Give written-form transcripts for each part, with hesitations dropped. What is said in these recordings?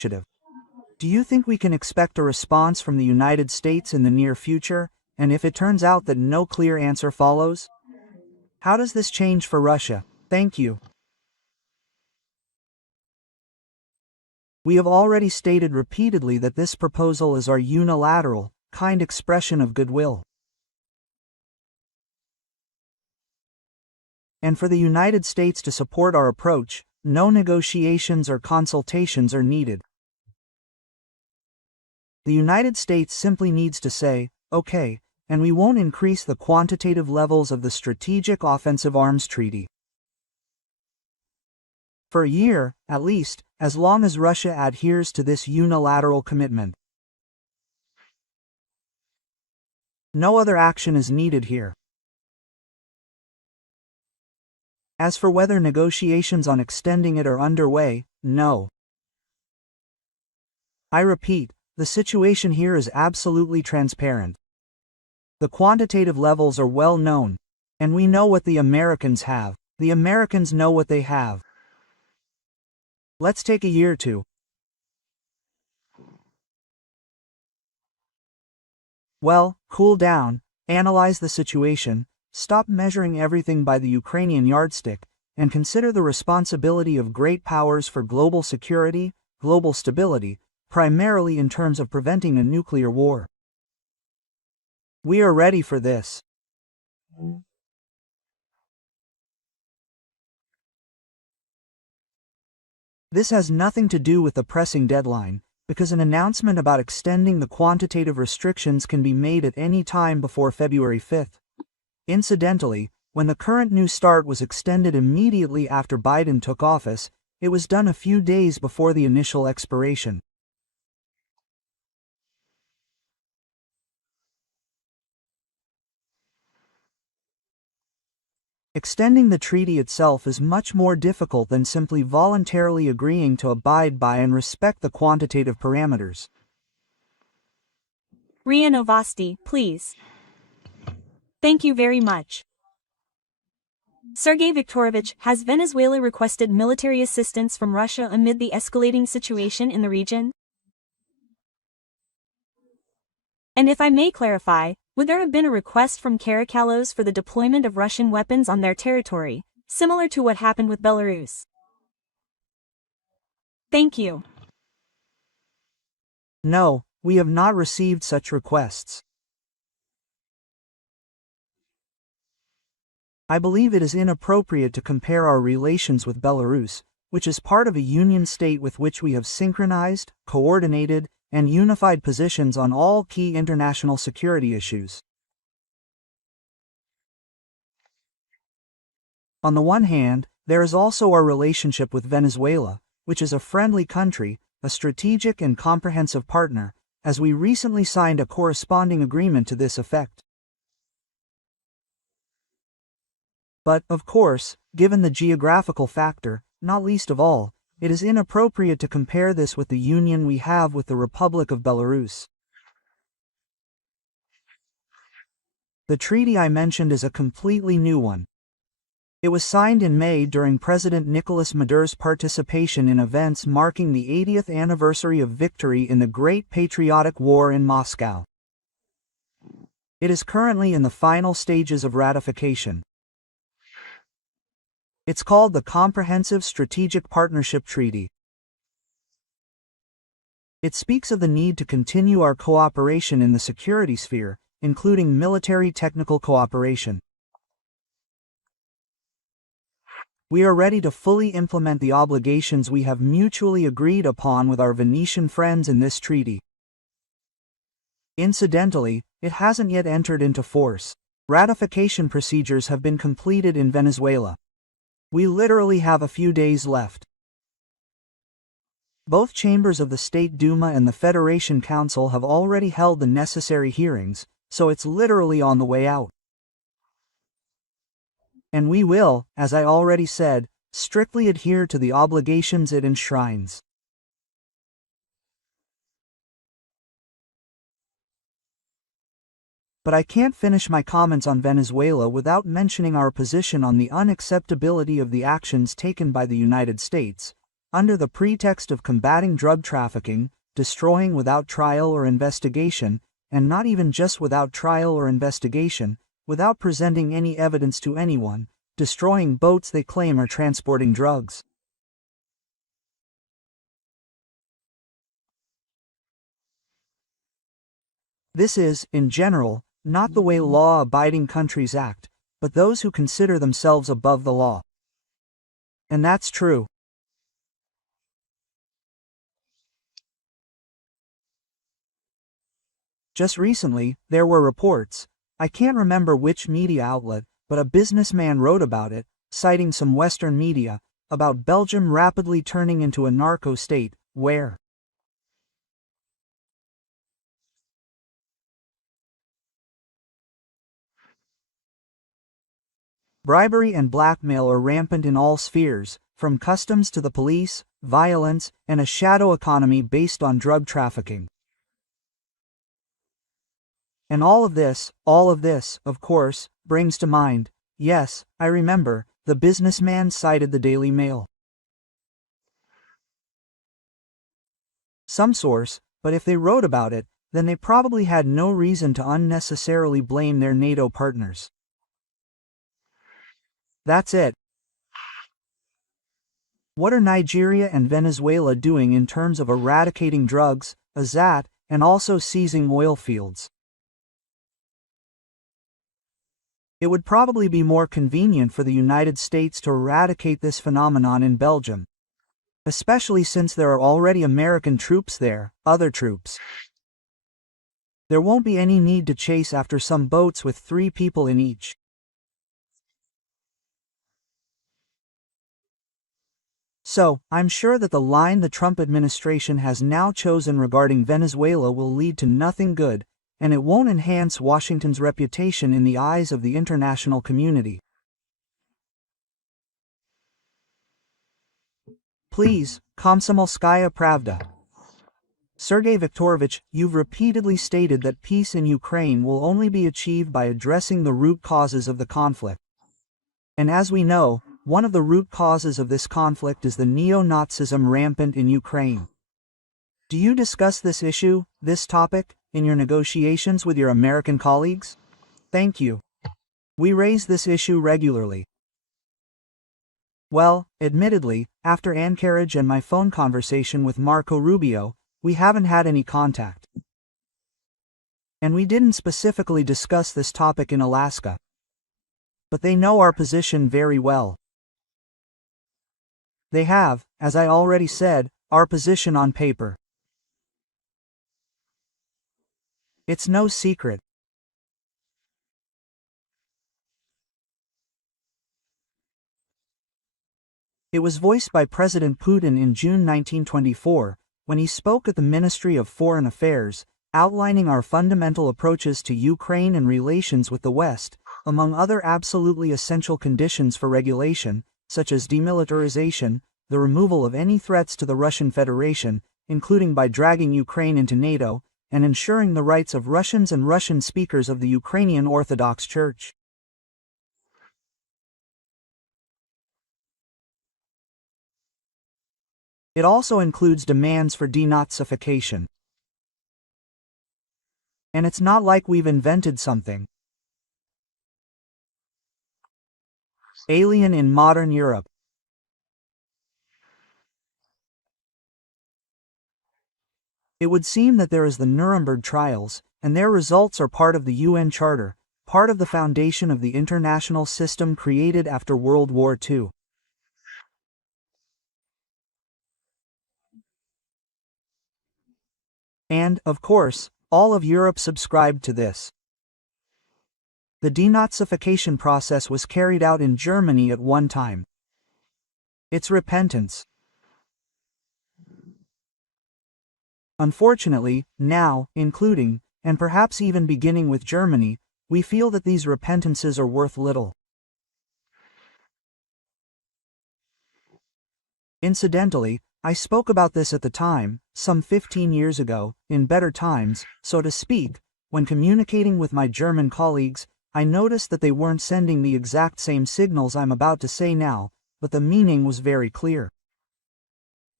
initiative. Do you think we can expect a response from the United States in the near future, and if it turns out that no clear answer follows? How does this change for Russia? Thank you. We have already stated repeatedly that this proposal is our unilateral, kind expression of goodwill. And for the United States to support our approach, no negotiations or consultations are needed. The United States simply needs to say, okay, and we won't increase the quantitative levels of the Strategic Offensive Arms Treaty. For a year, at least, as long as Russia adheres to this unilateral commitment. No other action is needed here. As for whether negotiations on extending it are underway, no. I repeat, the situation here is absolutely transparent. The quantitative levels are well known, and we know what the Americans have. The Americans know what they have. Let's take a year or two. Well, cool down, analyze the situation, stop measuring everything by the Ukrainian yardstick, and consider the responsibility of great powers for global security, global stability, primarily in terms of preventing a nuclear war. We are ready for this. This has nothing to do with the pressing deadline, because an announcement about extending the quantitative restrictions can be made at any time before February 5th. Incidentally, when the current New START was extended immediately after Biden took office, it was done a few days before the initial expiration. Extending the treaty itself is much more difficult than simply voluntarily agreeing to abide by and respect the quantitative parameters. RIA Novosti, please. Thank you very much. Sergey Viktorovich, has Venezuela requested military assistance from Russia amid the escalating situation in the region? And if I may clarify, would there have been a request from Caracalos for the deployment of Russian weapons on their territory, similar to what happened with Belarus? Thank you. No, we have not received such requests. I believe it is inappropriate to compare our relations with Belarus, which is part of a union state with which we have synchronized, coordinated, and unified positions on all key international security issues. On the one hand, there is also our relationship with Venezuela, which is a friendly country, a strategic and comprehensive partner, as we recently signed a corresponding agreement to this effect. But, of course, given the geographical factor, not least of all, it is inappropriate to compare this with the union we have with the Republic of Belarus. The treaty I mentioned is a completely new one. It was signed in May during President Nicolas Maduro's participation in events marking the 80th anniversary of victory in the Great Patriotic War in Moscow. It is currently in the final stages of ratification. It's called the Comprehensive Strategic Partnership Treaty. It speaks of the need to continue our cooperation in the security sphere, including military technical cooperation. We are ready to fully implement the obligations we have mutually agreed upon with our Venetian friends in this treaty. Incidentally, it hasn't yet entered into force. Ratification procedures have been completed in Venezuela. We literally have a few days left. Both chambers of the State Duma and the Federation Council have already held the necessary hearings, so it's literally on the way out. And we will, as I already said, strictly adhere to the obligations it enshrines. But I can't finish my comments on Venezuela without mentioning our position on the unacceptability of the actions taken by the United States, under the pretext of combating drug trafficking, destroying without trial or investigation, and not even just without trial or investigation, without presenting any evidence to anyone, destroying boats they claim are transporting drugs. This is, in general, not the way law-abiding countries act, but those who consider themselves above the law. And that's true. Just recently, there were reports, I can't remember which media outlet, but a businessman wrote about it, citing some Western media, about Belgium rapidly turning into a narco state, where bribery and blackmail are rampant in all spheres, from customs to the police, violence, and a shadow economy based on drug trafficking. And all of this, of course, brings to mind, yes, I remember, the businessman cited the Daily Mail. Some source, but if they wrote about it, then they probably had no reason to unnecessarily blame their NATO partners. That's it. What are Nigeria and Venezuela doing in terms of eradicating drugs, that, and also seizing oil fields? It would probably be more convenient for the United States to eradicate this phenomenon in Belgium, especially since there are already American troops there, other troops. There won't be any need to chase after some boats with 3 people in each. So, I'm sure that the line the Trump administration has now chosen regarding Venezuela will lead to nothing good, and it won't enhance Washington's reputation in the eyes of the international community. Please, Komsomolskaya Pravda. Sergey Viktorovich, you've repeatedly stated that peace in Ukraine will only be achieved by addressing the root causes of the conflict. And as we know, one of the root causes of this conflict is the neo-Nazism rampant in Ukraine. Do you discuss this issue, this topic, in your negotiations with your American colleagues? Thank you. We raise this issue regularly. Well, admittedly, after Anchorage and my phone conversation with Marco Rubio, we haven't had any contact. And we didn't specifically discuss this topic in Alaska. But they know our position very well. They have, as I already said, our position on paper. It's no secret. It was voiced by President Putin in June 1924, when he spoke at the Ministry of Foreign Affairs, outlining our fundamental approaches to Ukraine and relations with the West, among other absolutely essential conditions for regulation, such as demilitarization, the removal of any threats to the Russian Federation, including by dragging Ukraine into NATO, and ensuring the rights of Russians and Russian speakers of the Ukrainian Orthodox Church. It also includes demands for denazification. And it's not like we've invented something alien in modern Europe. It would seem that there is the Nuremberg trials, and their results are part of the UN Charter, part of the foundation of the international system created after World War II. And, of course, all of Europe subscribed to this. The denazification process was carried out in Germany at one time. It's repentance. Unfortunately, now, including, and perhaps even beginning with Germany, we feel that these repentances are worth little. Incidentally, I spoke about this at the time, some 15 years ago, in better times, so to speak, when communicating with my German colleagues, I noticed that they weren't sending the exact same signals I'm about to say now, but the meaning was very clear.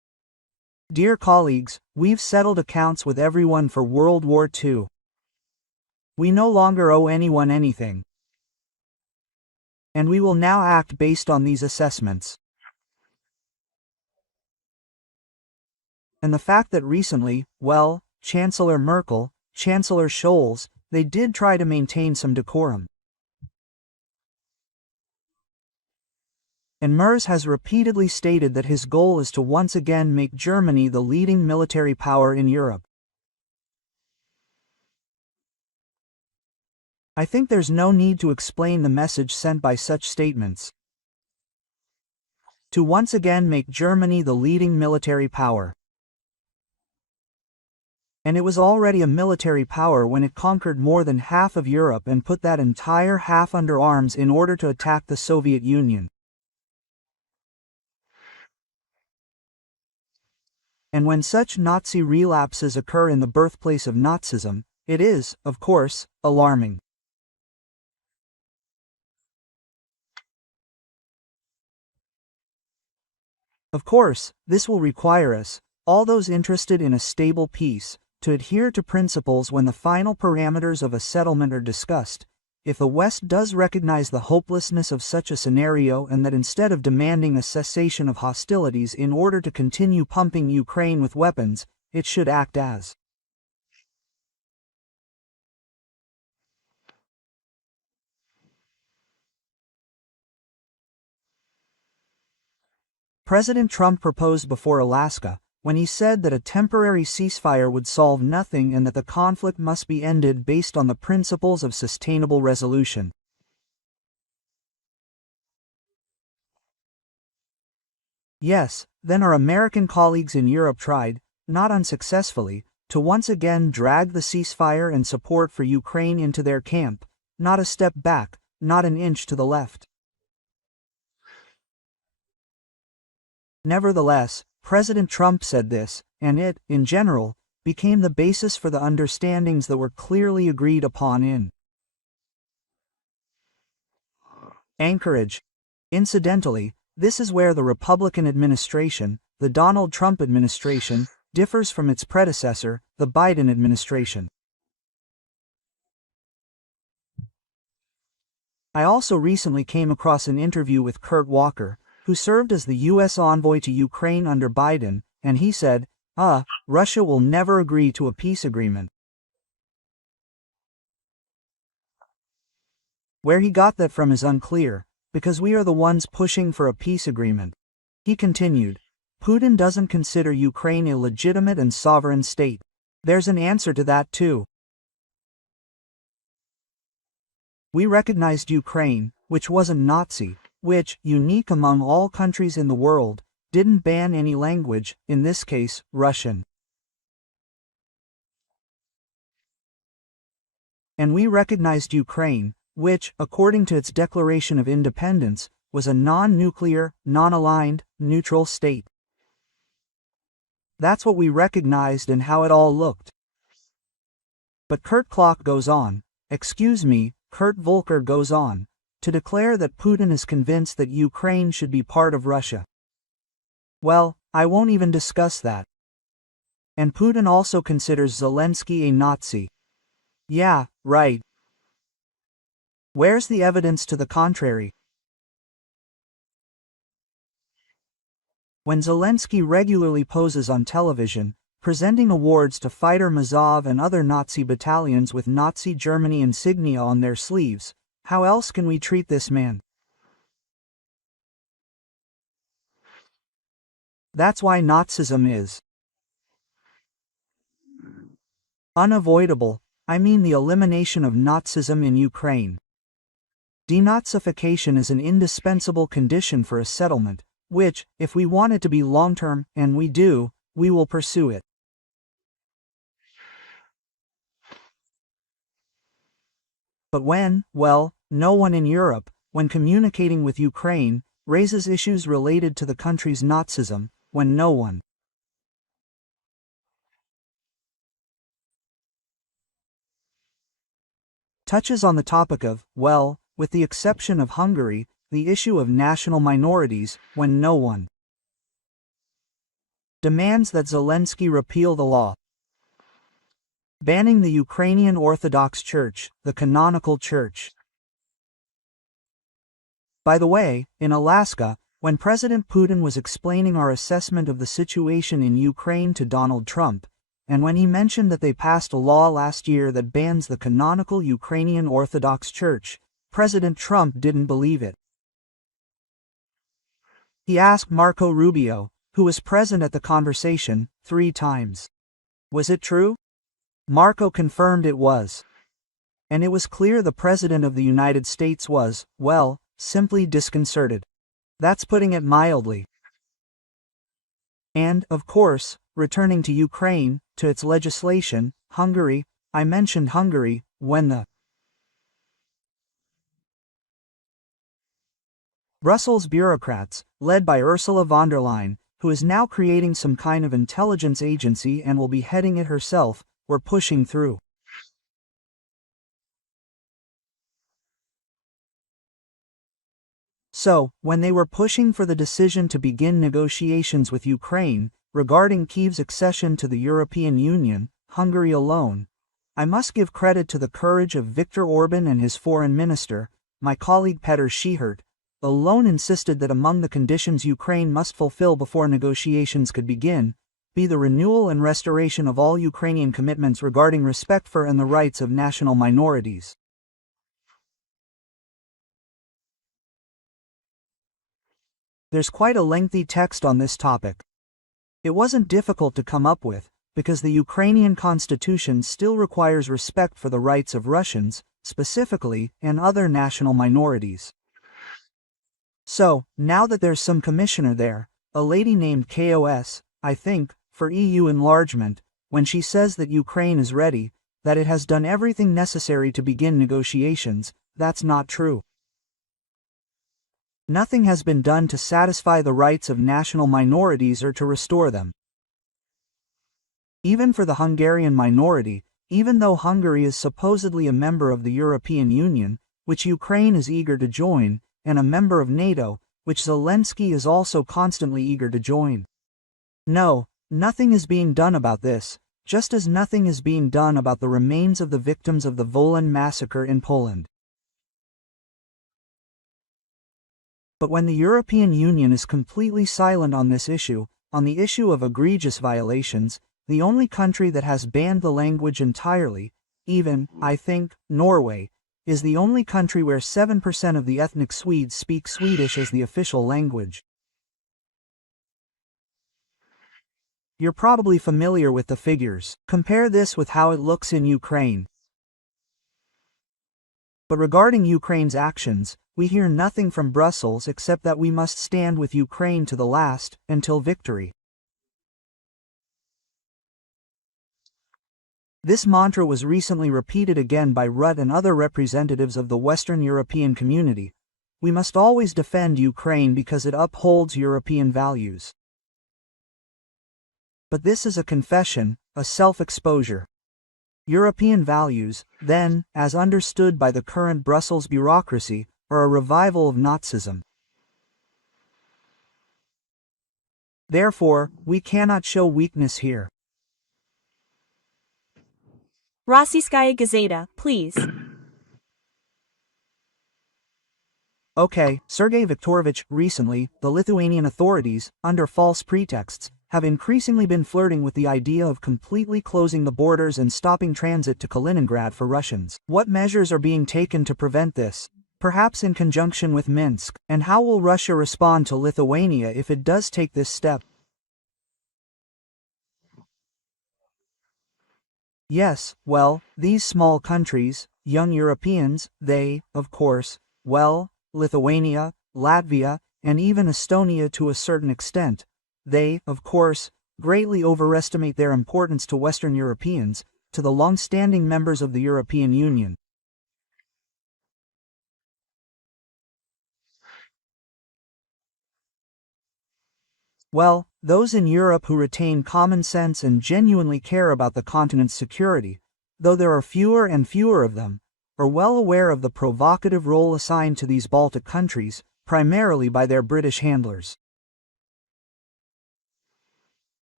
Dear colleagues, we've settled accounts with everyone for World War II. We no longer owe anyone anything. And we will now act based on these assessments. And the fact that recently, well, Chancellor Merkel, Chancellor Scholz, they did try to maintain some decorum. And Merz has repeatedly stated that his goal is to once again make Germany the leading military power in Europe. I think there's no need to explain the message sent by such statements. To once again make Germany the leading military power. And it was already a military power when it conquered more than half of Europe and put that entire half under arms in order to attack the Soviet Union. And when such Nazi relapses occur in the birthplace of Nazism, it is, of course, alarming. Of course, this will require us, all those interested in a stable peace, to adhere to principles when the final parameters of a settlement are discussed. If the West does recognize the hopelessness of such a scenario and that instead of demanding a cessation of hostilities in order to continue pumping Ukraine with weapons, it should act as President Trump proposed before Alaska, when he said that a temporary ceasefire would solve nothing and that the conflict must be ended based on the principles of sustainable resolution. Yes, then our American colleagues in Europe tried, not unsuccessfully, to once again drag the ceasefire and support for Ukraine into their camp, not a step back, not an inch to the left. Nevertheless, President Trump said this, and it, in general, became the basis for the understandings that were clearly agreed upon in Anchorage. Incidentally, this is where the Republican administration, the Donald Trump administration, differs from its predecessor, the Biden administration. I also recently came across an interview with Kurt Walker, who served as the U.S. envoy to Ukraine under Biden, and he said, Russia will never agree to a peace agreement. Where he got that from is unclear, because we are the ones pushing for a peace agreement. He continued, Putin doesn't consider Ukraine a legitimate and sovereign state. There's an answer to that too. We recognized Ukraine, which wasn't Nazi, which, unique among all countries in the world, didn't ban any language, in this case, Russian. And we recognized Ukraine, which, according to its Declaration of Independence, was a non-nuclear, non-aligned, neutral state. That's what we recognized and how it all looked. But Kurt Volker goes on, to declare that Putin is convinced that Ukraine should be part of Russia. Well, I won't even discuss that. And Putin also considers Zelensky a Nazi. Yeah, right. Where's the evidence to the contrary? When Zelensky regularly poses on television, presenting awards to Fighter Mazov and other Nazi battalions with Nazi Germany insignia on their sleeves, how else can we treat this man? That's why Nazism is unavoidable. I mean the elimination of Nazism in Ukraine. Denazification is an indispensable condition for a settlement, which, if we want it to be long-term, and we do, we will pursue it. But no one in Europe, when communicating with Ukraine, raises issues related to the country's Nazism, when no one touches on the topic of, with the exception of Hungary, the issue of national minorities, when no one demands that Zelensky repeal the law banning the Ukrainian Orthodox Church, the canonical church. By the way, in Alaska, when President Putin was explaining our assessment of the situation in Ukraine to Donald Trump, and when he mentioned that they passed a law last year that bans the canonical Ukrainian Orthodox Church, President Trump didn't believe it. He asked Marco Rubio, who was present at the conversation, 3 times. Was it true? Marco confirmed it was. And it was clear the President of the United States was, well, simply disconcerted. That's putting it mildly. And, of course, returning to Ukraine, to its legislation, Hungary, I mentioned Hungary, when the Brussels bureaucrats, led by Ursula von der Leyen, who is now creating some kind of intelligence agency and will be heading it herself, were pushing through. So, when they were pushing for the decision to begin negotiations with Ukraine, regarding Kyiv's accession to the European Union, Hungary alone, I must give credit to the courage of Viktor Orban and his foreign minister, my colleague Petr Schihert, alone insisted that among the conditions Ukraine must fulfill before negotiations could begin, be the renewal and restoration of all Ukrainian commitments regarding respect for and the rights of national minorities. There's quite a lengthy text on this topic. It wasn't difficult to come up with, because the Ukrainian constitution still requires respect for the rights of Russians, specifically, and other national minorities. So, now that there's some commissioner there, a lady named KOS, I think, for EU enlargement, when she says that Ukraine is ready, that it has done everything necessary to begin negotiations, that's not true. Nothing has been done to satisfy the rights of national minorities or to restore them. Even for the Hungarian minority, even though Hungary is supposedly a member of the European Union, which Ukraine is eager to join, and a member of NATO, which Zelensky is also constantly eager to join. No, nothing is being done about this, just as nothing is being done about the remains of the victims of the Wolan massacre in Poland. But when the European Union is completely silent on this issue, on the issue of egregious violations, the only country that has banned the language entirely, even, I think, Norway, is the only country where 7% of the ethnic Swedes speak Swedish as the official language. You're probably familiar with the figures. Compare this with how it looks in Ukraine. But regarding Ukraine's actions, we hear nothing from Brussels except that we must stand with Ukraine to the last, until victory. This mantra was recently repeated again by Rutte and other representatives of the Western European community. We must always defend Ukraine because it upholds European values. But this is a confession, a self-exposure. European values, then, as understood by the current Brussels bureaucracy, are a revival of Nazism. Therefore, we cannot show weakness here. Rossiyskaya Gazeta, please. Okay, Sergey Viktorovich, recently, the Lithuanian authorities, under false pretexts, have increasingly been flirting with the idea of completely closing the borders and stopping transit to Kaliningrad for Russians. What measures are being taken to prevent this? Perhaps in conjunction with Minsk, and how will Russia respond to Lithuania if it does take this step? Yes, well, these small countries, young Europeans, they, of course, well, Lithuania, Latvia, and even Estonia to a certain extent, they, of course, greatly overestimate their importance to Western Europeans, to the long-standing members of the European Union. Well, those in Europe who retain common sense and genuinely care about the continent's security, though there are fewer and fewer of them, are well aware of the provocative role assigned to these Baltic countries, primarily by their British handlers.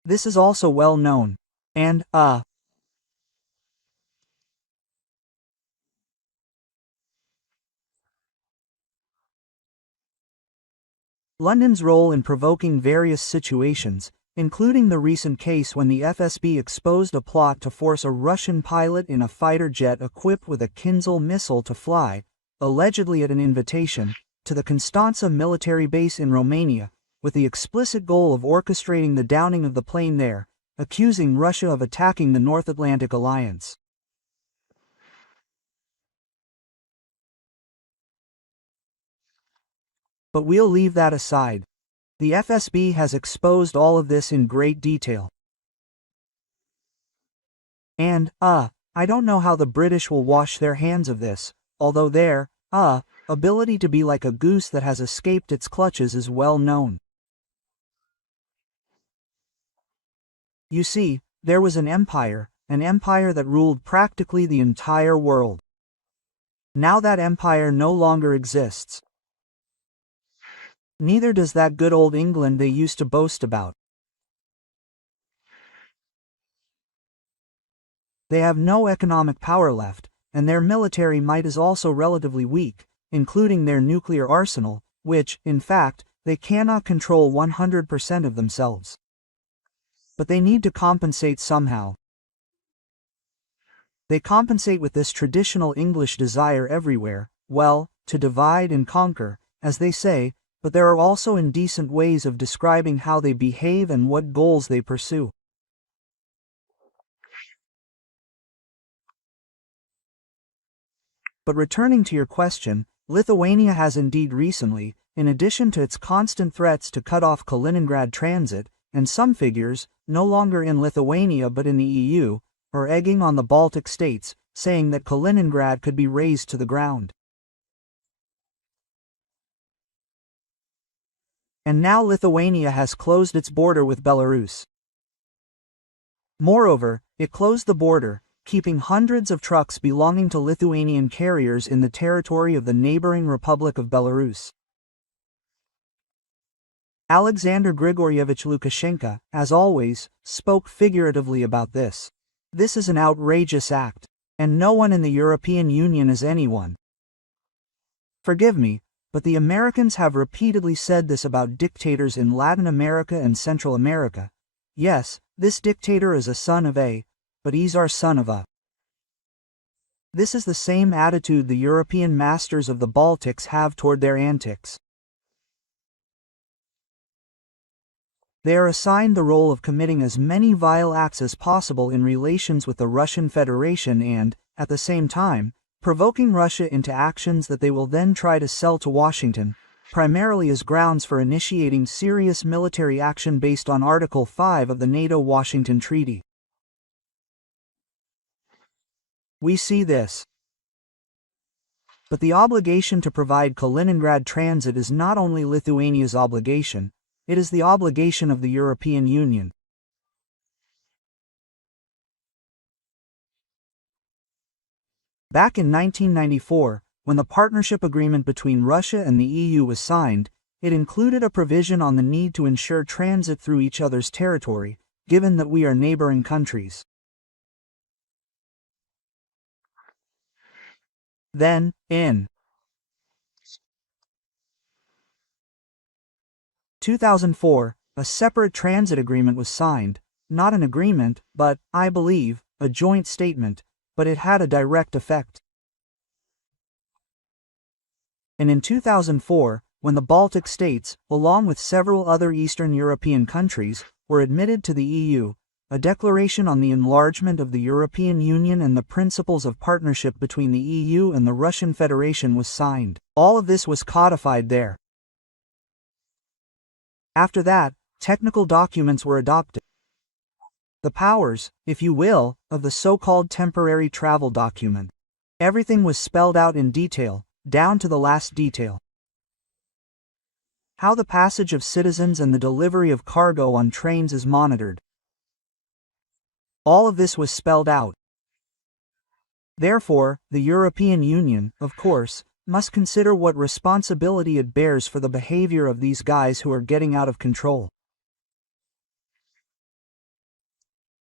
This is also well known. And, London's role in provoking various situations, including the recent case when the FSB exposed a plot to force a Russian pilot in a fighter jet equipped with a Kinzhal missile to fly, allegedly at an invitation, to the Constanța military base in Romania, with the explicit goal of orchestrating the downing of the plane there, accusing Russia of attacking the North Atlantic Alliance. But we'll leave that aside. The FSB has exposed all of this in great detail. And, I don't know how the British will wash their hands of this, although their, ability to be like a goose that has escaped its clutches is well known. You see, there was an empire that ruled practically the entire world. Now that empire no longer exists. Neither does that good old England they used to boast about. They have no economic power left, and their military might is also relatively weak, including their nuclear arsenal, which, in fact, they cannot control 100% of themselves. But they need to compensate somehow. They compensate with this traditional English desire everywhere, well, to divide and conquer, as they say, but there are also indecent ways of describing how they behave and what goals they pursue. But returning to your question, Lithuania has indeed recently, in addition to its constant threats to cut off Kaliningrad transit, and some figures, no longer in Lithuania but in the EU, are egging on the Baltic states, saying that Kaliningrad could be razed to the ground. And now Lithuania has closed its border with Belarus. Moreover, it closed the border, keeping hundreds of trucks belonging to Lithuanian carriers in the territory of the neighboring Republic of Belarus. Alexander Grigoryevich Lukashenko, as always, spoke figuratively about this. This is an outrageous act, and no one in the European Union is anyone. Forgive me, but the Americans have repeatedly said this about dictators in Latin America and Central America. Yes, this dictator is a son of A, but he's our son of A. This is the same attitude the European masters of the Baltics have toward their antics. They are assigned the role of committing as many vile acts as possible in relations with the Russian Federation and, at the same time, provoking Russia into actions that they will then try to sell to Washington, primarily as grounds for initiating serious military action based on Article 5 of the NATO-Washington Treaty. We see this. But the obligation to provide Kaliningrad transit is not only Lithuania's obligation, it is the obligation of the European Union. Back in 1994, when the partnership agreement between Russia and the EU was signed, it included a provision on the need to ensure transit through each other's territory, given that we are neighboring countries. Then, in 2004, a separate transit agreement was signed, not an agreement, but, I believe, a joint statement, but it had a direct effect. And in 2004, when the Baltic states, along with several other Eastern European countries, were admitted to the EU, a declaration on the enlargement of the European Union and the principles of partnership between the EU and the Russian Federation was signed. All of this was codified there. After that, technical documents were adopted. The powers, if you will, of the so-called temporary travel document. Everything was spelled out in detail, down to the last detail. How the passage of citizens and the delivery of cargo on trains is monitored. All of this was spelled out. Therefore, the European Union, of course, must consider what responsibility it bears for the behavior of these guys who are getting out of control.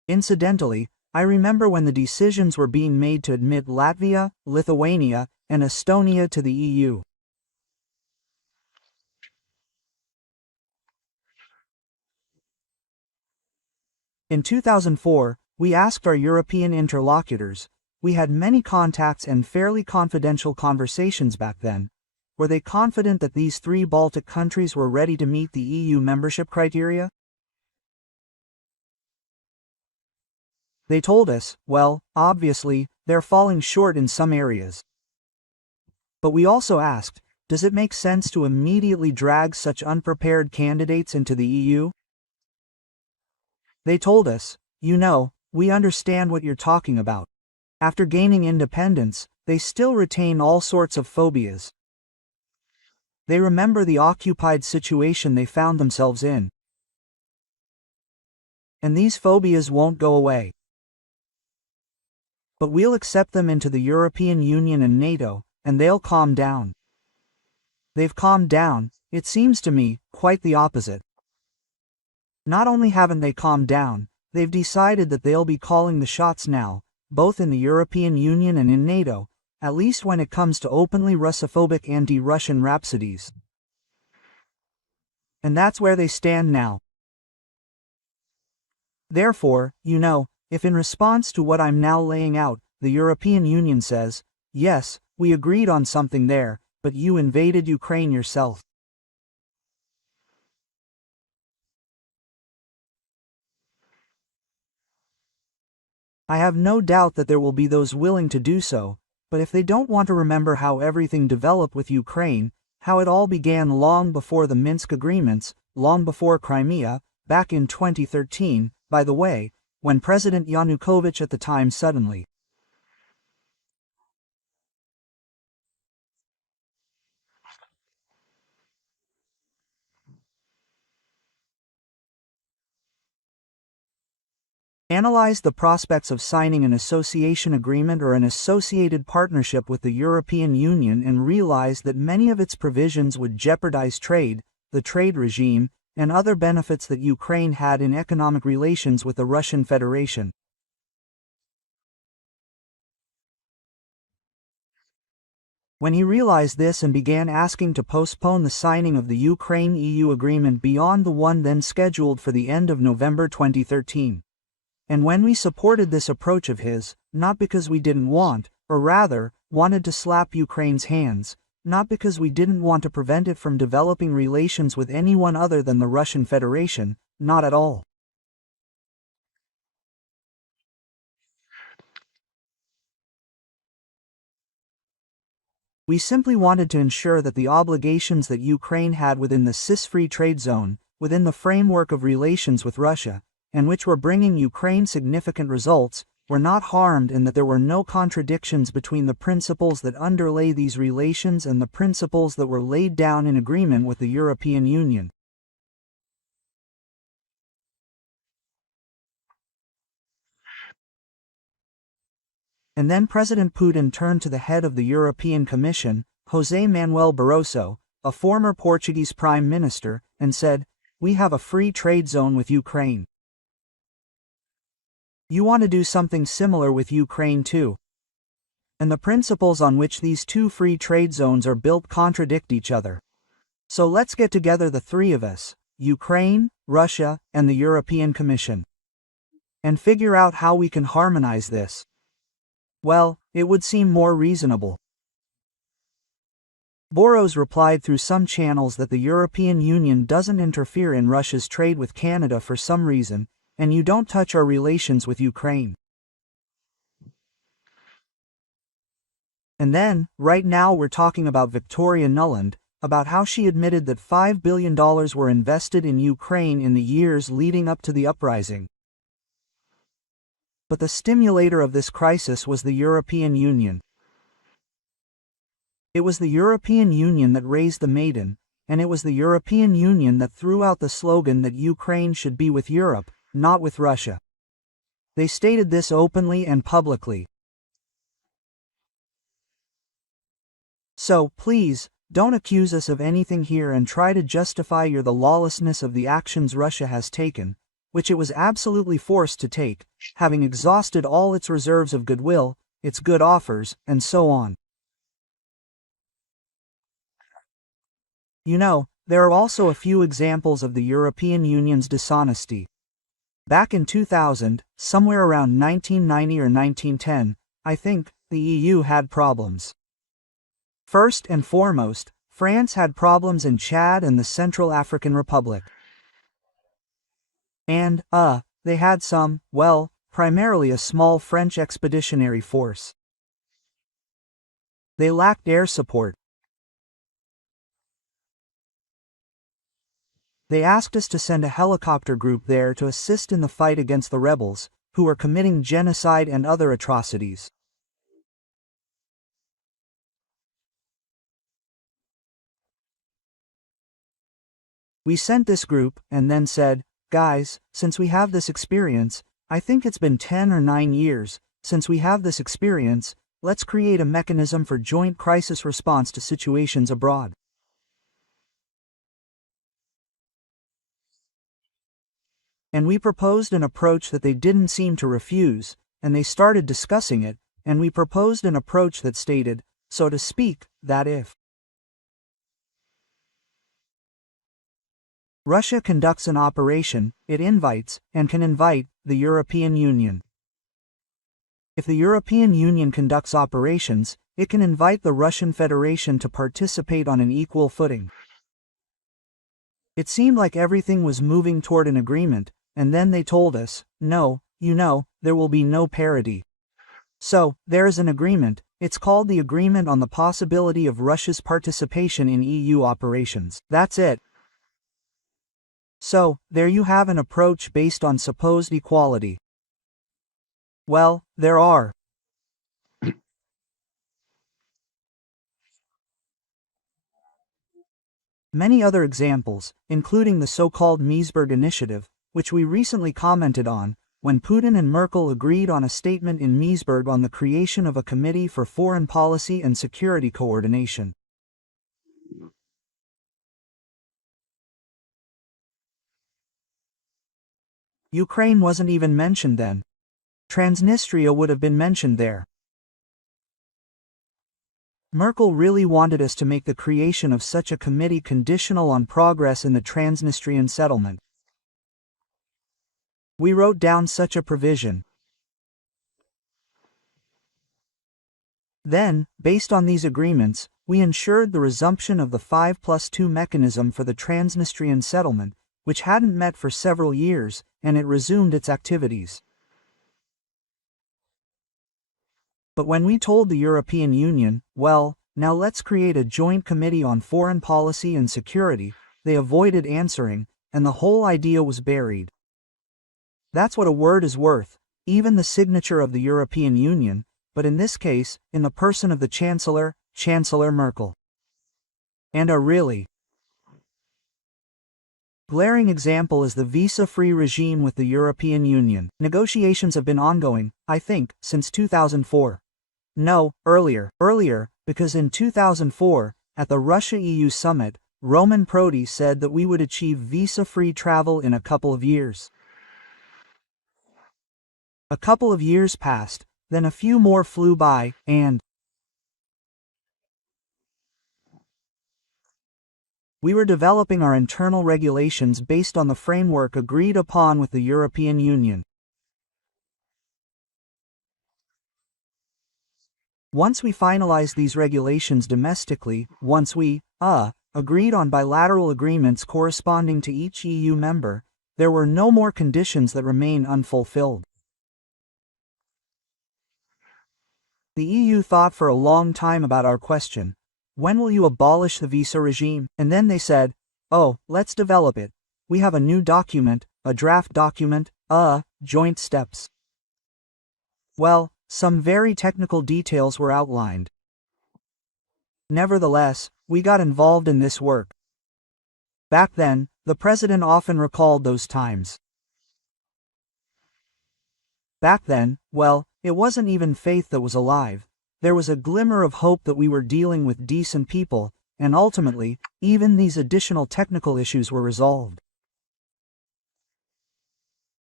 Incidentally, I remember when the decisions were being made to admit Latvia, Lithuania, and Estonia to the EU. In 2004, we asked our European interlocutors, we had many contacts and fairly confidential conversations back then, were they confident that these three Baltic countries were ready to meet the EU membership criteria? They told us, well, obviously, they're falling short in some areas. But we also asked, does it make sense to immediately drag such unprepared candidates into the EU? They told us, you know, we understand what you're talking about. After gaining independence, they still retain all sorts of phobias. They remember the occupied situation they found themselves in. And these phobias won't go away. But we'll accept them into the European Union and NATO, and they'll calm down. They've calmed down, it seems to me, quite the opposite. Not only haven't they calmed down, they've decided that they'll be calling the shots now, both in the European Union and in NATO, at least when it comes to openly Russophobic anti-Russian rhapsodies. And that's where they stand now. Therefore, you know, if in response to what I'm now laying out, the European Union says, yes, we agreed on something there, but you invaded Ukraine yourself. I have no doubt that there will be those willing to do so, but if they don't want to remember how everything developed with Ukraine, how it all began long before the Minsk agreements, long before Crimea, back in 2013, by the way, when President Yanukovych at the time suddenly analyzed the prospects of signing an association agreement or an associated partnership with the European Union and realized that many of its provisions would jeopardize trade, the trade regime, and other benefits that Ukraine had in economic relations with the Russian Federation. When he realized this and began asking to postpone the signing of the Ukraine-EU agreement beyond the one then scheduled for the end of November 2013. And when we supported this approach of his, not because we didn't want, or rather, wanted to slap Ukraine's hands, not because we didn't want to prevent it from developing relations with anyone other than the Russian Federation, not at all. We simply wanted to ensure that the obligations that Ukraine had within the CIS-free trade zone, within the framework of relations with Russia, and which were bringing Ukraine significant results, were not harmed and that there were no contradictions between the principles that underlay these relations and the principles that were laid down in agreement with the European Union. And then President Putin turned to the head of the European Commission, José Manuel Barroso, a former Portuguese Prime Minister, and said, "We have a free trade zone with Ukraine. You want to do something similar with Ukraine too. And the principles on which these two free trade zones are built contradict each other. So let's get together the three of us, Ukraine, Russia, and the European Commission, and figure out how we can harmonize this." Well, it would seem more reasonable. Boros replied through some channels that the European Union doesn't interfere in Russia's trade with Canada for some reason, and you don't touch our relations with Ukraine. And then, right now we're talking about Victoria Nuland, about how she admitted that $5 billion were invested in Ukraine in the years leading up to the uprising. But the stimulator of this crisis was the European Union. It was the European Union that raised the maiden, and it was the European Union that threw out the slogan that Ukraine should be with Europe, not with Russia. They stated this openly and publicly. So, please, don't accuse us of anything here and try to justify the lawlessness of the actions Russia has taken, which it was absolutely forced to take, having exhausted all its reserves of goodwill, its good offers, and so on. You know, there are also a few examples of the European Union's dishonesty. Back in 2000, somewhere around 1990 or 1910, I think, the EU had problems. First and foremost, France had problems in Chad and the Central African Republic. And, they had some, well, primarily a small French expeditionary force. They lacked air support. They asked us to send a helicopter group there to assist in the fight against the rebels, who were committing genocide and other atrocities. We sent this group, and then said, guys, since we have this experience, I think it's been 10 or 9 years, since we have this experience, let's create a mechanism for joint crisis response to situations abroad. And we proposed an approach that they didn't seem to refuse, and they started discussing it, and we proposed an approach that stated, so to speak, that if Russia conducts an operation, it invites, and can invite, the European Union. If the European Union conducts operations, it can invite the Russian Federation to participate on an equal footing. It seemed like everything was moving toward an agreement, and then they told us, no, you know, there will be no parity. So, there is an agreement, it's called the Agreement on the Possibility of Russia's Participation in EU Operations. That's it. So, there you have an approach based on supposed equality. Well, there are many other examples, including the so-called Meseberg Initiative, which we recently commented on, when Putin and Merkel agreed on a statement in Meseberg on the creation of a Committee for Foreign Policy and Security Coordination. Ukraine wasn't even mentioned then. Transnistria would have been mentioned there. Merkel really wanted us to make the creation of such a committee conditional on progress in the Transnistrian settlement. We wrote down such a provision. Then, based on these agreements, we ensured the resumption of the 5+2 mechanism for the Transnistrian settlement, which hadn't met for several years, and it resumed its activities. But when we told the European Union, well, now let's create a joint committee on foreign policy and security, they avoided answering, and the whole idea was buried. That's what a word is worth, even the signature of the European Union, but in this case, in the person of the Chancellor, Chancellor Merkel. And a really glaring example is the visa-free regime with the European Union. Negotiations have been ongoing, I think, since 2004. No, earlier, because in 2004, at the Russia-EU summit, Roman Prodi said that we would achieve visa-free travel in a couple of years. A couple of years passed, then a few more flew by, and we were developing our internal regulations based on the framework agreed upon with the European Union. Once we finalized these regulations domestically, once we, agreed on bilateral agreements corresponding to each EU member, there were no more conditions that remain unfulfilled. The EU thought for a long time about our question, when will you abolish the visa regime? And then they said, oh, let's develop it. We have a new document, a draft document, joint steps. Well, some very technical details were outlined. Nevertheless, we got involved in this work. Back then, the president often recalled those times. Back then, well, it wasn't even faith that was alive. There was a glimmer of hope that we were dealing with decent people, and ultimately, even these additional technical issues were resolved.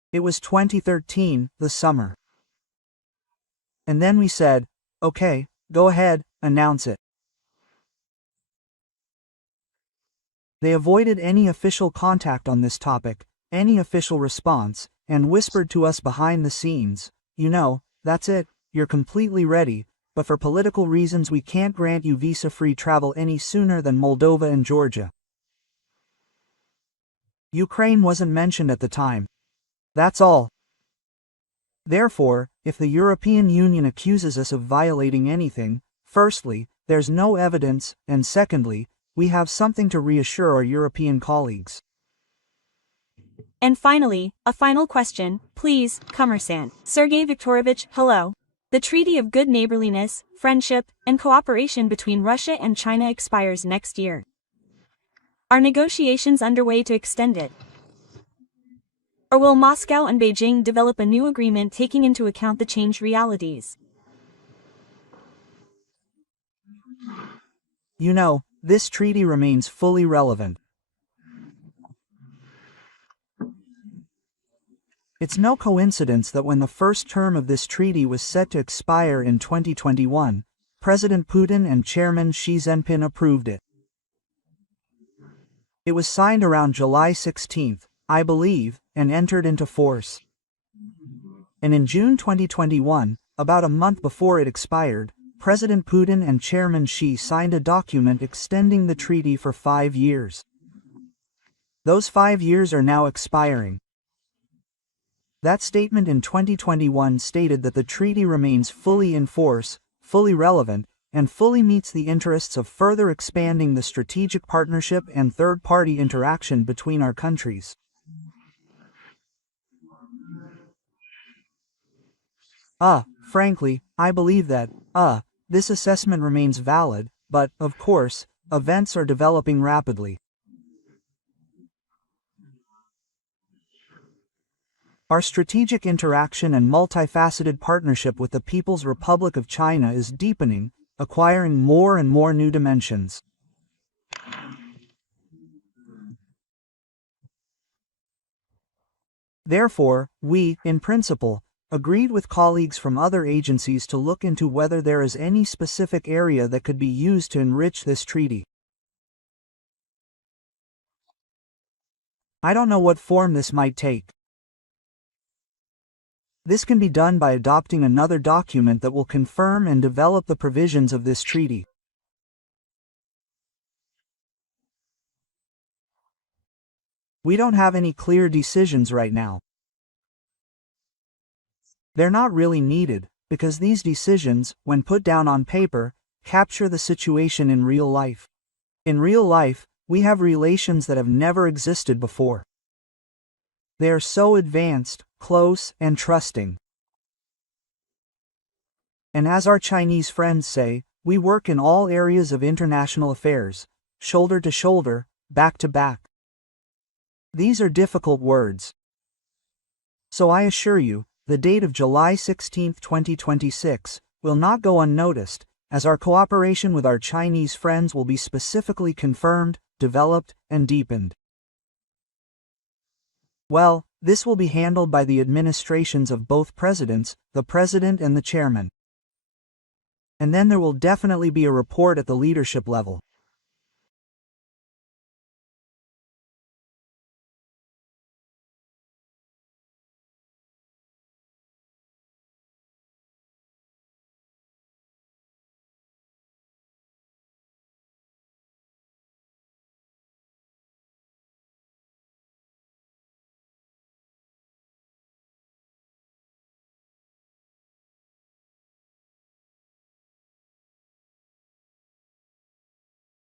It was 2013, the summer. And then we said, okay, go ahead, announce it. They avoided any official contact on this topic, any official response, and whispered to us behind the scenes, you know, that's it, you're completely ready, but for political reasons we can't grant you visa-free travel any sooner than Moldova and Georgia. Ukraine wasn't mentioned at the time. That's all. Therefore, if the European Union accuses us of violating anything, firstly, there's no evidence, and secondly, we have something to reassure our European colleagues. And finally, a final question, please, Commerçant. Sergey Viktorovich, hello. The Treaty of Good Neighborliness, Friendship, and Cooperation between Russia and China expires next year. Are negotiations underway to extend it? Or will Moscow and Beijing develop a new agreement taking into account the changed realities? You know, this treaty remains fully relevant. It's no coincidence that when the first term of this treaty was set to expire in 2021, President Putin and Chairman Xi Jinping approved it. It was signed around July 16, I believe, and entered into force. And in June 2021, about a month before it expired, President Putin and Chairman Xi signed a document extending the treaty for 5 years. Those 5 years are now expiring. That statement in 2021 stated that the treaty remains fully in force, fully relevant, and fully meets the interests of further expanding the strategic partnership and third-party interaction between our countries. Frankly, I believe that, this assessment remains valid, but, of course, events are developing rapidly. Our strategic interaction and multifaceted partnership with the People's Republic of China is deepening, acquiring more and more new dimensions. Therefore, we, in principle, agreed with colleagues from other agencies to look into whether there is any specific area that could be used to enrich this treaty. I don't know what form this might take. This can be done by adopting another document that will confirm and develop the provisions of this treaty. We don't have any clear decisions right now. They're not really needed, because these decisions, when put down on paper, capture the situation in real life. In real life, we have relations that have never existed before. They are so advanced, close, and trusting. And as our Chinese friends say, we work in all areas of international affairs, shoulder to shoulder, back to back. These are difficult words. So I assure you, the date of July 16, 2026, will not go unnoticed, as our cooperation with our Chinese friends will be specifically confirmed, developed, and deepened. Well, this will be handled by the administrations of both presidents, the president and the chairman. And then there will definitely be a report at the leadership level.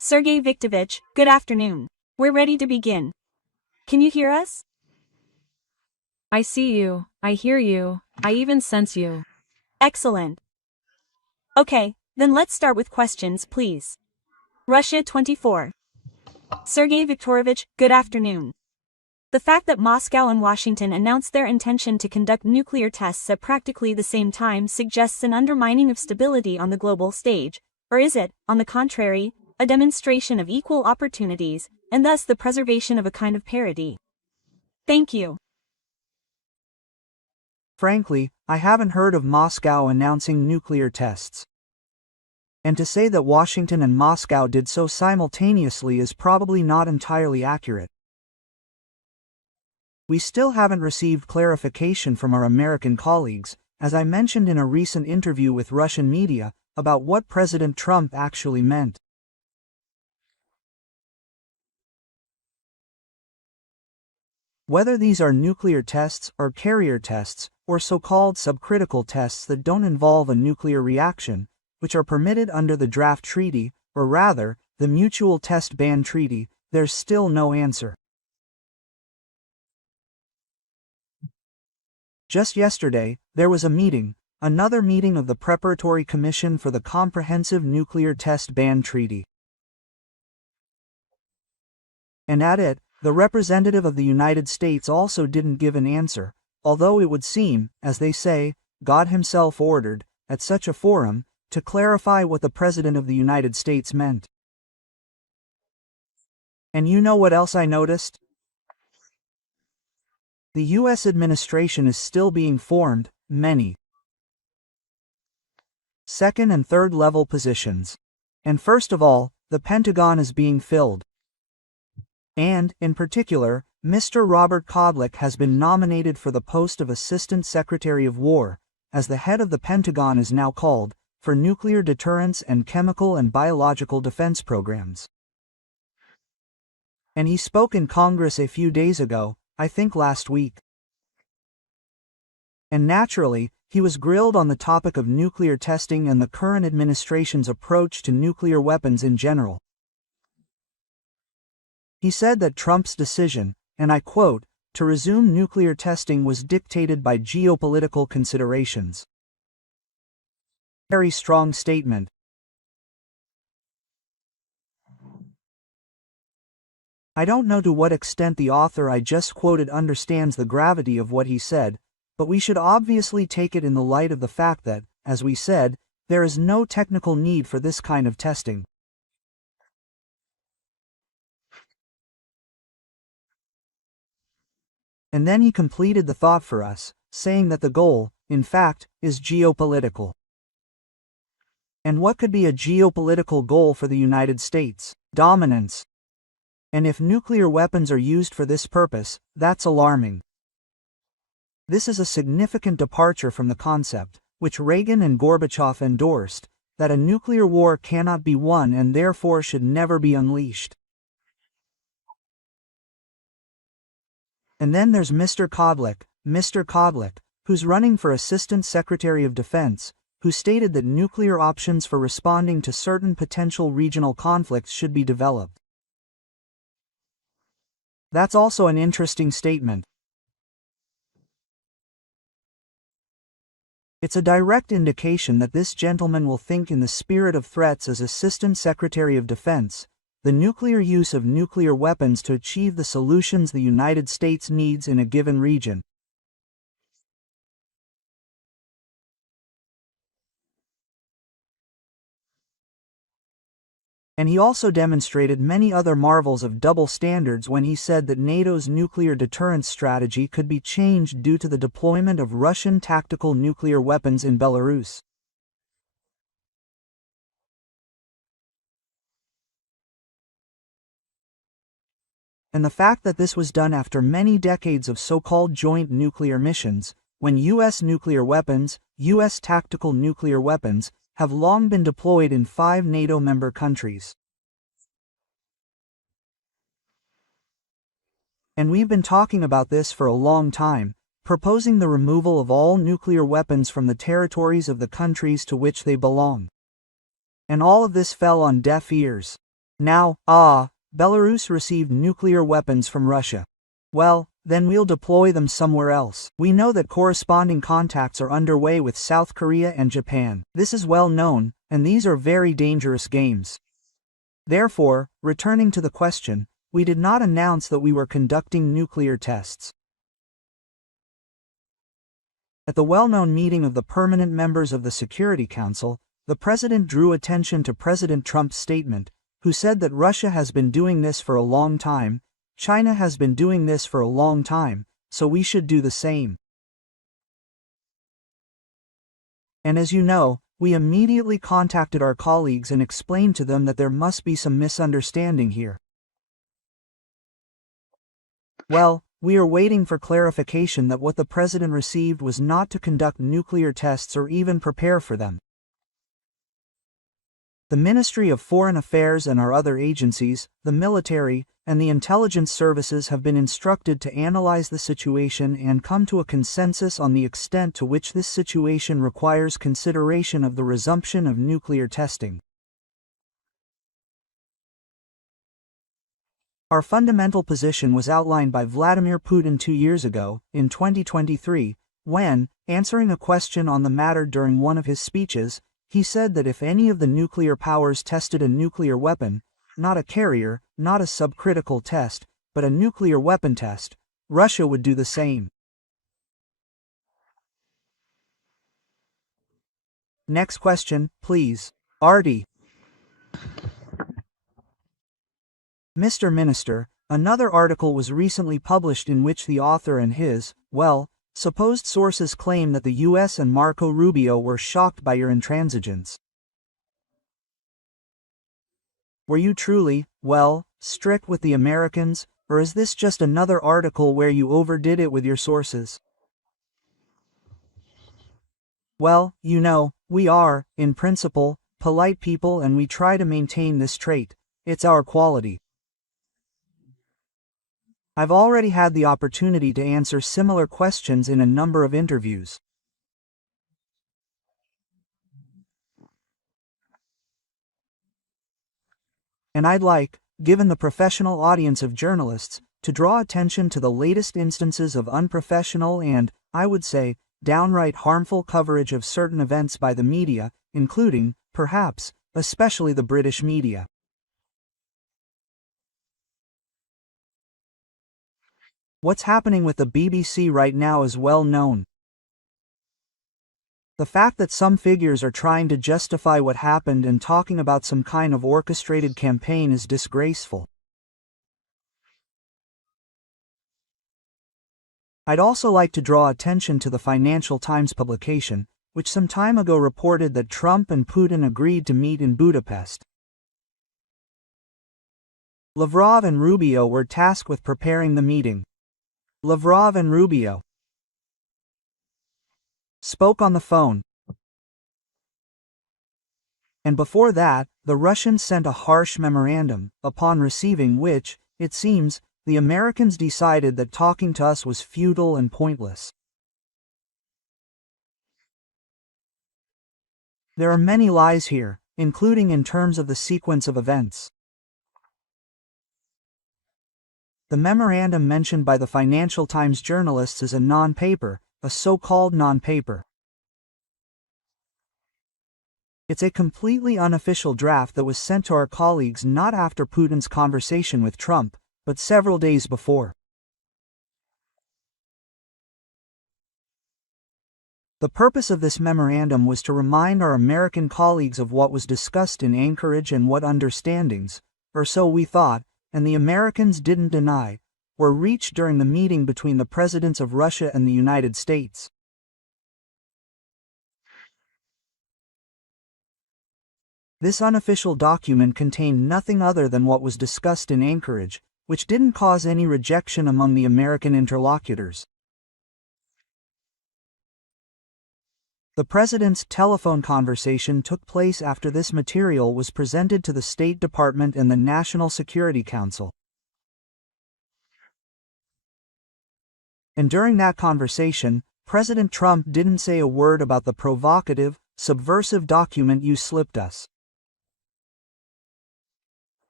Sergey Viktorovich, good afternoon. We're ready to begin. Can you hear us? I see you, I hear you, I even sense you. Excellent. Okay, then let's start with questions, please. Russia 24. Sergey Viktorovich, good afternoon. The fact that Moscow and Washington announced their intention to conduct nuclear tests at practically the same time suggests an undermining of stability on the global stage, or is it, on the contrary, a demonstration of equal opportunities, and thus the preservation of a kind of parity? Thank you. Frankly, I haven't heard of Moscow announcing nuclear tests. And to say that Washington and Moscow did so simultaneously is probably not entirely accurate. We still haven't received clarification from our American colleagues, as I mentioned in a recent interview with Russian media, about what President Trump actually meant. Whether these are nuclear tests or carrier tests, or so-called subcritical tests that don't involve a nuclear reaction, which are permitted under the draft treaty, or rather, the Mutual Test Ban Treaty, there's still no answer. Just yesterday, there was a meeting, another meeting of the Preparatory Commission for the Comprehensive Nuclear Test Ban Treaty. And at it, the representative of the United States also didn't give an answer, although it would seem, as they say, God himself ordered, at such a forum, to clarify what the President of the United States meant. And you know what else I noticed? The U.S. administration is still being formed, many second and third level positions. And first of all, the Pentagon is being filled. And, in particular, Mr. Robert Kodlik has been nominated for the post of Assistant Secretary of War, as the head of the Pentagon is now called, for nuclear deterrence and chemical and biological defense programs. And he spoke in Congress a few days ago, I think last week. And naturally, he was grilled on the topic of nuclear testing and the current administration's approach to nuclear weapons in general. He said that Trump's decision, and I quote, to resume nuclear testing was dictated by geopolitical considerations. Very strong statement. I don't know to what extent the author I just quoted understands the gravity of what he said, but we should obviously take it in the light of the fact that, as we said, there is no technical need for this kind of testing. And then he completed the thought for us, saying that the goal, in fact, is geopolitical. And what could be a geopolitical goal for the United States? Dominance. And if nuclear weapons are used for this purpose, that's alarming. This is a significant departure from the concept, which Reagan and Gorbachev endorsed, that a nuclear war cannot be won and therefore should never be unleashed. And then there's Mr. Kodlik, who's running for Assistant Secretary of Defense, who stated that nuclear options for responding to certain potential regional conflicts should be developed. That's also an interesting statement. It's a direct indication that this gentleman will think in the spirit of threats as Assistant Secretary of Defense, the nuclear use of nuclear weapons to achieve the solutions the United States needs in a given region. And he also demonstrated many other marvels of double standards when he said that NATO's nuclear deterrence strategy could be changed due to the deployment of Russian tactical nuclear weapons in Belarus. And the fact that this was done after many decades of so-called joint nuclear missions, when U.S. nuclear weapons, U.S. tactical nuclear weapons, have long been deployed in 5 NATO member countries. And we've been talking about this for a long time, proposing the removal of all nuclear weapons from the territories of the countries to which they belong. And all of this fell on deaf ears. Now, Belarus received nuclear weapons from Russia. Well, then we'll deploy them somewhere else. We know that corresponding contacts are underway with South Korea and Japan. This is well known, and these are very dangerous games. Therefore, returning to the question, we did not announce that we were conducting nuclear tests. At the well-known meeting of the permanent members of the Security Council, the President drew attention to President Trump's statement, who said that Russia has been doing this for a long time, China has been doing this for a long time, so we should do the same. And as you know, we immediately contacted our colleagues and explained to them that there must be some misunderstanding here. Well, we are waiting for clarification that what the President received was not to conduct nuclear tests or even prepare for them. The Ministry of Foreign Affairs and our other agencies, the military, and the intelligence services have been instructed to analyze the situation and come to a consensus on the extent to which this situation requires consideration of the resumption of nuclear testing. Our fundamental position was outlined by Vladimir Putin 2 years ago, in 2023, when, answering a question on the matter during one of his speeches, he said that if any of the nuclear powers tested a nuclear weapon, not a carrier, not a subcritical test, but a nuclear weapon test, Russia would do the same. Next question, please. Artie. Mr. Minister, another article was recently published in which the author and his, supposed sources claim that the US and Marco Rubio were shocked by your intransigence. Were you truly, strict with the Americans, or is this just another article where you overdid it with your sources? Well, you know, we are, in principle, polite people and we try to maintain this trait. It's our quality. I've already had the opportunity to answer similar questions in a number of interviews. And I'd like, given the professional audience of journalists, to draw attention to the latest instances of unprofessional and, I would say, downright harmful coverage of certain events by the media, including, perhaps, especially the British media. What's happening with the BBC right now is well known. The fact that some figures are trying to justify what happened and talking about some kind of orchestrated campaign is disgraceful. I'd also like to draw attention to the Financial Times publication, which some time ago reported that Trump and Putin agreed to meet in Budapest. Lavrov and Rubio were tasked with preparing the meeting. Lavrov and Rubio spoke on the phone. And before that, the Russians sent a harsh memorandum, upon receiving which, it seems, the Americans decided that talking to us was futile and pointless. There are many lies here, including in terms of the sequence of events. The memorandum mentioned by the Financial Times journalists is a non-paper, a so-called non-paper. It's a completely unofficial draft that was sent to our colleagues not after Putin's conversation with Trump, but several days before. The purpose of this memorandum was to remind our American colleagues of what was discussed in Anchorage and what understandings, or so we thought, and the Americans didn't deny, were reached during the meeting between the presidents of Russia and the United States. This unofficial document contained nothing other than what was discussed in Anchorage, which didn't cause any rejection among the American interlocutors. The president's telephone conversation took place after this material was presented to the State Department and the National Security Council. And during that conversation, President Trump didn't say a word about the provocative, subversive document you slipped us.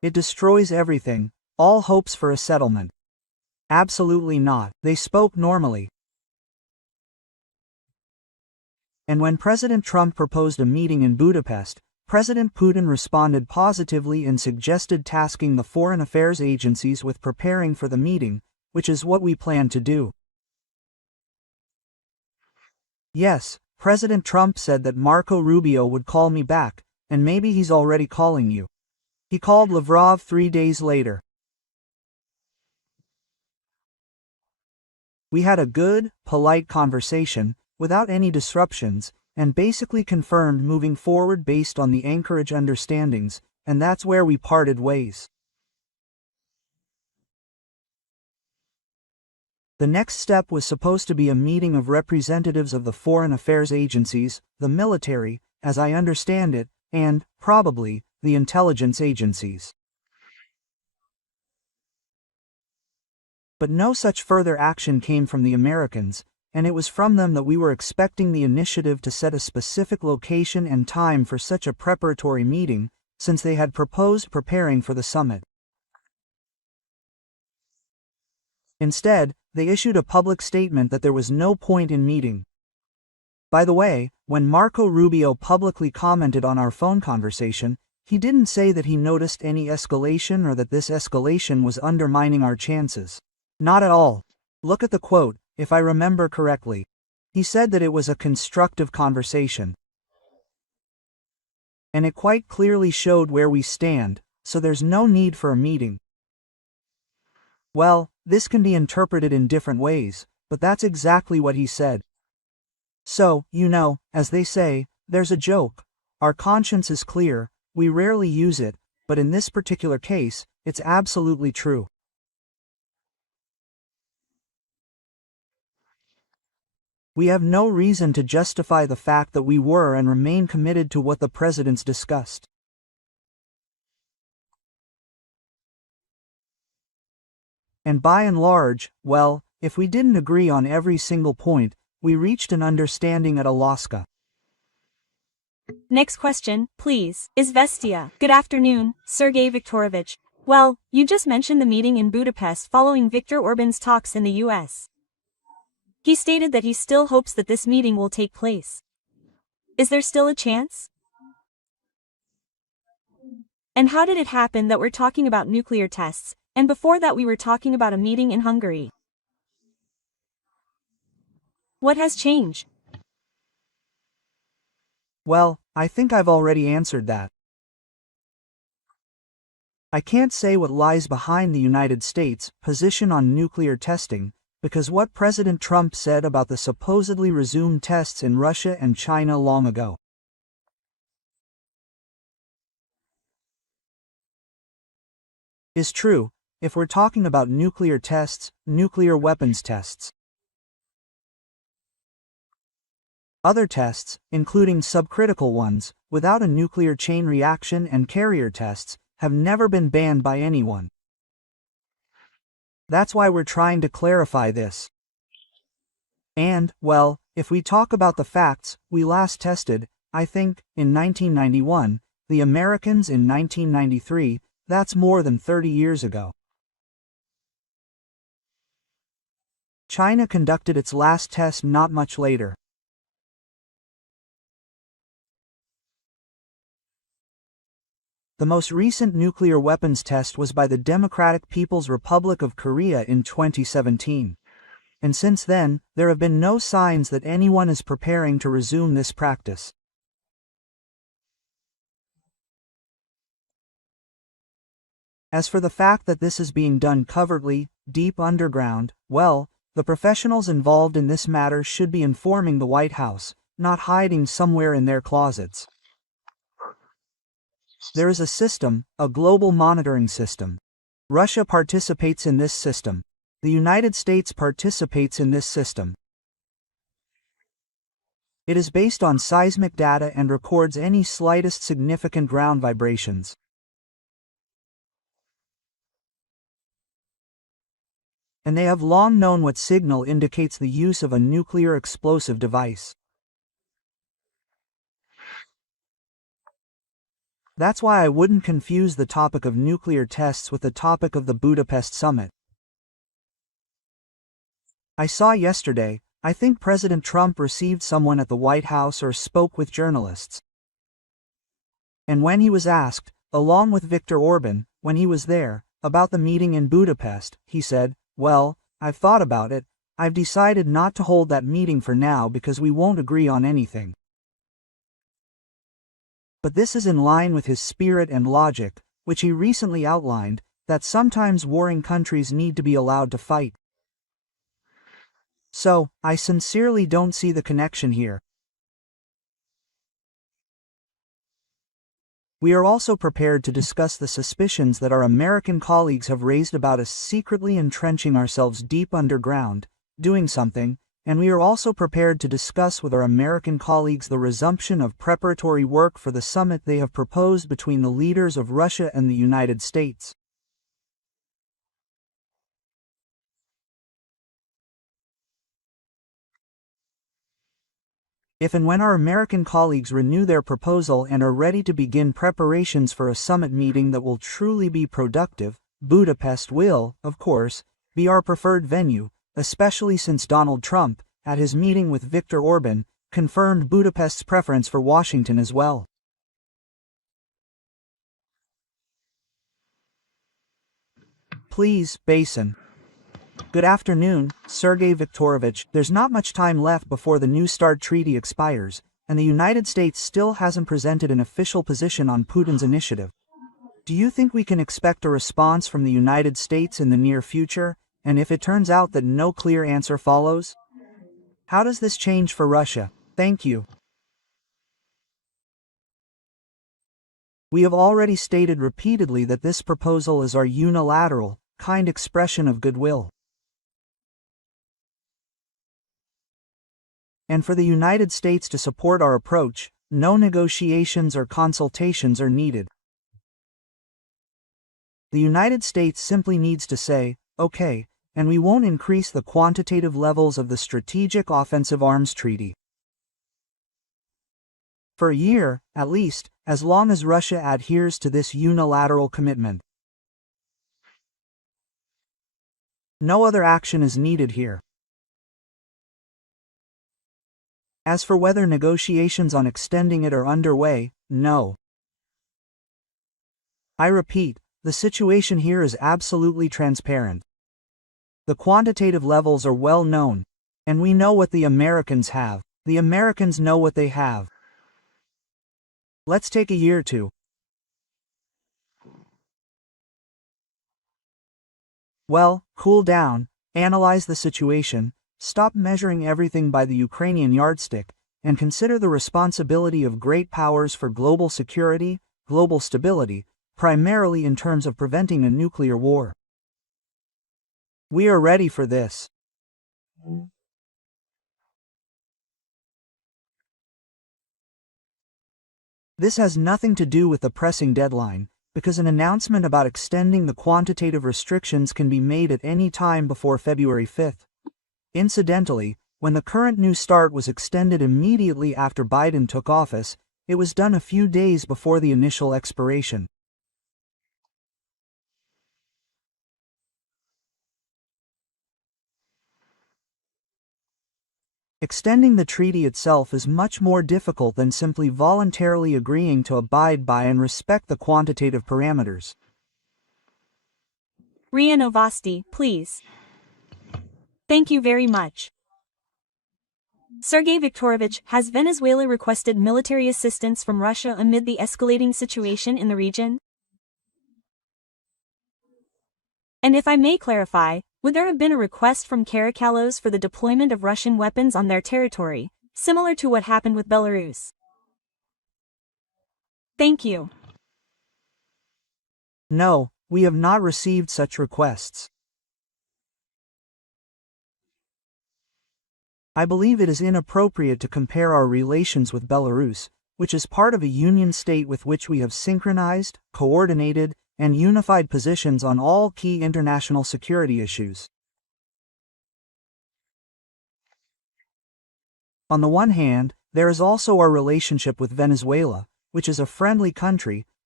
It destroys everything, all hopes for a settlement. Absolutely not. They spoke normally. And when President Trump proposed a meeting in Budapest, President Putin responded positively and suggested tasking the foreign affairs agencies with preparing for the meeting, which is what we plan to do. Yes, President Trump said that Marco Rubio would call me back, and maybe he's already calling you. He called Lavrov 3 days later. We had a good, polite conversation, without any disruptions, and basically confirmed moving forward based on the Anchorage understandings, and that's where we parted ways. The next step was supposed to be a meeting of representatives of the foreign affairs agencies, the military, as I understand it, and, probably, the intelligence agencies. But no such further action came from the Americans, and it was from them that we were expecting the initiative to set a specific location and time for such a preparatory meeting, since they had proposed preparing for the summit. Instead, they issued a public statement that there was no point in meeting. By the way, when Marco Rubio publicly commented on our phone conversation, he didn't say that he noticed any escalation or that this escalation was undermining our chances. Not at all. Look at the quote, if I remember correctly. He said that it was a constructive conversation. And it quite clearly showed where we stand, so there's no need for a meeting. Well, this can be interpreted in different ways, but that's exactly what he said. So, as they say, there's a joke. Our conscience is clear, we rarely use it, but in this particular case, it's absolutely true. We have no reason to justify the fact that we were and remain committed to what the presidents discussed. And by and large, well, if we didn't agree on every single point, we reached an understanding at Alaska. Next question, please. Izvestia. Good afternoon, Sergey Viktorovich. Well, you just mentioned the meeting in Budapest following Viktor Orban's talks in the US. He stated that he still hopes that this meeting will take place. Is there still a chance? And how did it happen that we're talking about nuclear tests, and before that we were talking about a meeting in Hungary? What has changed? Well, I think I've already answered that. I can't say what lies behind the United States' position on nuclear testing, because what President Trump said about the supposedly resumed tests in Russia and China long ago is true, if we're talking about nuclear tests, nuclear weapons tests. Other tests, including subcritical ones, without a nuclear chain reaction and carrier tests, have never been banned by anyone. That's why we're trying to clarify this. And, well, if we talk about the facts, we last tested, I think, in 1991, the Americans in 1993, that's more than 30 years ago. China conducted its last test not much later. The most recent nuclear weapons test was by the Democratic People's Republic of Korea in 2017. And since then, there have been no signs that anyone is preparing to resume this practice. As for the fact that this is being done covertly, deep underground, well, the professionals involved in this matter should be informing the White House, not hiding somewhere in their closets. There is a system, a global monitoring system. Russia participates in this system. The United States participates in this system. It is based on seismic data and records any slightest significant ground vibrations. And they have long known what signal indicates the use of a nuclear explosive device. That's why I wouldn't confuse the topic of nuclear tests with the topic of the Budapest summit. I saw yesterday, I think President Trump received someone at the White House or spoke with journalists. And when he was asked, along with Viktor Orban, when he was there, about the meeting in Budapest, he said, "Well, I've thought about it, I've decided not to hold that meeting for now because we won't agree on anything." But this is in line with his spirit and logic, which he recently outlined, that sometimes warring countries need to be allowed to fight. So, I sincerely don't see the connection here. We are also prepared to discuss the suspicions that our American colleagues have raised about us secretly entrenching ourselves deep underground, doing something, and we are also prepared to discuss with our American colleagues the resumption of preparatory work for the summit they have proposed between the leaders of Russia and the United States. If and when our American colleagues renew their proposal and are ready to begin preparations for a summit meeting that will truly be productive, Budapest will, of course, be our preferred venue, especially since Donald Trump, at his meeting with Viktor Orban, confirmed Budapest's preference for Washington as well. Please, Basin. Good afternoon, Sergey Viktorovich. There's not much time left before the New START treaty expires, and the United States still hasn't presented an official position on Putin's initiative. Do you think we can expect a response from the United States in the near future, and if it turns out that no clear answer follows? How does this change for Russia? Thank you. We have already stated repeatedly that this proposal is our unilateral, kind expression of goodwill. And for the United States to support our approach, no negotiations or consultations are needed. The United States simply needs to say, "Okay," and we won't increase the quantitative levels of the Strategic Offensive Arms Treaty. For a year, at least, as long as Russia adheres to this unilateral commitment. No other action is needed here. As for whether negotiations on extending it are underway, no. I repeat, the situation here is absolutely transparent. The quantitative levels are well known, and we know what the Americans have. The Americans know what they have. Let's take a year or two. Well, cool down, analyze the situation, stop measuring everything by the Ukrainian yardstick, and consider the responsibility of great powers for global security, global stability, primarily in terms of preventing a nuclear war. We are ready for this. This has nothing to do with the pressing deadline, because an announcement about extending the quantitative restrictions can be made at any time before February 5th. Incidentally, when the current New START was extended immediately after Biden took office, it was done a few days before the initial expiration. Extending the treaty itself is much more difficult than simply voluntarily agreeing to abide by and respect the quantitative parameters. RIA Novosti, please. Thank you very much. Sergey Viktorovich, has Venezuela requested military assistance from Russia amid the escalating situation in the region? And if I may clarify, would there have been a request from Caracalos for the deployment of Russian weapons on their territory, similar to what happened with Belarus? Thank you. No, we have not received such requests. I believe it is inappropriate to compare our relations with Belarus, which is part of a union state with which we have synchronized, coordinated, and unified positions on all key international security issues. On the one hand, there is also our relationship with Venezuela, which is a friendly country,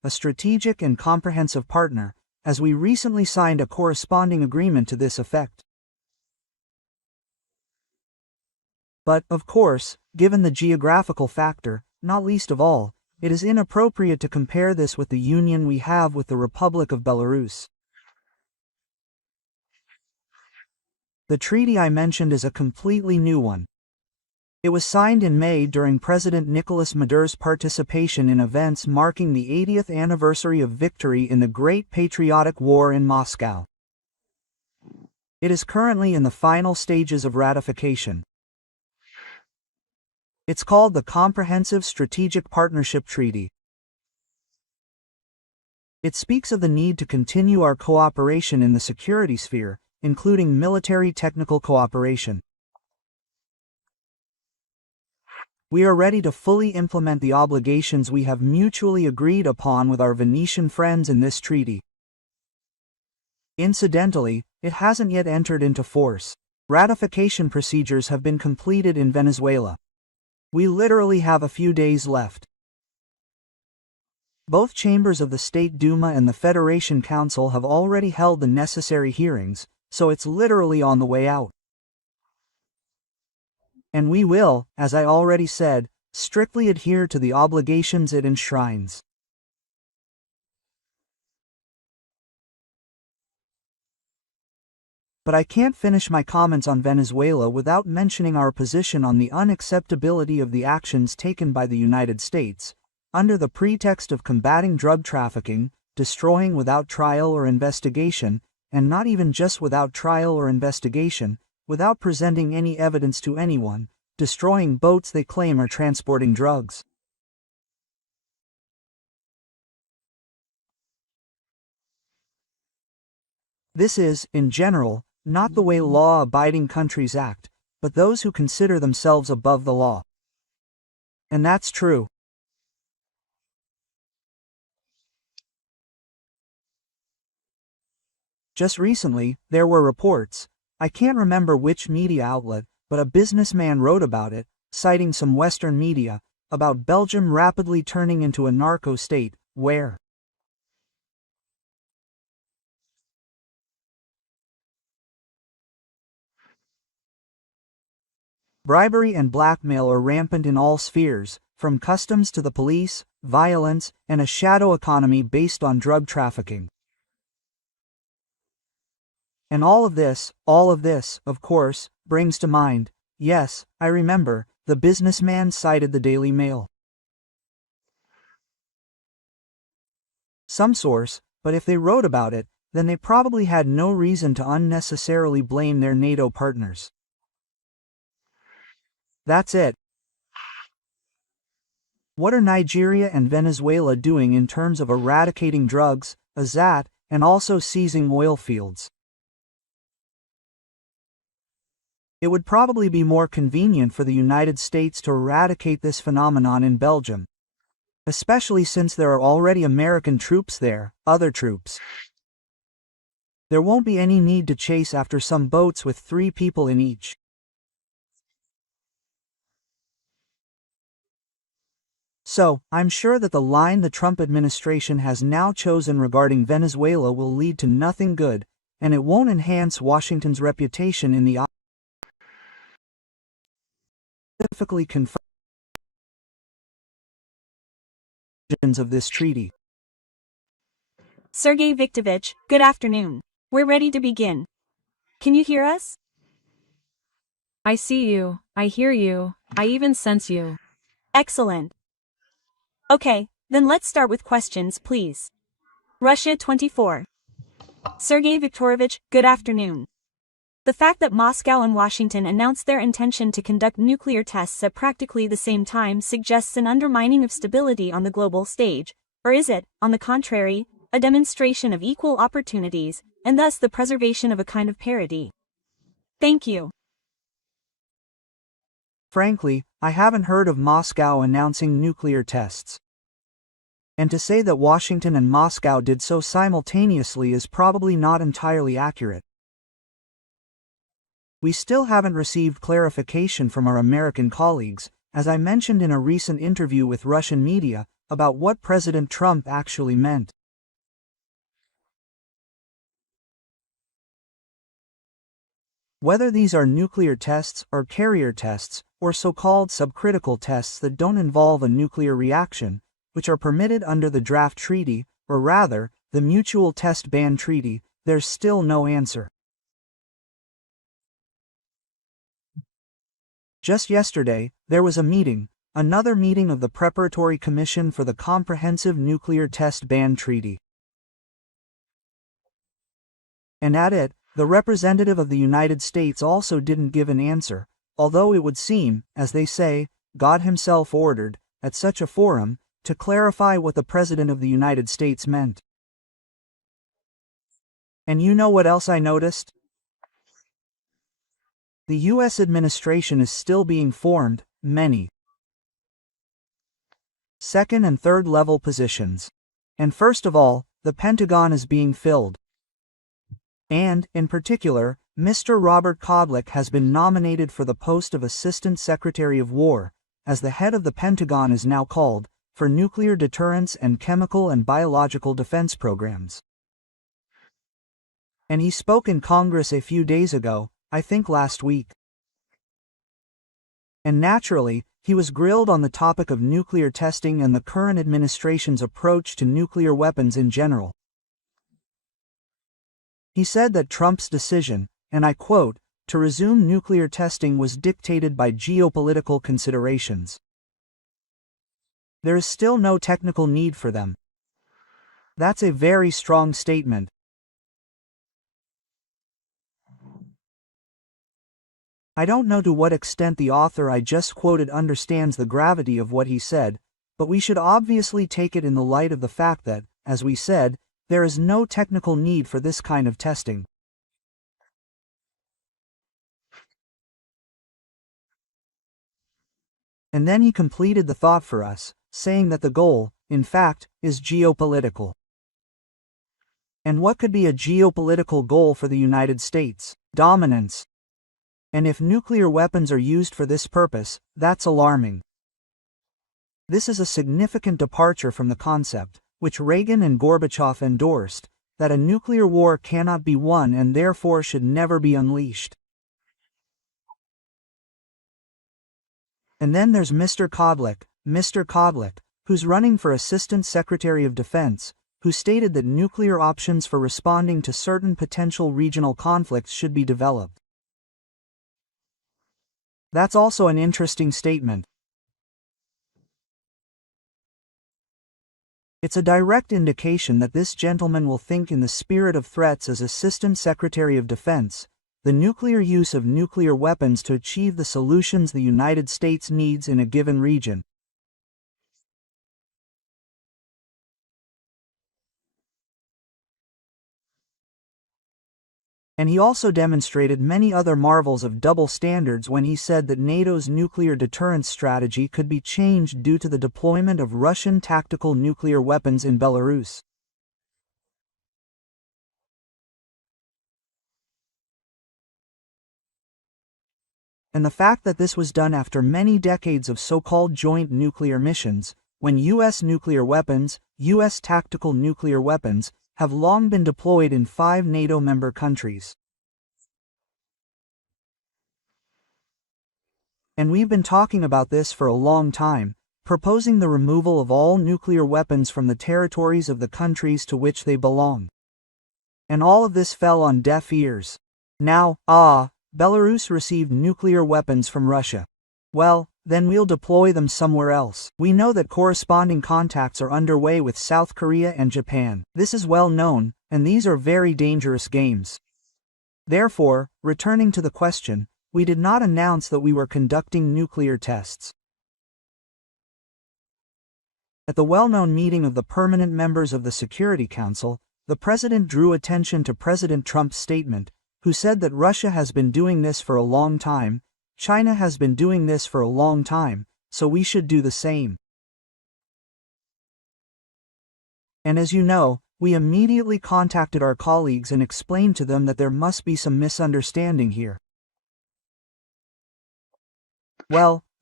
a strategic and comprehensive partner, as we recently signed a corresponding agreement to this effect. But, of course, given the geographical factor, not least of all, it is inappropriate to compare this with the union we have with the Republic of Belarus. The treaty I mentioned is a completely new one. It was signed in May during President Nicolas Maduro's participation in events marking the 80th anniversary of victory in the Great Patriotic War in Moscow. It is currently in the final stages of ratification. It's called the Comprehensive Strategic Partnership Treaty. It speaks of the need to continue our cooperation in the security sphere, including military technical cooperation. We are ready to fully implement the obligations we have mutually agreed upon with our Venetian friends in this treaty. Incidentally, it hasn't yet entered into force. Ratification procedures have been completed in Venezuela. We literally have a few days left. Both chambers of the State Duma and the Federation Council have already held the necessary hearings, so it's literally on the way out. And we will, as I already said, strictly adhere to the obligations it enshrines. But I can't finish my comments on Venezuela without mentioning our position on the unacceptability of the actions taken by the United States, under the pretext of combating drug trafficking, destroying without trial or investigation, and not even just without trial or investigation, without presenting any evidence to anyone, destroying boats they claim are transporting drugs. This is, in general, not the way law-abiding countries act, but those who consider themselves above the law. And that's true. Just recently, there were reports, I can't remember which media outlet, but a businessman wrote about it, citing some Western media, about Belgium rapidly turning into a narco state, where bribery and blackmail are rampant in all spheres, from customs to the police, violence, and a shadow economy based on drug trafficking. And all of this, of course, brings to mind, yes, I remember, the businessman cited the Daily Mail. Some source, but if they wrote about it, then they probably had no reason to unnecessarily blame their NATO partners. That's it. What are Nigeria and Venezuela doing in terms of eradicating drugs, AZAT, and also seizing oil fields? It would probably be more convenient for the United States to eradicate this phenomenon in Belgium, especially since there are already American troops there, other troops. There won't be any need to chase after some boats with 3 people in each. So, I'm sure that the line the Trump administration has now chosen regarding Venezuela will lead to nothing good, and it won't enhance Washington's reputation in the specifically confirmed of this treaty. Sergey Viktorovich, good afternoon. We're ready to begin. Can you hear us? I see you, I hear you, I even sense you. Excellent. Okay, then let's start with questions, please. Russia 24. Sergey Viktorovich, good afternoon. The fact that Moscow and Washington announced their intention to conduct nuclear tests at practically the same time suggests an undermining of stability on the global stage, or is it, on the contrary, a demonstration of equal opportunities, and thus the preservation of a kind of parity? Thank you. Frankly, I haven't heard of Moscow announcing nuclear tests. And to say that Washington and Moscow did so simultaneously is probably not entirely accurate. We still haven't received clarification from our American colleagues. As I mentioned in a recent interview with Russian media, about what President Trump actually meant. Whether these are nuclear tests or carrier tests, or so-called subcritical tests that don't involve a nuclear reaction, which are permitted under the draft treaty, or rather, the Mutual Test Ban Treaty, there's still no answer. Just yesterday, there was a meeting, another meeting of the Preparatory Commission for the Comprehensive Nuclear Test Ban Treaty. And at it, the representative of the United States also didn't give an answer, although it would seem, as they say, God himself ordered, at such a forum, to clarify what the President of the United States meant. And you know what else I noticed? The U.S. administration is still being formed, many second and third level positions. And first of all, the Pentagon is being filled. And, in particular, Mr. Robert Kodlik has been nominated for the post of Assistant Secretary of War, as the head of the Pentagon is now called, for nuclear deterrence and chemical and biological defense programs. And he spoke in Congress a few days ago, I think last week. And naturally, he was grilled on the topic of nuclear testing and the current administration's approach to nuclear weapons in general. He said that Trump's decision, and I quote, to resume nuclear testing was dictated by geopolitical considerations. There is still no technical need for them. That's a very strong statement. I don't know to what extent the author I just quoted understands the gravity of what he said, but we should obviously take it in the light of the fact that, as we said, there is no technical need for this kind of testing. And then he completed the thought for us, saying that the goal, in fact, is geopolitical. And what could be a geopolitical goal for the United States? Dominance. And if nuclear weapons are used for this purpose, that's alarming. This is a significant departure from the concept, which Reagan and Gorbachev endorsed, that a nuclear war cannot be won and therefore should never be unleashed. And then there's Mr. Kodlik, who's running for Assistant Secretary of Defense, who stated that nuclear options for responding to certain potential regional conflicts should be developed. That's also an interesting statement. It's a direct indication that this gentleman will think in the spirit of threats as Assistant Secretary of Defense, the nuclear use of nuclear weapons to achieve the solutions the United States needs in a given region. And he also demonstrated many other marvels of double standards when he said that NATO's nuclear deterrence strategy could be changed due to the deployment of Russian tactical nuclear weapons in Belarus. And the fact that this was done after many decades of so-called joint nuclear missions, when U.S. nuclear weapons, U.S. tactical nuclear weapons, have long been deployed in 5 NATO member countries. And we've been talking about this for a long time, proposing the removal of all nuclear weapons from the territories of the countries to which they belong. And all of this fell on deaf ears. Now, Belarus received nuclear weapons from Russia. Well, then we'll deploy them somewhere else. We know that corresponding contacts are underway with South Korea and Japan. This is well known, and these are very dangerous games. Therefore, returning to the question, we did not announce that we were conducting nuclear tests. At the well-known meeting of the permanent members of the Security Council, the President drew attention to President Trump's statement, who said that Russia has been doing this for a long time, China has been doing this for a long time, so we should do the same. And as you know, we immediately contacted our colleagues and explained to them that there must be some misunderstanding here. Well,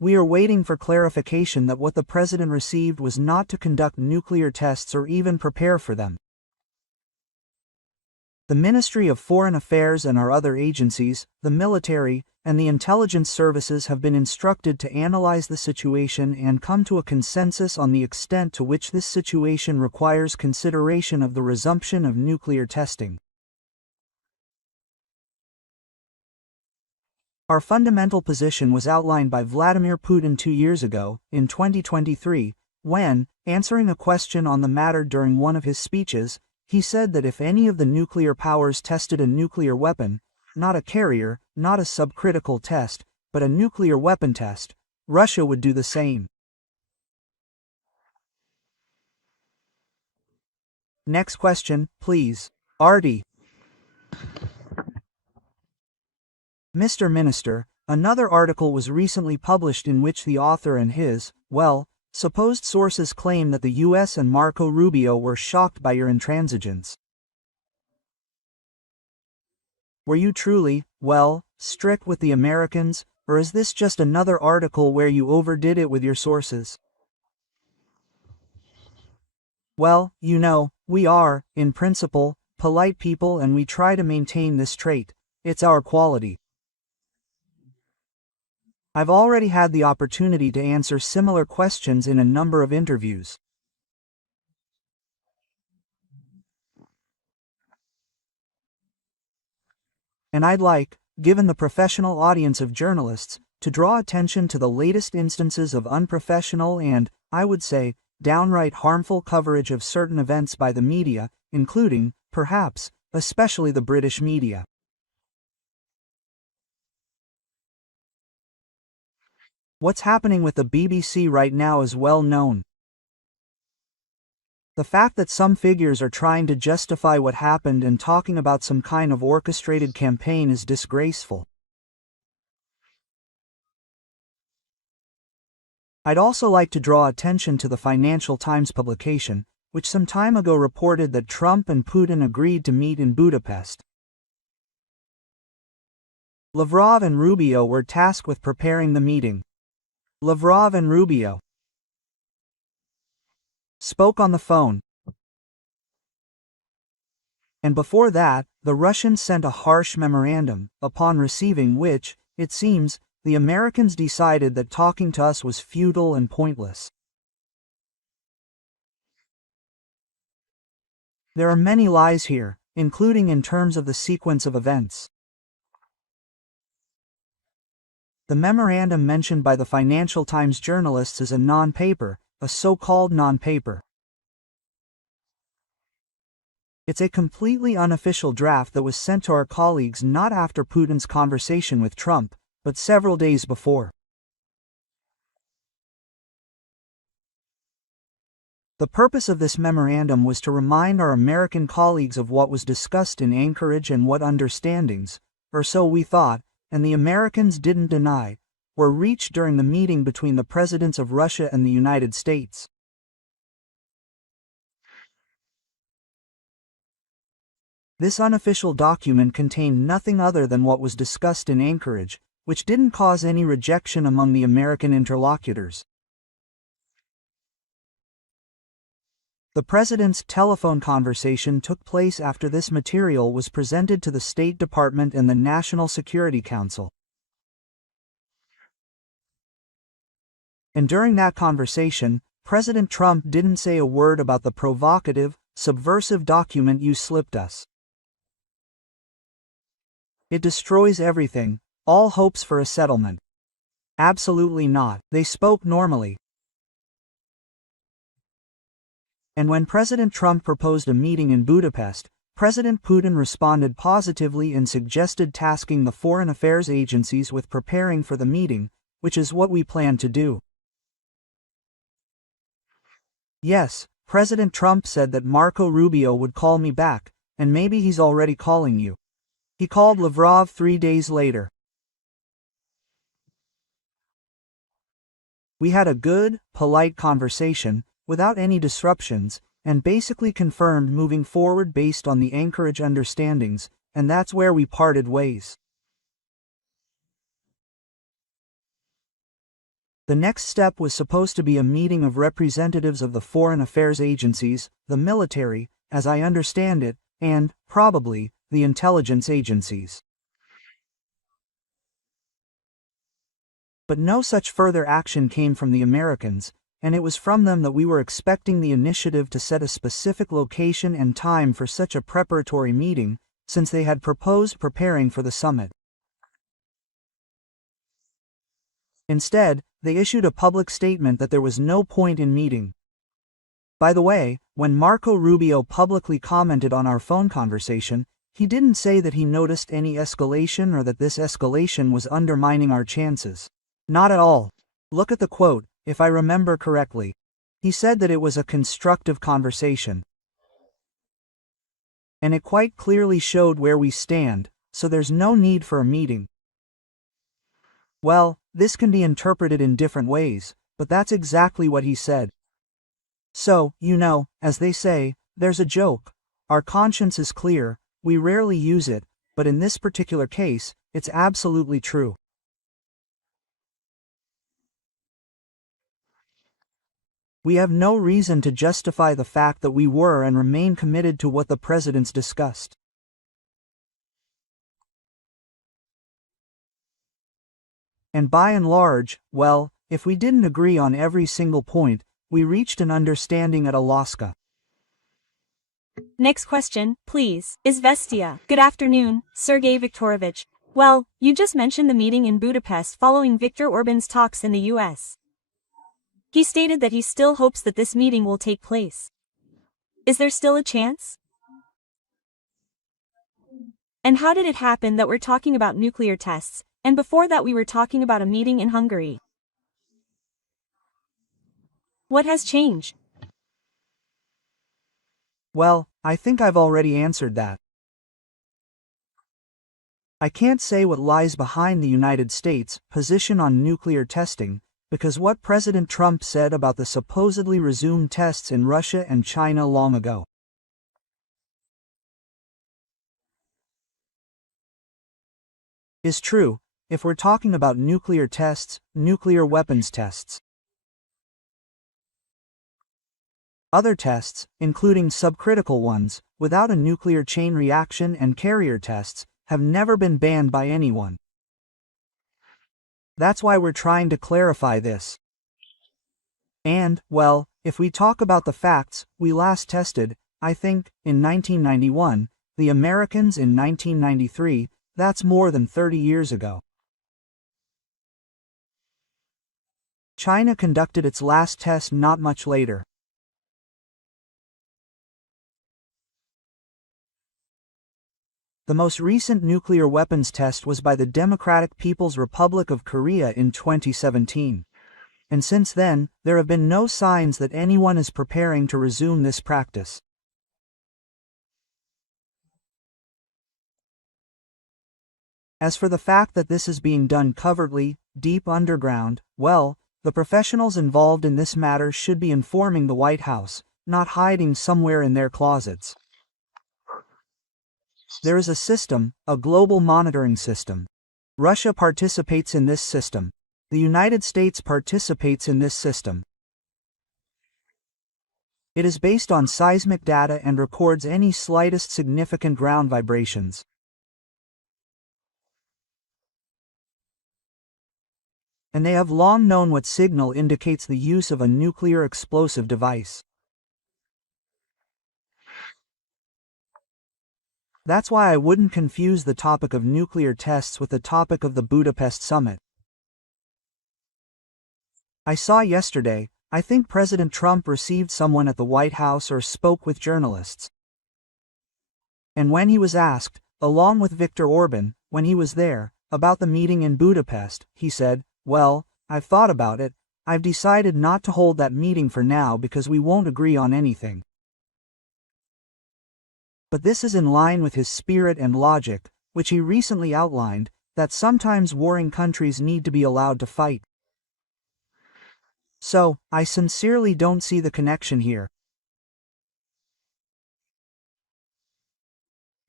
We are waiting for clarification that what the president received was not to conduct nuclear tests or even prepare for them. The Ministry of Foreign Affairs and our other agencies, the military, and the intelligence services have been instructed to analyze the situation and come to a consensus on the extent to which this situation requires consideration of the resumption of nuclear testing. Our fundamental position was outlined by Vladimir Putin 2 years ago, in 2023, when, answering a question on the matter during one of his speeches, he said that if any of the nuclear powers tested a nuclear weapon, not a carrier, not a subcritical test, but a nuclear weapon test, Russia would do the same. Next question, please. Artie. Mr. Minister, another article was recently published in which the author and his, supposed sources claim that the US and Marco Rubio were shocked by your intransigence. Were you truly, strict with the Americans, or is this just another article where you overdid it with your sources? Well, you know, we are, in principle, polite people and we try to maintain this trait. It's our quality. I've already had the opportunity to answer similar questions in a number of interviews. And I'd like, given the professional audience of journalists, to draw attention to the latest instances of unprofessional and, I would say, downright harmful coverage of certain events by the media, including, perhaps, especially the British media. What's happening with the BBC right now is well known. The fact that some figures are trying to justify what happened and talking about some kind of orchestrated campaign is disgraceful. I'd also like to draw attention to the Financial Times publication, which some time ago reported that Trump and Putin agreed to meet in Budapest. Lavrov and Rubio were tasked with preparing the meeting. Lavrov and Rubio spoke on the phone. And before that, the Russians sent a harsh memorandum, upon receiving which, it seems, the Americans decided that talking to us was futile and pointless. There are many lies here, including in terms of the sequence of events. The memorandum mentioned by the Financial Times journalists is a non-paper, a so-called non-paper. It's a completely unofficial draft that was sent to our colleagues not after Putin's conversation with Trump, but several days before. The purpose of this memorandum was to remind our American colleagues of what was discussed in Anchorage and what understandings, or so we thought, and the Americans didn't deny, were reached during the meeting between the presidents of Russia and the United States. This unofficial document contained nothing other than what was discussed in Anchorage, which didn't cause any rejection among the American interlocutors. The president's telephone conversation took place after this material was presented to the State Department and the National Security Council. And during that conversation, President Trump didn't say a word about the provocative, subversive document you slipped us. It destroys everything, all hopes for a settlement. Absolutely not. They spoke normally. And when President Trump proposed a meeting in Budapest, President Putin responded positively and suggested tasking the foreign affairs agencies with preparing for the meeting, which is what we plan to do. Yes, President Trump said that Marco Rubio would call me back, and maybe he's already calling you. He called Lavrov 3 days later. We had a good, polite conversation, without any disruptions, and basically confirmed moving forward based on the Anchorage understandings, and that's where we parted ways. The next step was supposed to be a meeting of representatives of the foreign affairs agencies, the military, as I understand it, and, probably, the intelligence agencies. But no such further action came from the Americans, and it was from them that we were expecting the initiative to set a specific location and time for such a preparatory meeting, since they had proposed preparing for the summit. Instead, they issued a public statement that there was no point in meeting. By the way, when Marco Rubio publicly commented on our phone conversation, he didn't say that he noticed any escalation or that this escalation was undermining our chances. Not at all. Look at the quote, if I remember correctly. He said that it was a constructive conversation. And it quite clearly showed where we stand, so there's no need for a meeting. Well, this can be interpreted in different ways, but that's exactly what he said. So, as they say, there's a joke. Our conscience is clear, we rarely use it, but in this particular case, it's absolutely true. We have no reason to justify the fact that we were and remain committed to what the presidents discussed. And by and large, well, if we didn't agree on every single point, we reached an understanding at Alaska. Next question, please. Izvestia. Good afternoon, Sergey Viktorovich. Well, you just mentioned the meeting in Budapest following Viktor Orban's talks in the US. He stated that he still hopes that this meeting will take place. Is there still a chance? And how did it happen that we're talking about nuclear tests, and before that we were talking about a meeting in Hungary? What has changed? Well, I think I've already answered that. I can't say what lies behind the United States' position on nuclear testing, because what President Trump said about the supposedly resumed tests in Russia and China long ago is true, if we're talking about nuclear tests, nuclear weapons tests. Other tests, including subcritical ones, without a nuclear chain reaction and carrier tests, have never been banned by anyone. That's why we're trying to clarify this. And, well, if we talk about the facts, we last tested, I think, in 1991, the Americans in 1993, that's more than 30 years ago. China conducted its last test not much later. The most recent nuclear weapons test was by the Democratic People's Republic of Korea in 2017. And since then, there have been no signs that anyone is preparing to resume this practice. As for the fact that this is being done covertly, deep underground, well, the professionals involved in this matter should be informing the White House, not hiding somewhere in their closets. There is a system, a global monitoring system. Russia participates in this system. The United States participates in this system. It is based on seismic data and records any slightest significant ground vibrations. And they have long known what signal indicates the use of a nuclear explosive device. That's why I wouldn't confuse the topic of nuclear tests with the topic of the Budapest summit. I saw yesterday, I think President Trump received someone at the White House or spoke with journalists. And when he was asked, along with Viktor Orban, when he was there, about the meeting in Budapest, he said, "Well, I've thought about it, I've decided not to hold that meeting for now because we won't agree on anything." But this is in line with his spirit and logic, which he recently outlined, that sometimes warring countries need to be allowed to fight. So, I sincerely don't see the connection here.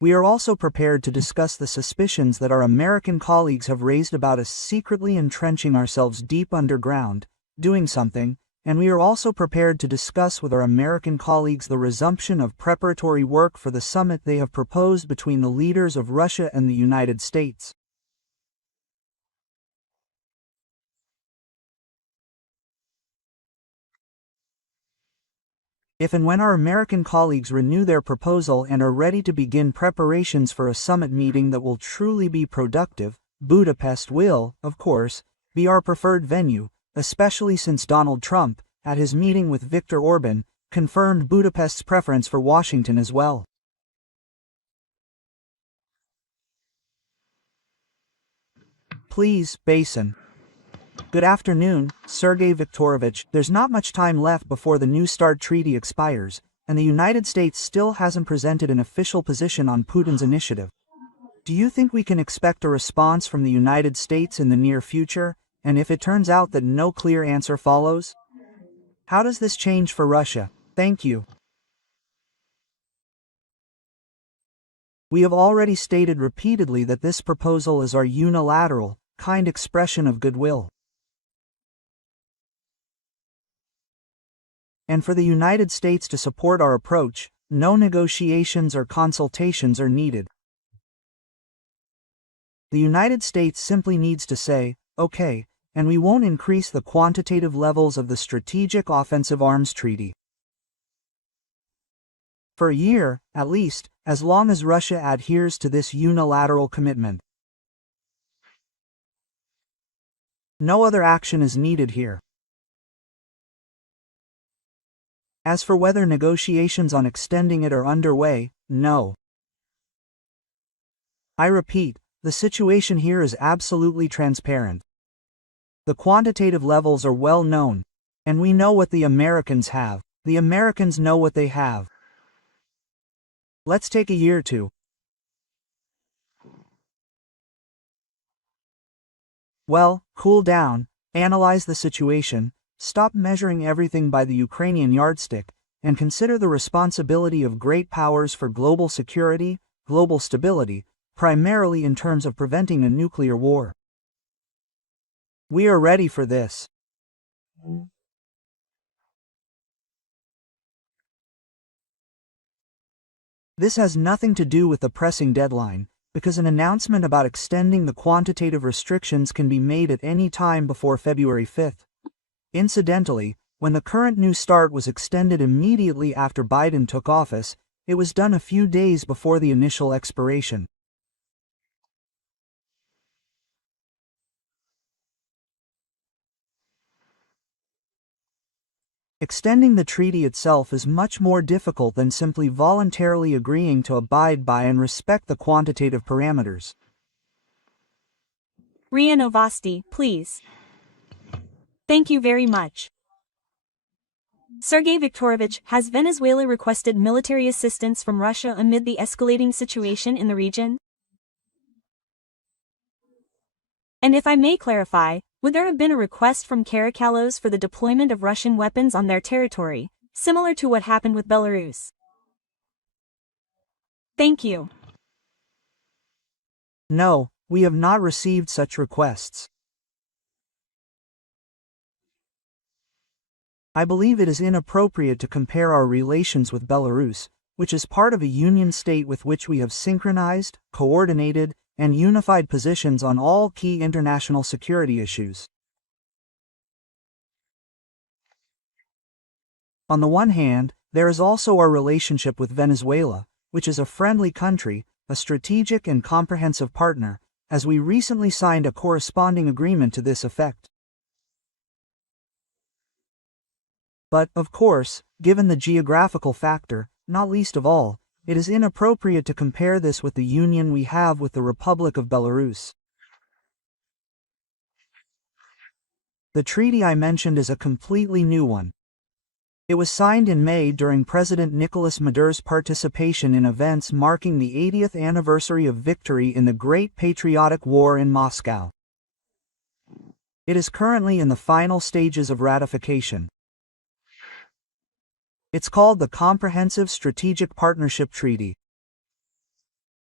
We are also prepared to discuss the suspicions that our American colleagues have raised about us secretly entrenching ourselves deep underground, doing something, and we are also prepared to discuss with our American colleagues the resumption of preparatory work for the summit they have proposed between the leaders of Russia and the United States. If and when our American colleagues renew their proposal and are ready to begin preparations for a summit meeting that will truly be productive, Budapest will, of course, be our preferred venue, especially since Donald Trump, at his meeting with Viktor Orban, confirmed Budapest's preference for Washington as well. Please, Basin. Good afternoon, Sergey Viktorovich. There's not much time left before the New START treaty expires, and the United States still hasn't presented an official position on Putin's initiative. Do you think we can expect a response from the United States in the near future, and if it turns out that no clear answer follows? How does this change for Russia? Thank you. We have already stated repeatedly that this proposal is our unilateral, kind expression of goodwill. And for the United States to support our approach, no negotiations or consultations are needed. The United States simply needs to say, okay, and we won't increase the quantitative levels of the Strategic Offensive Arms Treaty. For a year, at least, as long as Russia adheres to this unilateral commitment. No other action is needed here. As for whether negotiations on extending it are underway, no. I repeat, the situation here is absolutely transparent. The quantitative levels are well known, and we know what the Americans have. The Americans know what they have. Let's take a year or two. Well, cool down, analyze the situation, stop measuring everything by the Ukrainian yardstick, and consider the responsibility of great powers for global security, global stability, primarily in terms of preventing a nuclear war. We are ready for this. This has nothing to do with the pressing deadline, because an announcement about extending the quantitative restrictions can be made at any time before February 5th. Incidentally, when the current New START was extended immediately after Biden took office, it was done a few days before the initial expiration. Extending the treaty itself is much more difficult than simply voluntarily agreeing to abide by and respect the quantitative parameters. RIA Novosti, please. Thank you very much. Sergey Viktorovich, has Venezuela requested military assistance from Russia amid the escalating situation in the region? And if I may clarify, would there have been a request from Caracalos for the deployment of Russian weapons on their territory, similar to what happened with Belarus? Thank you. No, we have not received such requests. I believe it is inappropriate to compare our relations with Belarus, which is part of a union state with which we have synchronized, coordinated, and unified positions on all key international security issues. On the one hand, there is also our relationship with Venezuela, which is a friendly country, a strategic and comprehensive partner, as we recently signed a corresponding agreement to this effect. But, of course, given the geographical factor, not least of all, it is inappropriate to compare this with the union we have with the Republic of Belarus. The treaty I mentioned is a completely new one. It was signed in May during President Nicolas Maduro's participation in events marking the 80th anniversary of victory in the Great Patriotic War in Moscow. It is currently in the final stages of ratification. It's called the Comprehensive Strategic Partnership Treaty.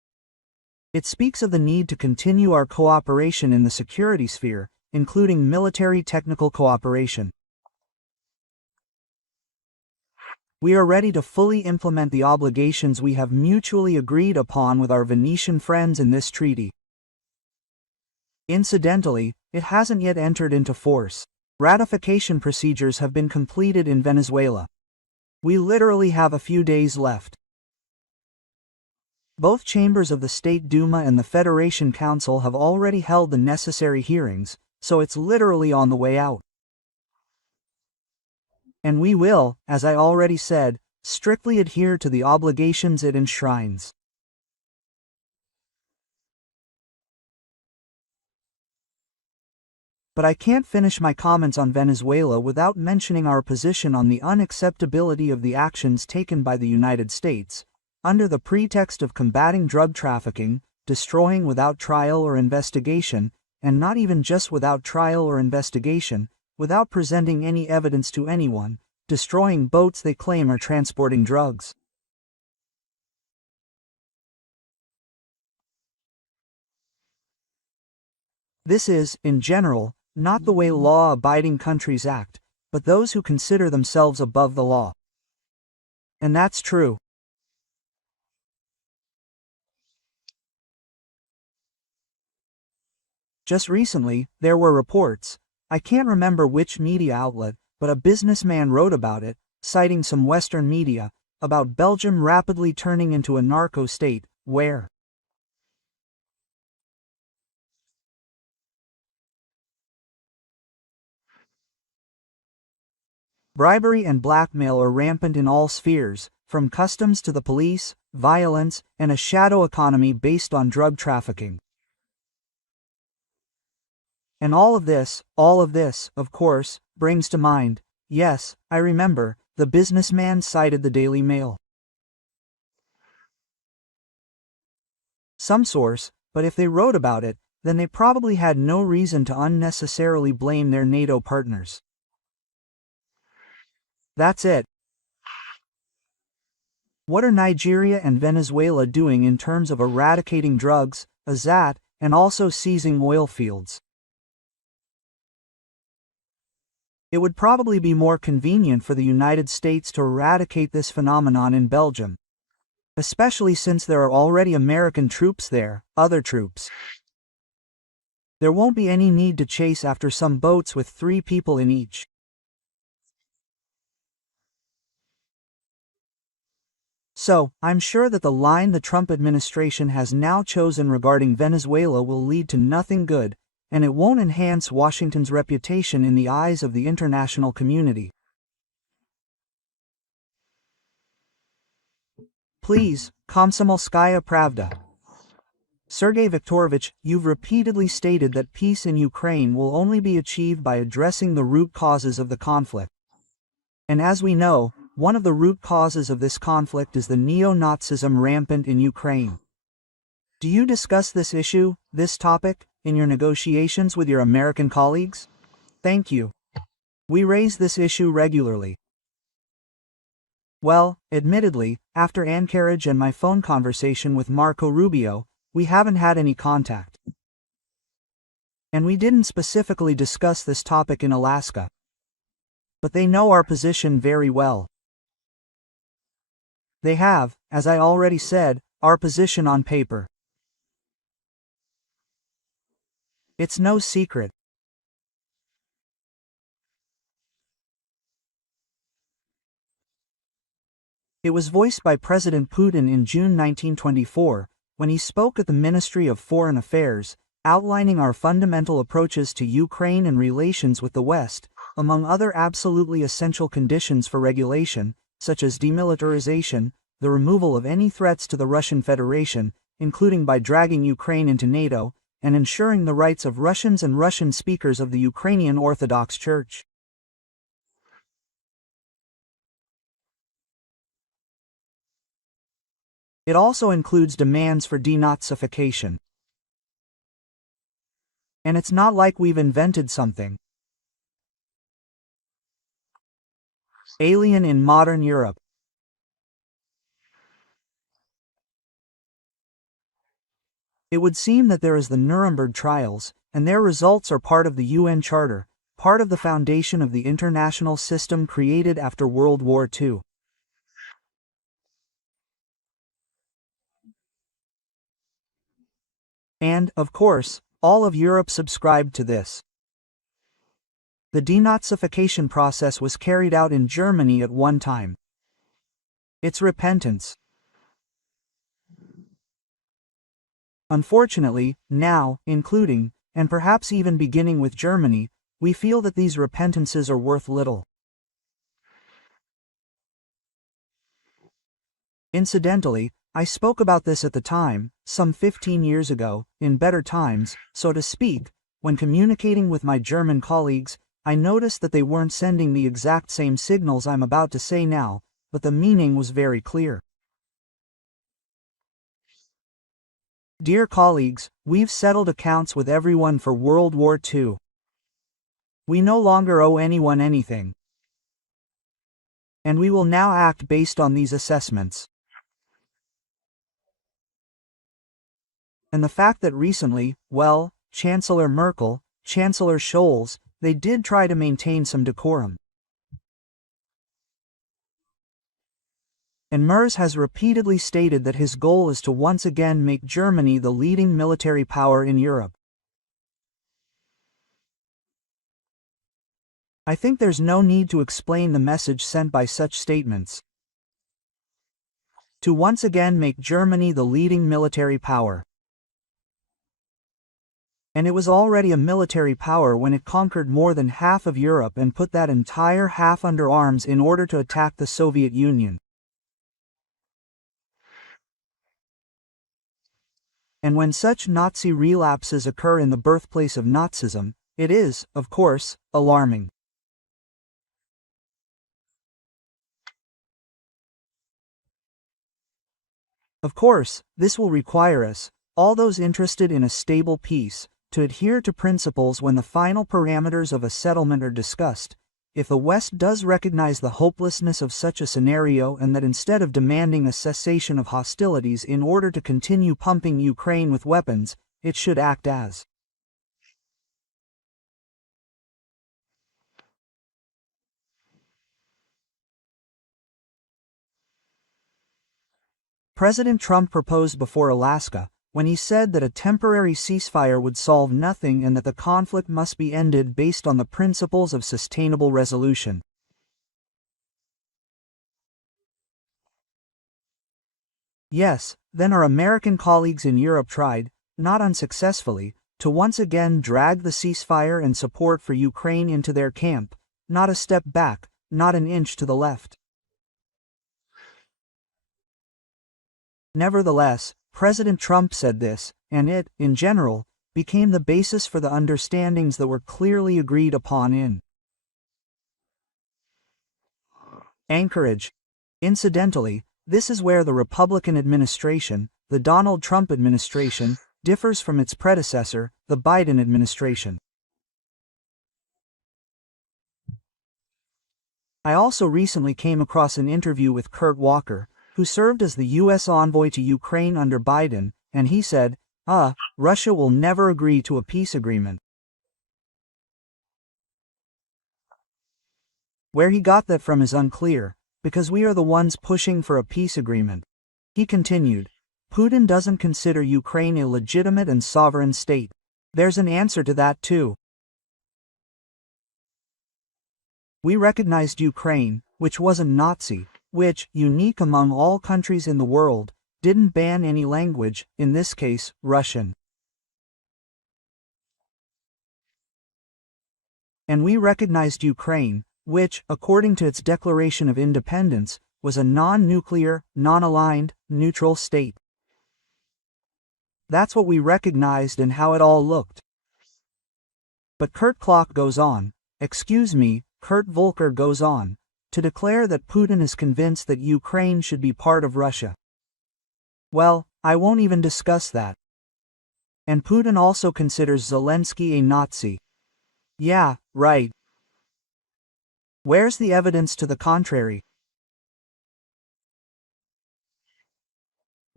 It speaks of the need to continue our cooperation in the security sphere, including military technical cooperation. We are ready to fully implement the obligations we have mutually agreed upon with our Venetian friends in this treaty. Incidentally, it hasn't yet entered into force. Ratification procedures have been completed in Venezuela. We literally have a few days left. Both chambers of the State Duma and the Federation Council have already held the necessary hearings, so it's literally on the way out. And we will, as I already said, strictly adhere to the obligations it enshrines. But I can't finish my comments on Venezuela without mentioning our position on the unacceptability of the actions taken by the United States, under the pretext of combating drug trafficking, destroying without trial or investigation, and not even just without trial or investigation, without presenting any evidence to anyone, destroying boats they claim are transporting drugs. This is, in general, not the way law-abiding countries act, but those who consider themselves above the law. And that's true. Just recently, there were reports, I can't remember which media outlet, but a businessman wrote about it, citing some Western media, about Belgium rapidly turning into a narco state, where bribery and blackmail are rampant in all spheres, from customs to the police, violence, and a shadow economy based on drug trafficking. And all of this, of course, brings to mind, yes, I remember, the businessman cited the Daily Mail. Some source, but if they wrote about it, then they probably had no reason to unnecessarily blame their NATO partners. That's it. What are Nigeria and Venezuela doing in terms of eradicating drugs, AZAT, and also seizing oil fields? It would probably be more convenient for the United States to eradicate this phenomenon in Belgium, especially since there are already American troops there, other troops. There won't be any need to chase after some boats with 3 people in each. So, I'm sure that the line the Trump administration has now chosen regarding Venezuela will lead to nothing good, and it won't enhance Washington's reputation in the eyes of the international community. Please, Komsomolskaya Pravda. Sergey Viktorovich, you've repeatedly stated that peace in Ukraine will only be achieved by addressing the root causes of the conflict. And as we know, one of the root causes of this conflict is the neo-Nazism rampant in Ukraine. Do you discuss this issue, this topic, in your negotiations with your American colleagues? Thank you. We raise this issue regularly. Well, admittedly, after Anchorage and my phone conversation with Marco Rubio, we haven't had any contact. And we didn't specifically discuss this topic in Alaska. But they know our position very well. They have, as I already said, our position on paper. It's no secret. It was voiced by President Putin in June 1924, when he spoke at the Ministry of Foreign Affairs, outlining our fundamental approaches to Ukraine and relations with the West, among other absolutely essential conditions for regulation, such as demilitarization, the removal of any threats to the Russian Federation, including by dragging Ukraine into NATO, and ensuring the rights of Russians and Russian speakers of the Ukrainian Orthodox Church. It also includes demands for denazification. And it's not like we've invented something alien in modern Europe. It would seem that there is the Nuremberg trials, and their results are part of the UN Charter, part of the foundation of the international system created after World War II. And, of course, all of Europe subscribed to this. The denazification process was carried out in Germany at one time. It's repentance. Unfortunately, now, including, and perhaps even beginning with Germany, we feel that these repentances are worth little. Incidentally, I spoke about this at the time, some 15 years ago, in better times, so to speak. When communicating with my German colleagues, I noticed that they weren't sending the exact same signals I'm about to say now, but the meaning was very clear. Dear colleagues, we've settled accounts with everyone for World War II. We no longer owe anyone anything. And we will now act based on these assessments. And the fact that recently, well, Chancellor Merkel, Chancellor Scholz, they did try to maintain some decorum. And Merz has repeatedly stated that his goal is to once again make Germany the leading military power in Europe. I think there's no need to explain the message sent by such statements. To once again make Germany the leading military power. And it was already a military power when it conquered more than half of Europe and put that entire half under arms in order to attack the Soviet Union. And when such Nazi relapses occur in the birthplace of Nazism, it is, of course, alarming. Of course, this will require us, all those interested in a stable peace, to adhere to principles when the final parameters of a settlement are discussed. If the West does recognize the hopelessness of such a scenario and that instead of demanding a cessation of hostilities in order to continue pumping Ukraine with weapons, it should act as President Trump proposed before Alaska, when he said that a temporary ceasefire would solve nothing and that the conflict must be ended based on the principles of sustainable resolution. Yes, then our American colleagues in Europe tried, not unsuccessfully, to once again drag the ceasefire and support for Ukraine into their camp, not a step back, not an inch to the left. Nevertheless, President Trump said this, and it, in general, became the basis for the understandings that were clearly agreed upon in Anchorage. Incidentally, this is where the Republican administration, the Donald Trump administration, differs from its predecessor, the Biden administration. I also recently came across an interview with Kurt Walker, who served as the U.S. envoy to Ukraine under Biden, and he said, Russia will never agree to a peace agreement. Where he got that from is unclear, because we are the ones pushing for a peace agreement. He continued, Putin doesn't consider Ukraine a legitimate and sovereign state. There's an answer to that too. We recognized Ukraine, which wasn't Nazi, which, unique among all countries in the world, didn't ban any language, in this case, Russian. And we recognized Ukraine, which, according to its Declaration of Independence, was a non-nuclear, non-aligned, neutral state. That's what we recognized and how it all looked. But Kurt Volker goes on, to declare that Putin is convinced that Ukraine should be part of Russia. Well, I won't even discuss that. And Putin also considers Zelensky a Nazi. Yeah, right. Where's the evidence to the contrary?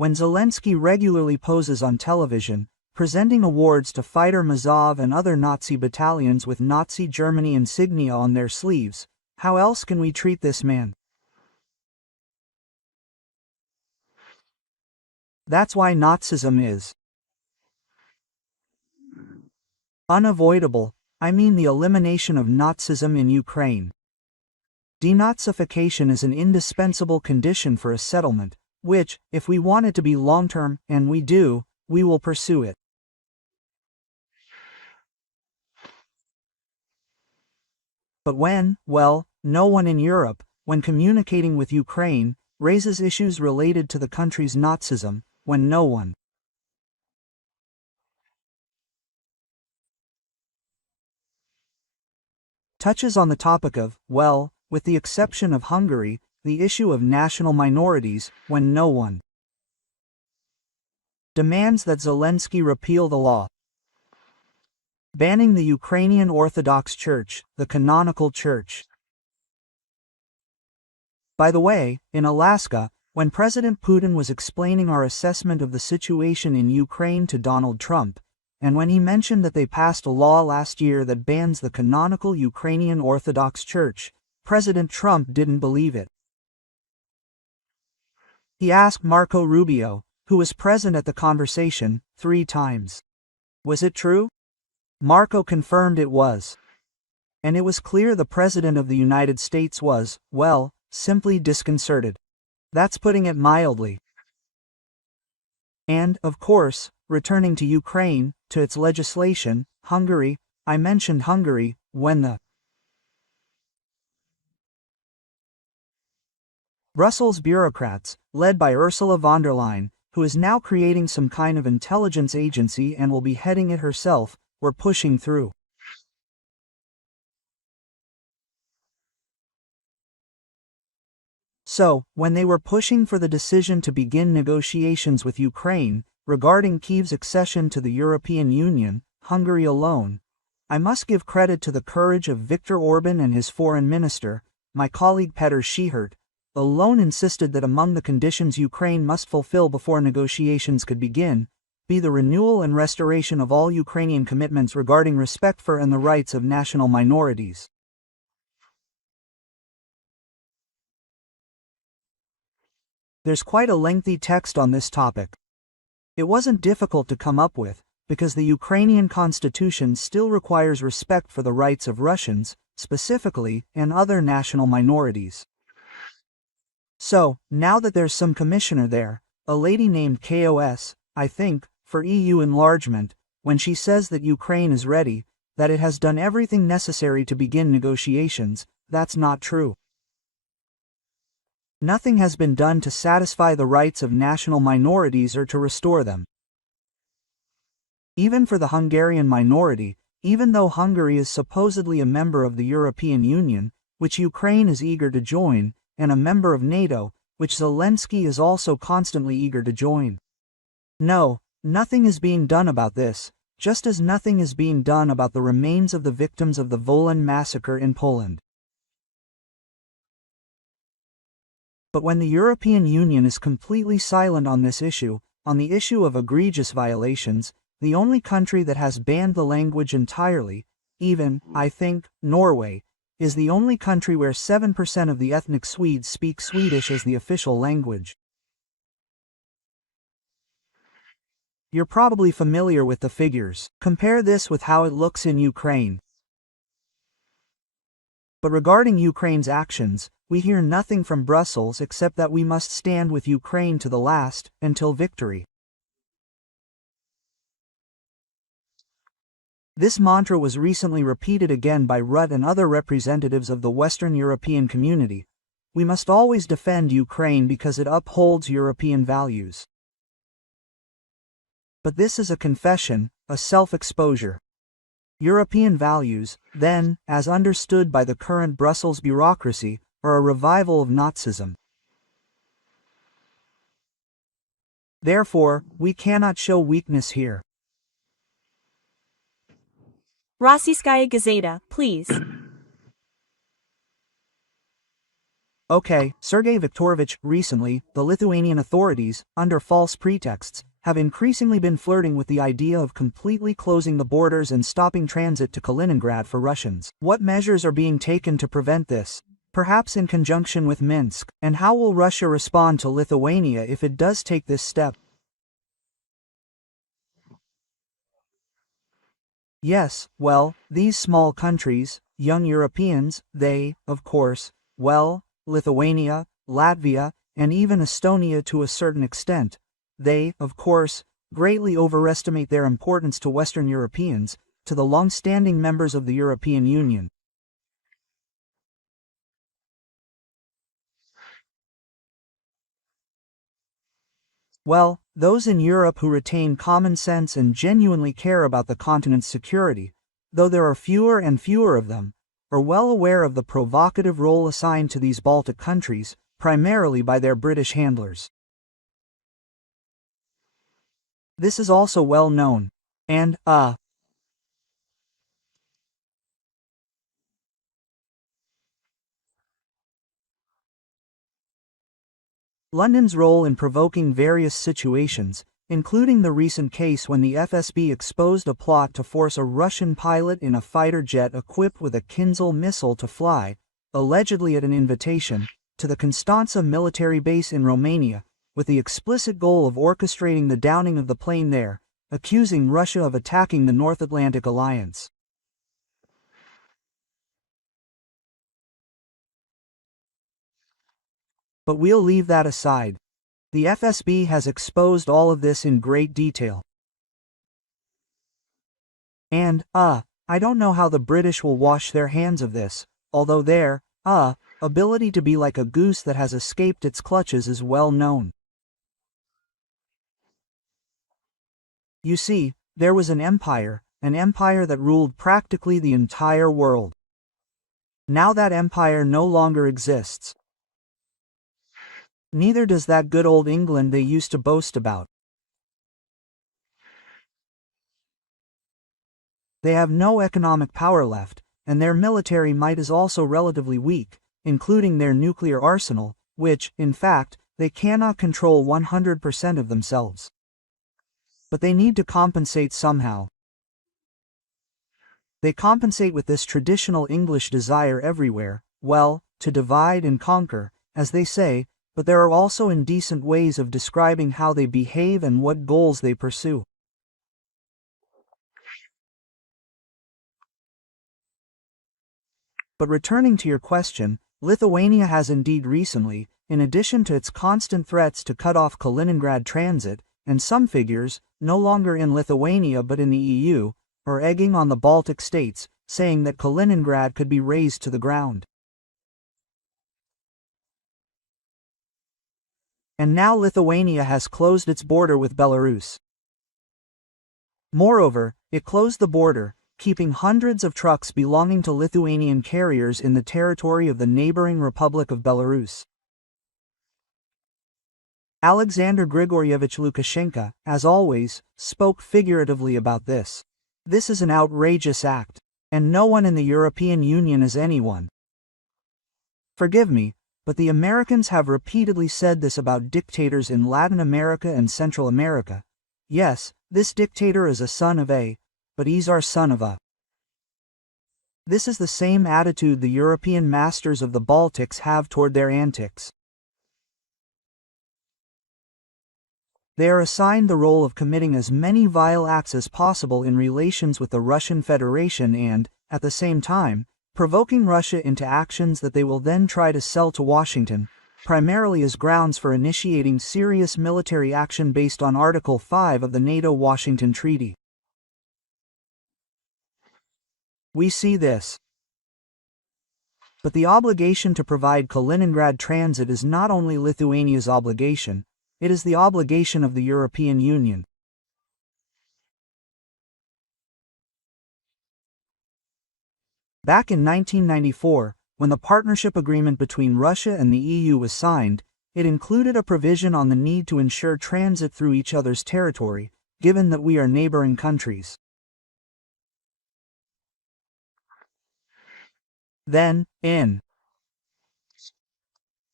When Zelensky regularly poses on television, presenting awards to fighter Mazov and other Nazi battalions with Nazi Germany insignia on their sleeves, how else can we treat this man? That's why Nazism is unavoidable. I mean the elimination of Nazism in Ukraine. Denazification is an indispensable condition for a settlement, which, if we want it to be long-term, and we do, we will pursue it. But when, well, no one in Europe, when communicating with Ukraine, raises issues related to the country's Nazism, when no one touches on the topic of, well, with the exception of Hungary, the issue of national minorities, when no one demands that Zelensky repeal the law banning the Ukrainian Orthodox Church, the canonical church. By the way, in Alaska, when President Putin was explaining our assessment of the situation in Ukraine to Donald Trump, and when he mentioned that they passed a law last year that bans the canonical Ukrainian Orthodox Church, President Trump didn't believe it. He asked Marco Rubio, who was present at the conversation, 3 times. Was it true? Marco confirmed it was. And it was clear the President of the United States was, well, simply disconcerted. That's putting it mildly. And, of course, returning to Ukraine, to its legislation, Hungary, I mentioned Hungary, when the Brussels bureaucrats, led by Ursula von der Leyen, who is now creating some kind of intelligence agency and will be heading it herself, were pushing through. So, when they were pushing for the decision to begin negotiations with Ukraine, regarding Kyiv's accession to the European Union, Hungary alone, I must give credit to the courage of Viktor Orban and his foreign minister, my colleague Petr Schihert, alone insisted that among the conditions Ukraine must fulfill before negotiations could begin, be the renewal and restoration of all Ukrainian commitments regarding respect for and the rights of national minorities. There's quite a lengthy text on this topic. It wasn't difficult to come up with, because the Ukrainian constitution still requires respect for the rights of Russians, specifically, and other national minorities. So, now that there's some commissioner there, a lady named KOS, I think, for EU enlargement, when she says that Ukraine is ready, that it has done everything necessary to begin negotiations, that's not true. Nothing has been done to satisfy the rights of national minorities or to restore them. Even for the Hungarian minority, even though Hungary is supposedly a member of the European Union, which Ukraine is eager to join, and a member of NATO, which Zelensky is also constantly eager to join. No, nothing is being done about this, just as nothing is being done about the remains of the victims of the Volyn massacre in Poland. But when the European Union is completely silent on this issue, on the issue of egregious violations, the only country that has banned the language entirely, even, I think, Norway, is the only country where 7% of the ethnic Swedes speak Swedish as the official language. You're probably familiar with the figures. Compare this with how it looks in Ukraine. But regarding Ukraine's actions, we hear nothing from Brussels except that we must stand with Ukraine to the last, until victory. This mantra was recently repeated again by Rutte and other representatives of the Western European community. We must always defend Ukraine because it upholds European values. But this is a confession, a self-exposure. European values, then, as understood by the current Brussels bureaucracy, are a revival of Nazism. Therefore, we cannot show weakness here. Rossiyskaya Gazeta, please. Okay, Sergey Viktorovich, recently, the Lithuanian authorities, under false pretexts, have increasingly been flirting with the idea of completely closing the borders and stopping transit to Kaliningrad for Russians. What measures are being taken to prevent this? Perhaps in conjunction with Minsk, and how will Russia respond to Lithuania if it does take this step? Yes, well, these small countries, young Europeans, they, of course, well, Lithuania, Latvia, and even Estonia to a certain extent, they, of course, greatly overestimate their importance to Western Europeans, to the long-standing members of the European Union. Well, those in Europe who retain common sense and genuinely care about the continent's security, though there are fewer and fewer of them, are well aware of the provocative role assigned to these Baltic countries, primarily by their British handlers. This is also well known. And, London's role in provoking various situations, including the recent case when the FSB exposed a plot to force a Russian pilot in a fighter jet equipped with a Kinzhal missile to fly, allegedly at an invitation, to the Constanța military base in Romania, with the explicit goal of orchestrating the downing of the plane there, accusing Russia of attacking the North Atlantic Alliance. But we'll leave that aside. The FSB has exposed all of this in great detail. And, I don't know how the British will wash their hands of this, although their, ability to be like a goose that has escaped its clutches is well known. You see, there was an empire that ruled practically the entire world. Now that empire no longer exists. Neither does that good old England they used to boast about. They have no economic power left, and their military might is also relatively weak, including their nuclear arsenal, which, in fact, they cannot control 100% of themselves. But they need to compensate somehow. They compensate with this traditional English desire everywhere, well, to divide and conquer, as they say, but there are also indecent ways of describing how they behave and what goals they pursue. But returning to your question, Lithuania has indeed recently, in addition to its constant threats to cut off Kaliningrad transit, and some figures, no longer in Lithuania but in the EU, are egging on the Baltic states, saying that Kaliningrad could be razed to the ground. And now Lithuania has closed its border with Belarus. Moreover, it closed the border, keeping hundreds of trucks belonging to Lithuanian carriers in the territory of the neighboring Republic of Belarus. Alexander Grigoryevich Lukashenko, as always, spoke figuratively about this. This is an outrageous act, and no one in the European Union is anyone. Forgive me, but the Americans have repeatedly said this about dictators in Latin America and Central America. Yes, this dictator is a son of a, but he's our son of a. This is the same attitude the European masters of the Baltics have toward their antics. They are assigned the role of committing as many vile acts as possible in relations with the Russian Federation and, at the same time, provoking Russia into actions that they will then try to sell to Washington, primarily as grounds for initiating serious military action based on Article 5 of the NATO-Washington Treaty. We see this. But the obligation to provide Kaliningrad transit is not only Lithuania's obligation, it is the obligation of the European Union. Back in 1994, when the partnership agreement between Russia and the EU was signed, it included a provision on the need to ensure transit through each other's territory, given that we are neighboring countries. Then, in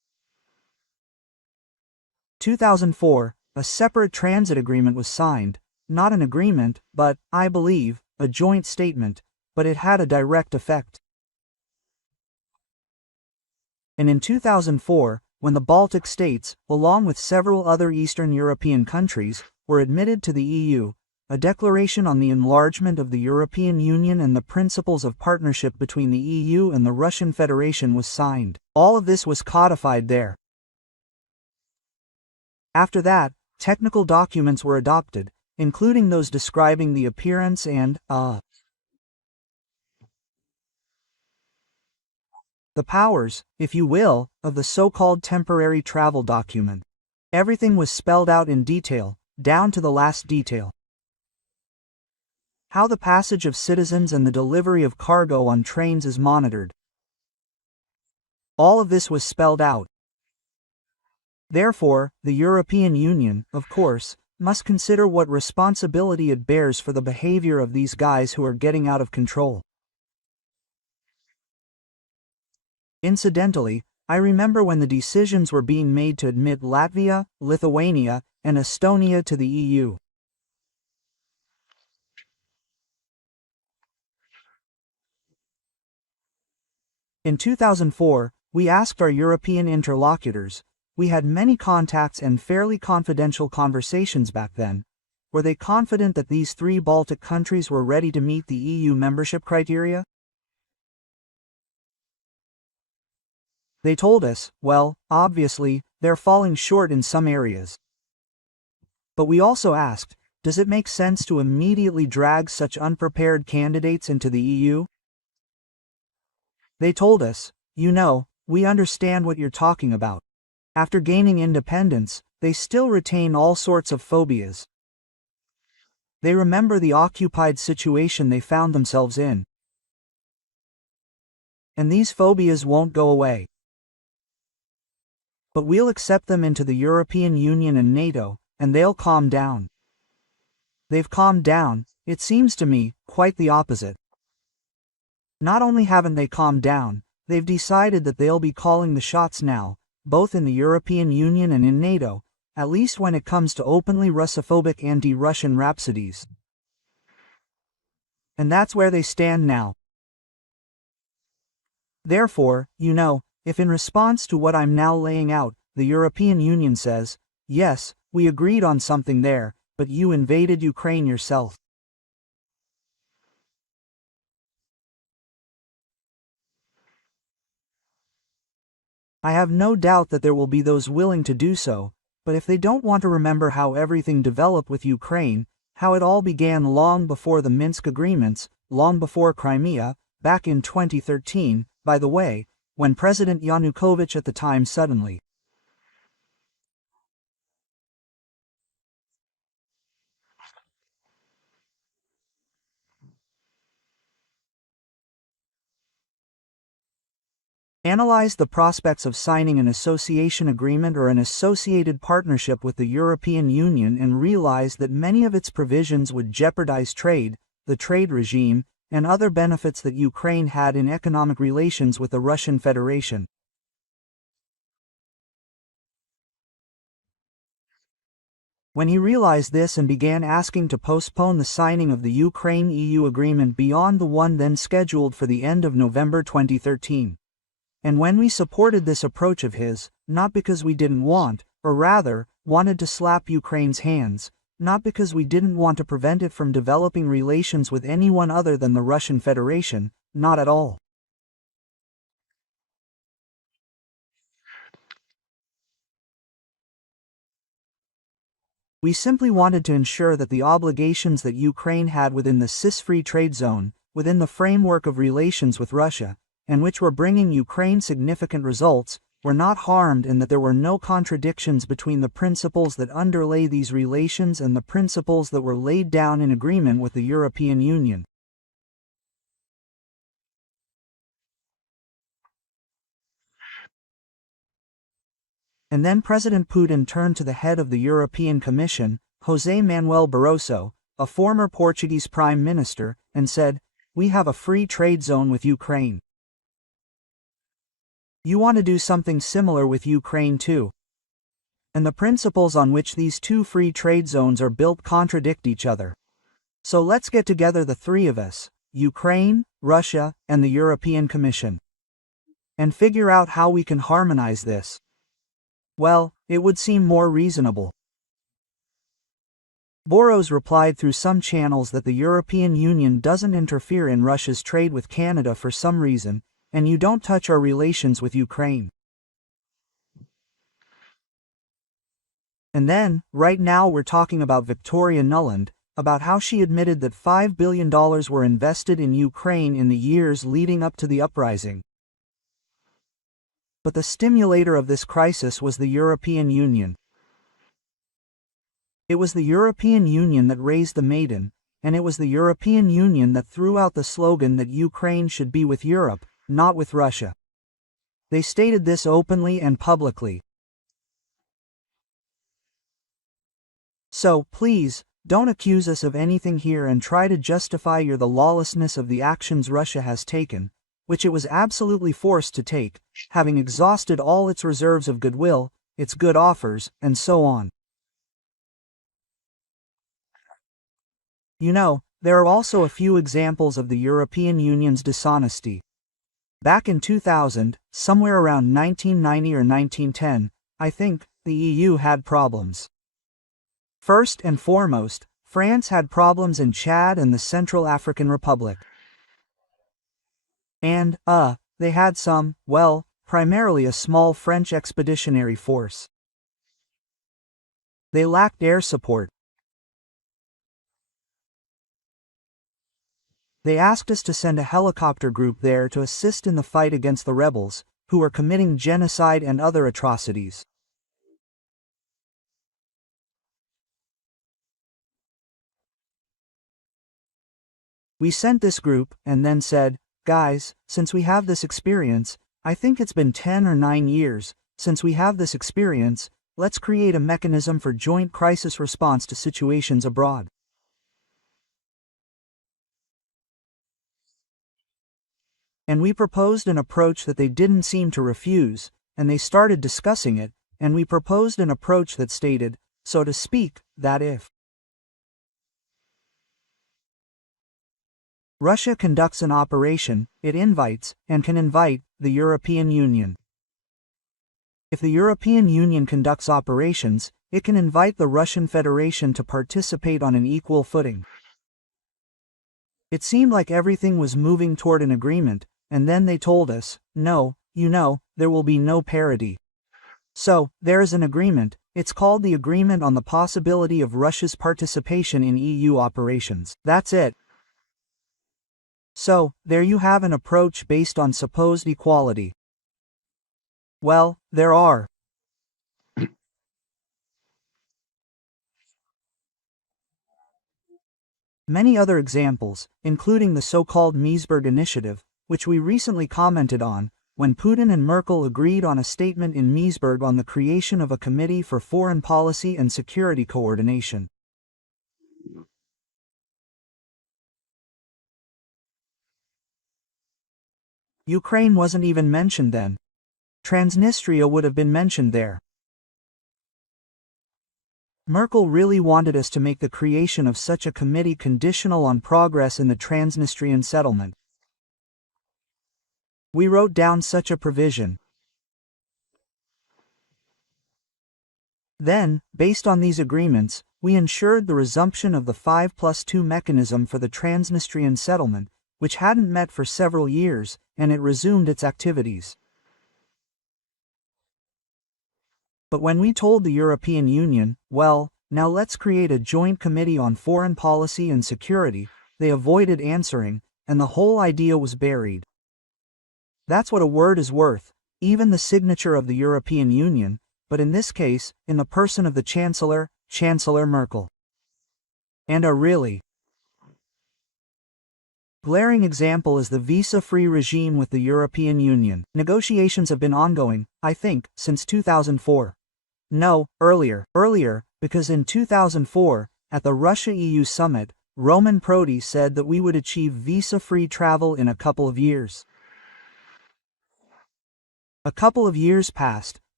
2004, a separate transit agreement was signed, not an agreement, but, I believe, a joint statement, but it had a direct effect. And in 2004, when the Baltic states, along with several other Eastern European countries, were admitted to the EU, a declaration on the enlargement of the European Union and the principles of partnership between the EU and the Russian Federation was signed. All of this was codified there. After that, technical documents were adopted, including those describing the appearance and, the powers, if you will, of the so-called temporary travel document. Everything was spelled out in detail, down to the last detail. How the passage of citizens and the delivery of cargo on trains is monitored. All of this was spelled out. Therefore, the European Union, of course, must consider what responsibility it bears for the behavior of these guys who are getting out of control. Incidentally, I remember when the decisions were being made to admit Latvia, Lithuania, and Estonia to the EU. In 2004, we asked our European interlocutors, we had many contacts and fairly confidential conversations back then, were they confident that these 3 Baltic countries were ready to meet the EU membership criteria? They told us, well, obviously, they're falling short in some areas. But we also asked, does it make sense to immediately drag such unprepared candidates into the EU? They told us, you know, we understand what you're talking about. After gaining independence, they still retain all sorts of phobias. They remember the occupied situation they found themselves in. And these phobias won't go away. But we'll accept them into the European Union and NATO, and they'll calm down. They've calmed down, it seems to me, quite the opposite. Not only haven't they calmed down, they've decided that they'll be calling the shots now, both in the European Union and in NATO, at least when it comes to openly Russophobic anti-Russian rhapsodies. And that's where they stand now. Therefore, you know, if in response to what I'm now laying out, the European Union says, yes, we agreed on something there, but you invaded Ukraine yourself. I have no doubt that there will be those willing to do so, but if they don't want to remember how everything developed with Ukraine, how it all began long before the Minsk agreements, long before Crimea, back in 2013, by the way, when President Yanukovych at the time suddenly analyzed the prospects of signing an association agreement or an associated partnership with the European Union and realized that many of its provisions would jeopardize trade, the trade regime, and other benefits that Ukraine had in economic relations with the Russian Federation. When he realized this and began asking to postpone the signing of the Ukraine-EU agreement beyond the one then scheduled for the end of November 2013. And when we supported this approach of his, not because we didn't want, or rather, wanted to slap Ukraine's hands, not because we didn't want to prevent it from developing relations with anyone other than the Russian Federation, not at all. We simply wanted to ensure that the obligations that Ukraine had within the CIS-free trade zone, within the framework of relations with Russia, and which were bringing Ukraine significant results, were not harmed and that there were no contradictions between the principles that underlay these relations and the principles that were laid down in agreement with the European Union. And then President Putin turned to the head of the European Commission, José Manuel Barroso, a former Portuguese Prime Minister, and said, "We have a free trade zone with Ukraine. You want to do something similar with Ukraine too." And the principles on which these two free trade zones are built contradict each other. So let's get together, the three of us, Ukraine, Russia, and the European Commission, and figure out how we can harmonize this. Well, it would seem more reasonable. Boros replied through some channels that the European Union doesn't interfere in Russia's trade with Canada for some reason, and you don't touch our relations with Ukraine. And then, right now we're talking about Victoria Nuland, about how she admitted that $5 billion were invested in Ukraine in the years leading up to the uprising. But the stimulator of this crisis was the European Union. It was the European Union that raised the Maiden, and it was the European Union that threw out the slogan that Ukraine should be with Europe, not with Russia. They stated this openly and publicly. So, please, don't accuse us of anything here and try to justify the lawlessness of the actions Russia has taken, which it was absolutely forced to take, having exhausted all its reserves of goodwill, its good offers, and so on. You know, there are also a few examples of the European Union's dishonesty. Back in 2000, somewhere around 1990 or 1910, I think, the EU had problems. First and foremost, France had problems in Chad and the Central African Republic. And, they had some, well, primarily a small French expeditionary force. They lacked air support. They asked us to send a helicopter group there to assist in the fight against the rebels, who were committing genocide and other atrocities. We sent this group, and then said, guys, since we have this experience, I think it's been 10 or 9 years, since we have this experience, let's create a mechanism for joint crisis response to situations abroad. And we proposed an approach that they didn't seem to refuse, and they started discussing it, and we proposed an approach that stated, so to speak, that if Russia conducts an operation, it invites, and can invite, the European Union. If the European Union conducts operations, it can invite the Russian Federation to participate on an equal footing. It seemed like everything was moving toward an agreement, and then they told us, no, there will be no parity. So, there is an agreement, it's called the Agreement on the Possibility of Russia's Participation in EU Operations. That's it. So, there you have an approach based on supposed equality. Well, there are many other examples, including the so-called Meseberg Initiative, which we recently commented on, when Putin and Merkel agreed on a statement in Meseberg on the creation of a Committee for Foreign Policy and Security Coordination. Ukraine wasn't even mentioned then. Transnistria would have been mentioned there. Merkel really wanted us to make the creation of such a committee conditional on progress in the Transnistrian settlement. We wrote down such a provision. Then, based on these agreements, we ensured the resumption of the 5+2 mechanism for the Transnistrian settlement, which hadn't met for several years, and it resumed its activities. But when we told the European Union, well, now let's create a joint committee on foreign policy and security, they avoided answering, and the whole idea was buried. That's what a word is worth, even the signature of the European Union, but in this case, in the person of the Chancellor, Chancellor Merkel. And a really glaring example is the visa-free regime with the European Union. Negotiations have been ongoing, I think, since 2004. No, earlier, because in 2004, at the Russia-EU summit, Roman Prodi said that we would achieve visa-free travel in a couple of years. A couple of years passed,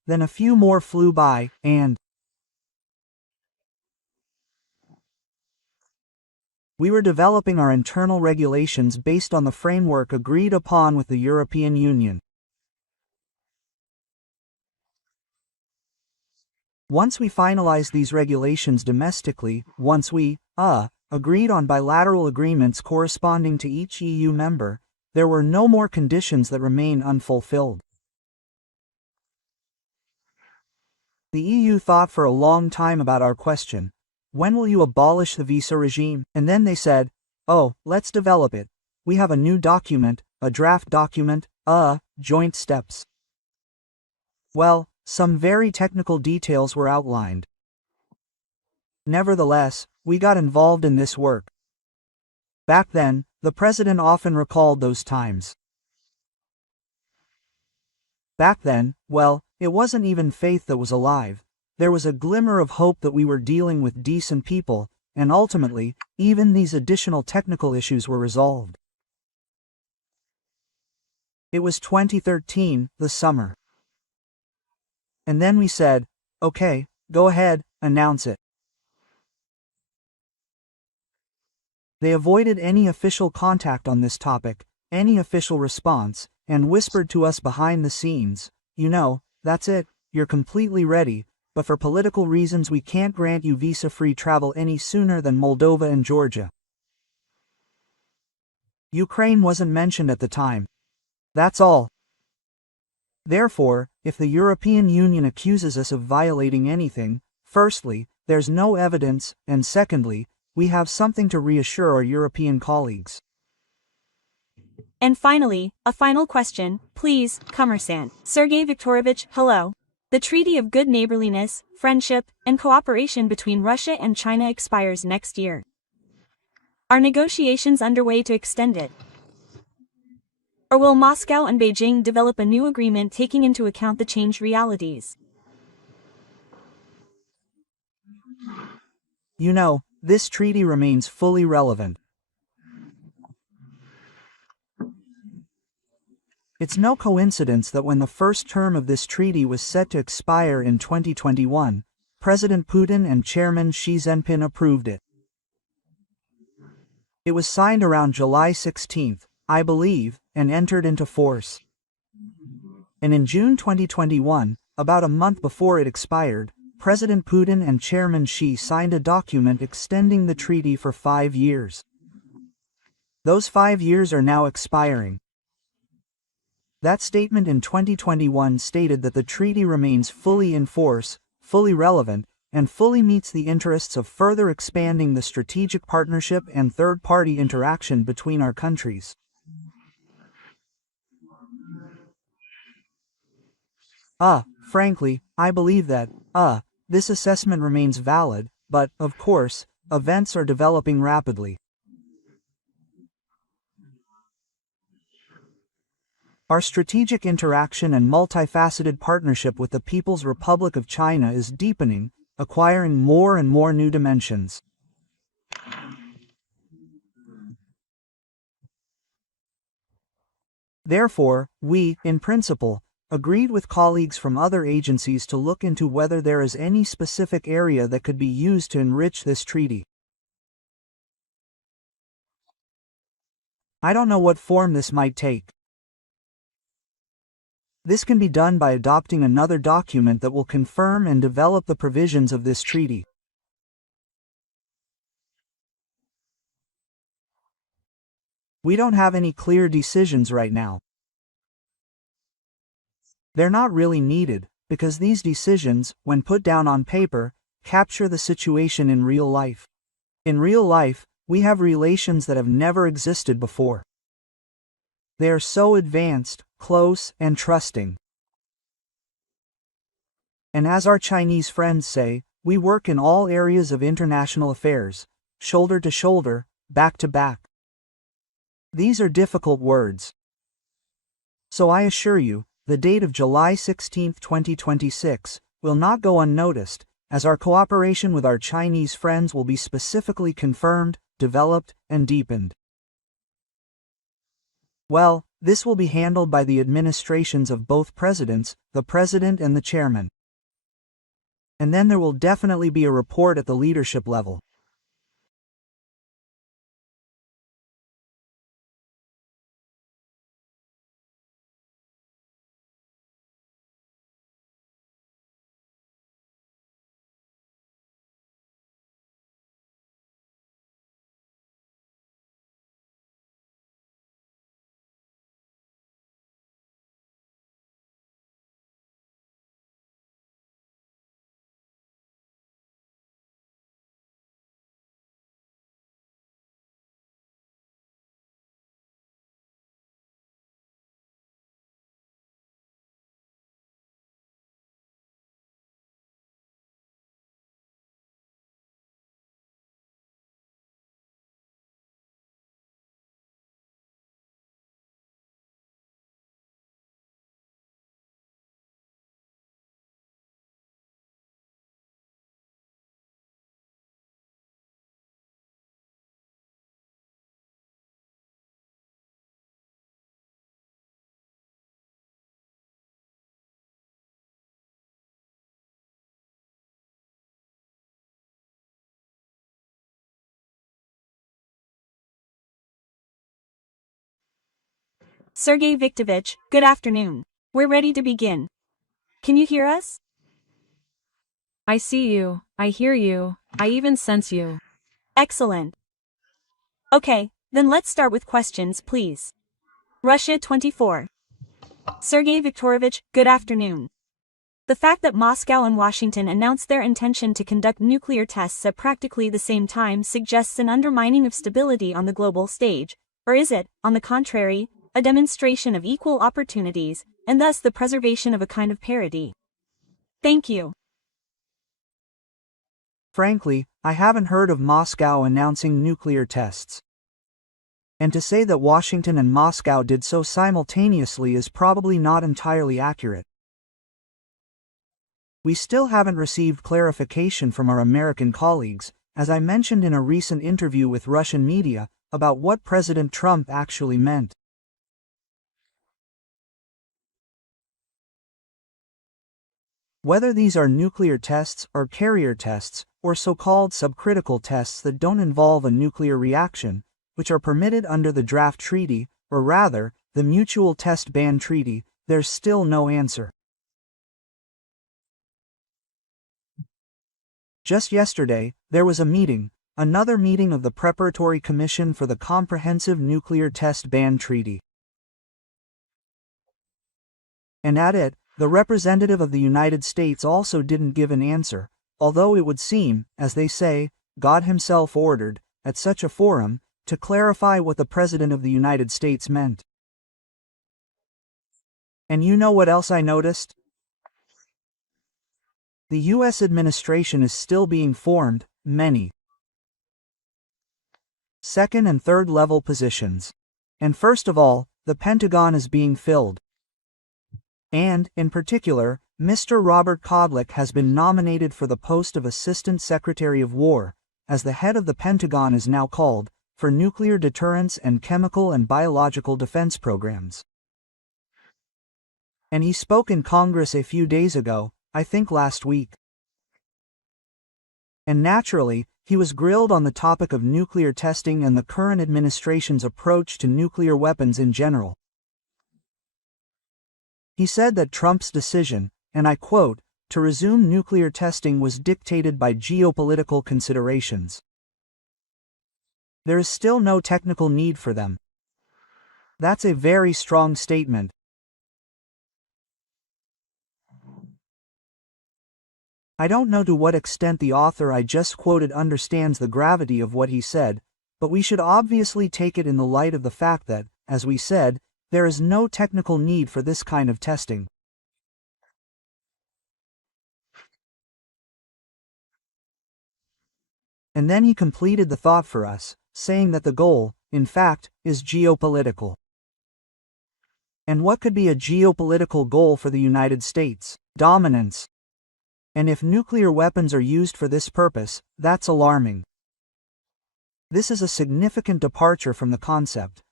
Then a few more flew by, and we were developing our internal regulations based on the framework agreed upon with the European Union. Once we finalized these regulations domestically, once we, agreed on bilateral agreements corresponding to each EU member, there were no more conditions that remain unfulfilled. The EU thought for a long time about our question. When will you abolish the visa regime? And then they said, oh, let's develop it. We have a new document, a draft document, joint steps. Well, some very technical details were outlined. Nevertheless, we got involved in this work. Back then, the president often recalled those times. Back then, well, it wasn't even faith that was alive. There was a glimmer of hope that we were dealing with decent people, and ultimately, even these additional technical issues were resolved. It was 2013, the summer. And then we said, okay, go ahead, announce it. They avoided any official contact on this topic, any official response, and whispered to us behind the scenes, you know, that's it, you're completely ready, but for political reasons we can't grant you visa-free travel any sooner than Moldova and Georgia. Ukraine wasn't mentioned at the time. That's all. Therefore, if the European Union accuses us of violating anything, firstly, there's no evidence, and secondly, we have something to reassure our European colleagues. And finally, a final question, please, Commerçant. Sergey Viktorovich, hello. The Treaty of Good Neighborliness, Friendship, and Cooperation between Russia and China expires next year. Are negotiations underway to extend it? Or will Moscow and Beijing develop a new agreement taking into account the changed realities? You know, this treaty remains fully relevant. It's no coincidence that when the first term of this treaty was set to expire in 2021, President Putin and Chairman Xi Jinping approved it. It was signed around July 16, I believe, and entered into force. And in June 2021, about a month before it expired, President Putin and Chairman Xi signed a document extending the treaty for 5 years. Those 5 years are now expiring. That statement in 2021 stated that the treaty remains fully in force, fully relevant, and fully meets the interests of further expanding the strategic partnership and third-party interaction between our countries. Frankly, I believe that, this assessment remains valid, but, of course, events are developing rapidly. Our strategic interaction and multifaceted partnership with the People's Republic of China is deepening, acquiring more and more new dimensions. Therefore, we, in principle, agreed with colleagues from other agencies to look into whether there is any specific area that could be used to enrich this treaty. I don't know what form this might take. This can be done by adopting another document that will confirm and develop the provisions of this treaty. We don't have any clear decisions right now. They're not really needed, because these decisions, when put down on paper, capture the situation in real life. In real life, we have relations that have never existed before. They are so advanced, close, and trusting. And as our Chinese friends say, we work in all areas of international affairs, shoulder to shoulder, back to back. These are difficult words. So I assure you, the date of July 16, 2026, will not go unnoticed, as our cooperation with our Chinese friends will be specifically confirmed, developed, and deepened. Well, This will be handled by the administrations of both presidents, the president and the chairman. And then there will definitely be a report at the leadership level. Sergey Viktorovich, good afternoon. We're ready to begin. Can you hear us? I see you, I hear you, I even sense you. Excellent. Okay, then let's start with questions, please. Russia 24. Sergey Viktorovich, good afternoon. The fact that Moscow and Washington announced their intention to conduct nuclear tests at practically the same time suggests an undermining of stability on the global stage, or is it, on the contrary, a demonstration of equal opportunities, and thus the preservation of a kind of parity? Thank you. Frankly, I haven't heard of Moscow announcing nuclear tests. And to say that Washington and Moscow did so simultaneously is probably not entirely accurate. We still haven't received clarification from our American colleagues, as I mentioned in a recent interview with Russian media, about what President Trump actually meant. Whether these are nuclear tests or carrier tests, or so-called subcritical tests that don't involve a nuclear reaction, which are permitted under the draft treaty, or rather, the Mutual Test Ban Treaty, there's still no answer. Just yesterday, there was a meeting, another meeting of the Preparatory Commission for the Comprehensive Nuclear Test Ban Treaty. And at it, the representative of the United States also didn't give an answer, although it would seem, as they say, God himself ordered, at such a forum, to clarify what the President of the United States meant. And you know what else I noticed? The U.S. administration is still being formed, many second and third level positions. And first of all, the Pentagon is being filled. And, in particular, Mr. Robert Kodlik has been nominated for the post of Assistant Secretary of War, as the head of the Pentagon is now called, for nuclear deterrence and chemical and biological defense programs. And he spoke in Congress a few days ago, I think last week. And naturally, he was grilled on the topic of nuclear testing and the current administration's approach to nuclear weapons in general. He said that Trump's decision, and I quote, to resume nuclear testing was dictated by geopolitical considerations. There is still no technical need for them. That's a very strong statement. I don't know to what extent the author I just quoted understands the gravity of what he said, but we should obviously take it in the light of the fact that, as we said, there is no technical need for this kind of testing. And then he completed the thought for us, saying that the goal, in fact, is geopolitical. And what could be a geopolitical goal for the United States? Dominance. And if nuclear weapons are used for this purpose, that's alarming. This is a significant departure from the concept,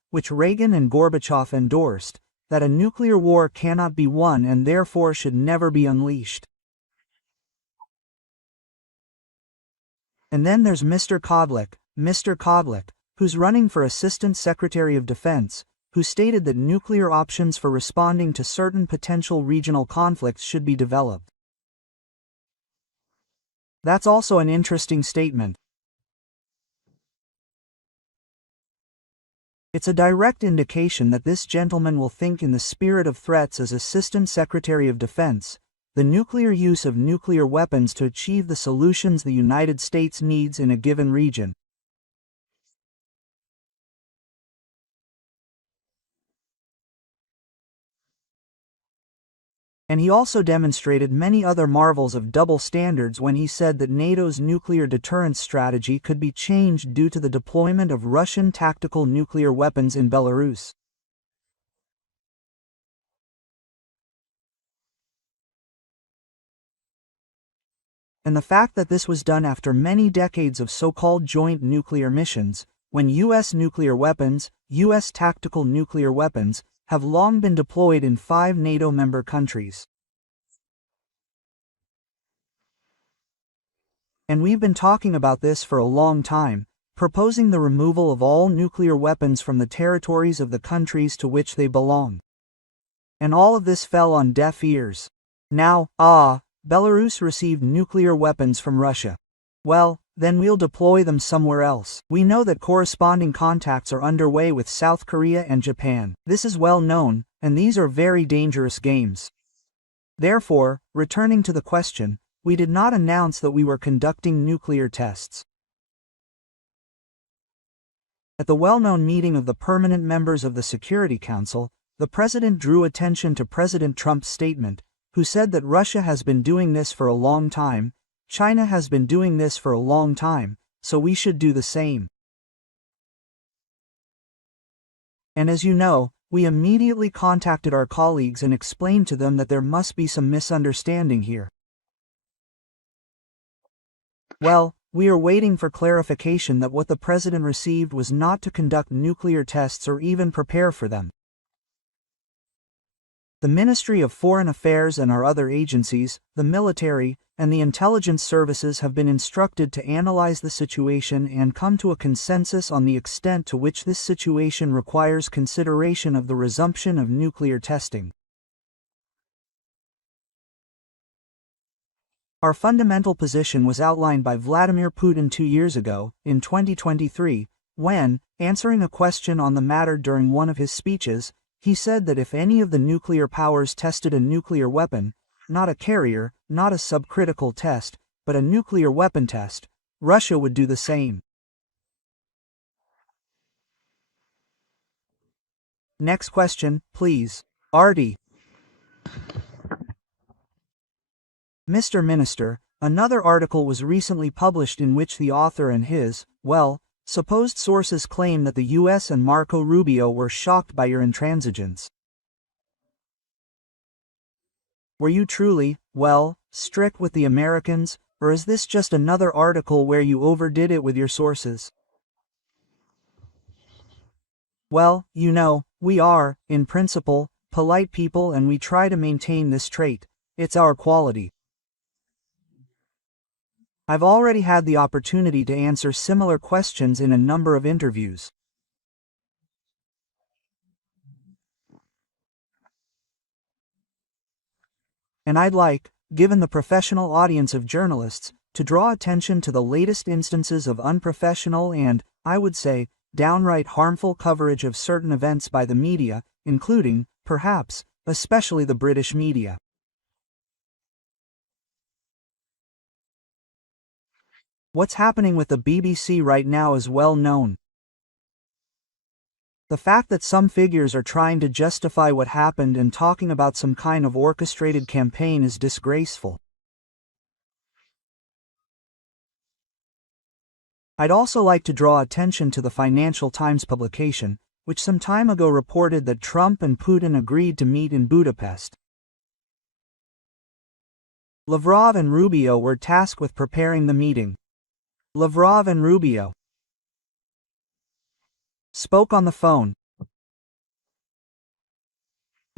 which Reagan and Gorbachev endorsed, that a nuclear war cannot be won and therefore should never be unleashed. And then there's Mr. Kodlik, who's running for Assistant Secretary of Defense, who stated that nuclear options for responding to certain potential regional conflicts should be developed. That's also an interesting statement. It's a direct indication that this gentleman will think in the spirit of threats as Assistant Secretary of Defense, the nuclear use of nuclear weapons to achieve the solutions the United States needs in a given region. And he also demonstrated many other marvels of double standards when he said that NATO's nuclear deterrence strategy could be changed due to the deployment of Russian tactical nuclear weapons in Belarus. And the fact that this was done after many decades of so-called joint nuclear missions, when U.S. nuclear weapons, U.S. tactical nuclear weapons, have long been deployed in 5 NATO member countries. And we've been talking about this for a long time, proposing the removal of all nuclear weapons from the territories of the countries to which they belong. And all of this fell on deaf ears. Now, Belarus received nuclear weapons from Russia. Well, then we'll deploy them somewhere else. We know that corresponding contacts are underway with South Korea and Japan. This is well known, and these are very dangerous games. Therefore, returning to the question, we did not announce that we were conducting nuclear tests. At the well-known meeting of the permanent members of the Security Council, the President drew attention to President Trump's statement, who said that Russia has been doing this for a long time, China has been doing this for a long time, so we should do the same. And as you know, we immediately contacted our colleagues and explained to them that there must be some misunderstanding here. Well, we are waiting for clarification that what the President received was not to conduct nuclear tests or even prepare for them. The Ministry of Foreign Affairs and our other agencies, the military, and the intelligence services have been instructed to analyze the situation and come to a consensus on the extent to which this situation requires consideration of the resumption of nuclear testing. Our fundamental position was outlined by Vladimir Putin 2 years ago, in 2023, when, answering a question on the matter during one of his speeches, he said that if any of the nuclear powers tested a nuclear weapon, not a carrier, not a subcritical test, but a nuclear weapon test, Russia would do the same. Next question, please. Artie. Mr. Minister, another article was recently published in which the author and his, supposed sources claim that the U.S. and Marco Rubio were shocked by your intransigence. Were you truly, strict with the Americans, or is this just another article where you overdid it with your sources? Well, you know, we are, in principle, polite people and we try to maintain this trait. It's our quality. I've already had the opportunity to answer similar questions in a number of interviews. And I'd like, given the professional audience of journalists, to draw attention to the latest instances of unprofessional and, I would say, downright harmful coverage of certain events by the media, including, perhaps, especially the British media. What's happening with the BBC right now is well known. The fact that some figures are trying to justify what happened and talking about some kind of orchestrated campaign is disgraceful. I'd also like to draw attention to the Financial Times publication, which some time ago reported that Trump and Putin agreed to meet in Budapest. Lavrov and Rubio were tasked with preparing the meeting. Lavrov and Rubio spoke on the phone.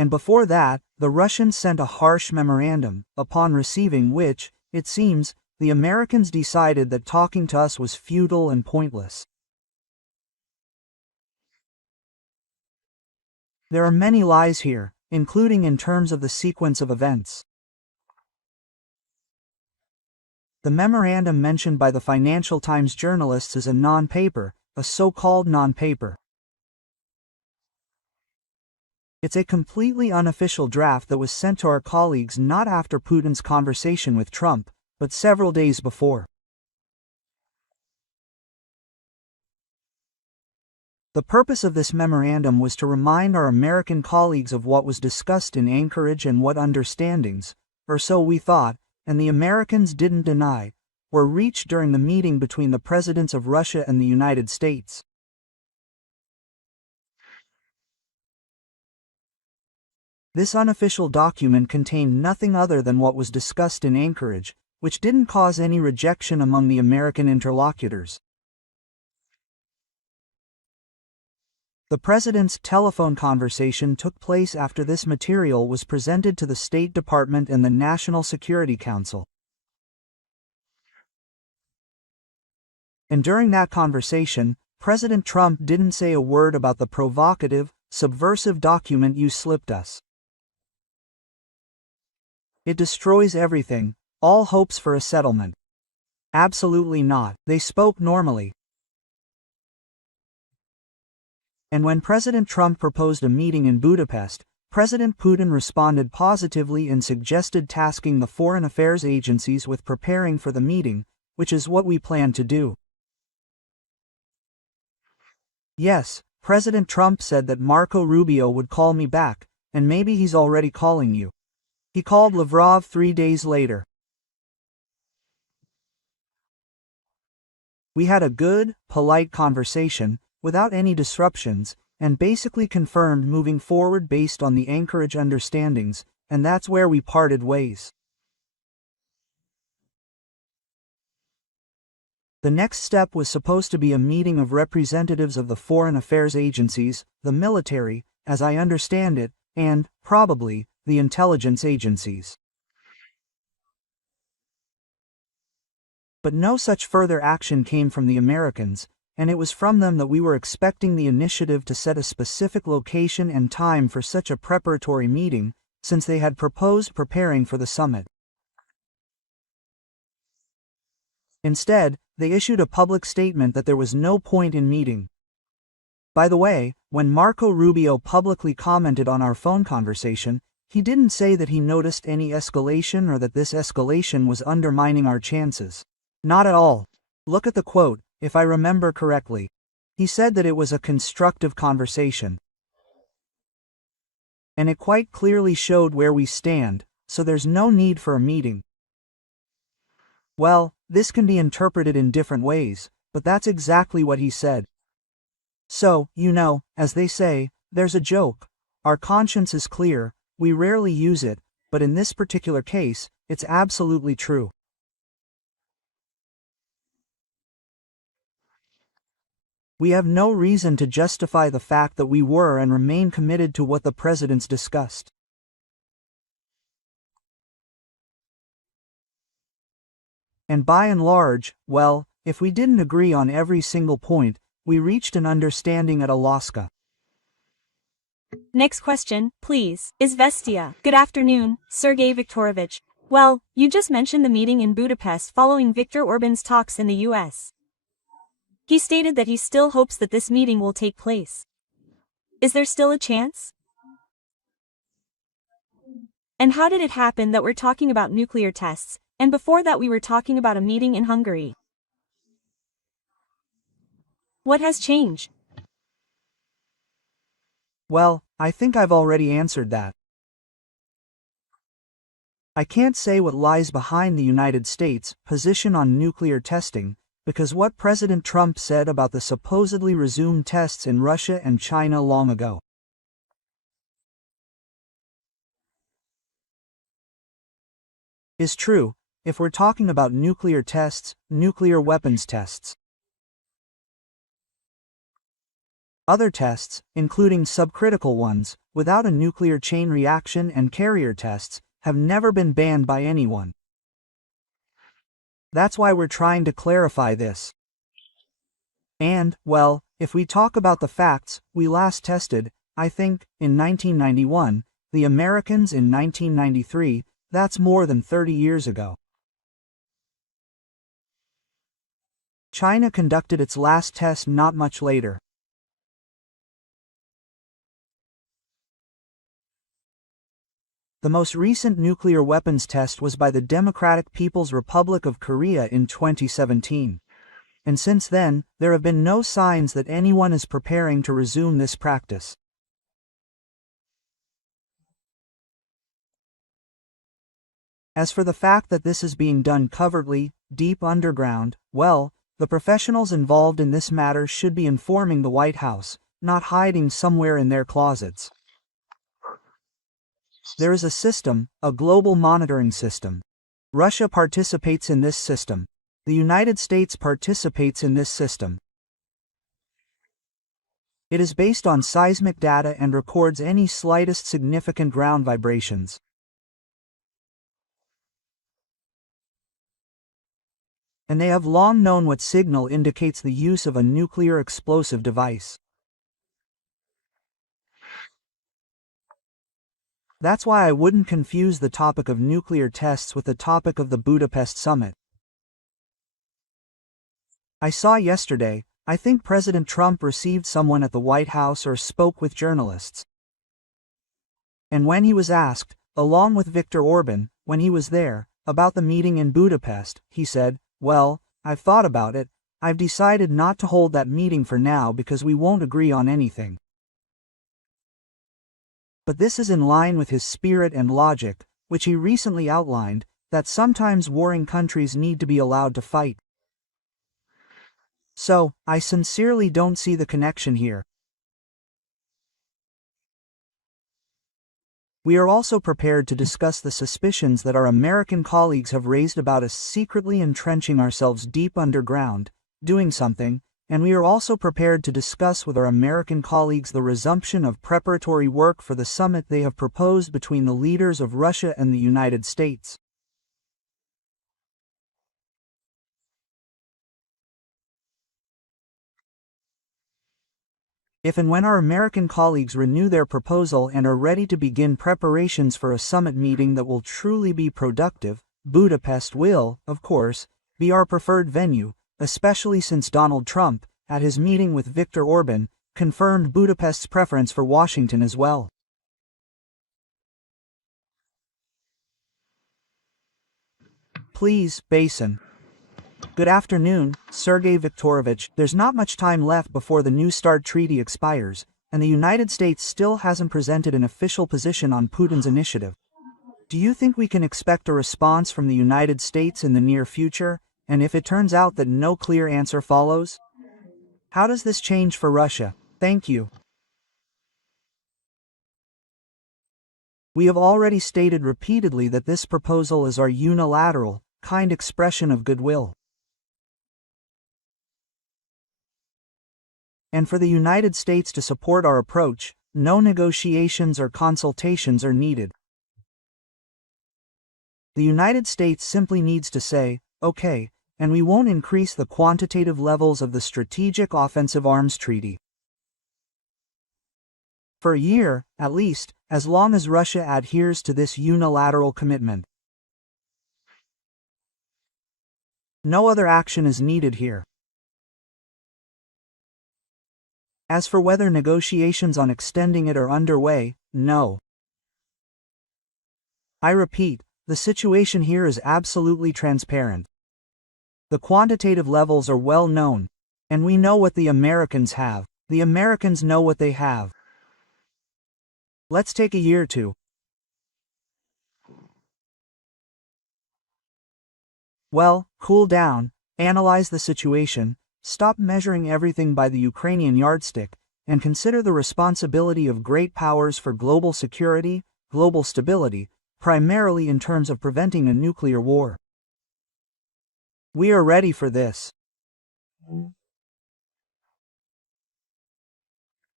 And before that, the Russians sent a harsh memorandum, upon receiving which, it seems, the Americans decided that talking to us was futile and pointless. There are many lies here, including in terms of the sequence of events. The memorandum mentioned by the Financial Times journalists is a non-paper, a so-called non-paper. It's a completely unofficial draft that was sent to our colleagues not after Putin's conversation with Trump, but several days before. The purpose of this memorandum was to remind our American colleagues of what was discussed in Anchorage and what understandings, or so we thought, and the Americans didn't deny, were reached during the meeting between the presidents of Russia and the United States. This unofficial document contained nothing other than what was discussed in Anchorage, which didn't cause any rejection among the American interlocutors. The president's telephone conversation took place after this material was presented to the State Department and the National Security Council. And during that conversation, President Trump didn't say a word about the provocative, subversive document you slipped us. It destroys everything, all hopes for a settlement. Absolutely not. They spoke normally. And when President Trump proposed a meeting in Budapest, President Putin responded positively and suggested tasking the foreign affairs agencies with preparing for the meeting, which is what we plan to do. Yes, President Trump said that Marco Rubio would call me back, and maybe he's already calling you. He called Lavrov 3 days later. We had a good, polite conversation, without any disruptions, and basically confirmed moving forward based on the Anchorage understandings, and that's where we parted ways. The next step was supposed to be a meeting of representatives of the foreign affairs agencies, the military, as I understand it, and, probably, the intelligence agencies. But no such further action came from the Americans, and it was from them that we were expecting the initiative to set a specific location and time for such a preparatory meeting, since they had proposed preparing for the summit. Instead, they issued a public statement that there was no point in meeting. By the way, when Marco Rubio publicly commented on our phone conversation, he didn't say that he noticed any escalation or that this escalation was undermining our chances. Not at all. Look at the quote, if I remember correctly. He said that it was a constructive conversation. And it quite clearly showed where we stand, so there's no need for a meeting. Well, this can be interpreted in different ways, but that's exactly what he said. So, as they say, there's a joke. Our conscience is clear, we rarely use it, but in this particular case, it's absolutely true. We have no reason to justify the fact that we were and remain committed to what the presidents discussed. And by and large, well, if we didn't agree on every single point, we reached an understanding at Alaska. Next question, please. Izvestia. Good afternoon, Sergey Viktorovich. Well, you just mentioned the meeting in Budapest following Viktor Orban's talks in the US. He stated that he still hopes that this meeting will take place. Is there still a chance? And how did it happen that we're talking about nuclear tests, and before that we were talking about a meeting in Hungary? What has changed? Well, I think I've already answered that. I can't say what lies behind the United States' position on nuclear testing, because what President Trump said about the supposedly resumed tests in Russia and China long ago is true, if we're talking about nuclear tests, nuclear weapons tests. Other tests, including subcritical ones, without a nuclear chain reaction and carrier tests, have never been banned by anyone. That's why we're trying to clarify this. And, well, if we talk about the facts, we last tested, I think, in 1991, the Americans in 1993, that's more than 30 years ago. China conducted its last test not much later. The most recent nuclear weapons test was by the Democratic People's Republic of Korea in 2017. And since then, there have been no signs that anyone is preparing to resume this practice. As for the fact that this is being done covertly, deep underground, well, the professionals involved in this matter should be informing the White House, not hiding somewhere in their closets. There is a system, a global monitoring system. Russia participates in this system. The United States participates in this system. It is based on seismic data and records any slightest significant ground vibrations. And they have long known what signal indicates the use of a nuclear explosive device. That's why I wouldn't confuse the topic of nuclear tests with the topic of the Budapest summit. I saw yesterday, I think President Trump received someone at the White House or spoke with journalists. And when he was asked, along with Viktor Orban, when he was there, about the meeting in Budapest, he said, "Well, I've thought about it, I've decided not to hold that meeting for now because we won't agree on anything." But this is in line with his spirit and logic, which he recently outlined, that sometimes warring countries need to be allowed to fight. So, I sincerely don't see the connection here. We are also prepared to discuss the suspicions that our American colleagues have raised about us secretly entrenching ourselves deep underground, doing something, and we are also prepared to discuss with our American colleagues the resumption of preparatory work for the summit they have proposed between the leaders of Russia and the United States. If and when our American colleagues renew their proposal and are ready to begin preparations for a summit meeting that will truly be productive, Budapest will, of course, be our preferred venue, especially since Donald Trump, at his meeting with Viktor Orban, confirmed Budapest's preference for Washington as well. Please, Basin. Good afternoon, Sergey Viktorovich. There's not much time left before the New START treaty expires, and the United States still hasn't presented an official position on Putin's initiative. Do you think we can expect a response from the United States in the near future, and if it turns out that no clear answer follows? How does this change for Russia? Thank you. We have already stated repeatedly that this proposal is our unilateral, kind expression of goodwill. And for the United States to support our approach, no negotiations or consultations are needed. The United States simply needs to say, okay, and we won't increase the quantitative levels of the Strategic Offensive Arms Treaty. For a year, at least, as long as Russia adheres to this unilateral commitment. No other action is needed here. As for whether negotiations on extending it are underway, no. I repeat, the situation here is absolutely transparent. The quantitative levels are well known, and we know what the Americans have. The Americans know what they have. Let's take a year or two. Well, cool down, analyze the situation, stop measuring everything by the Ukrainian yardstick, and consider the responsibility of great powers for global security, global stability, primarily in terms of preventing a nuclear war. We are ready for this.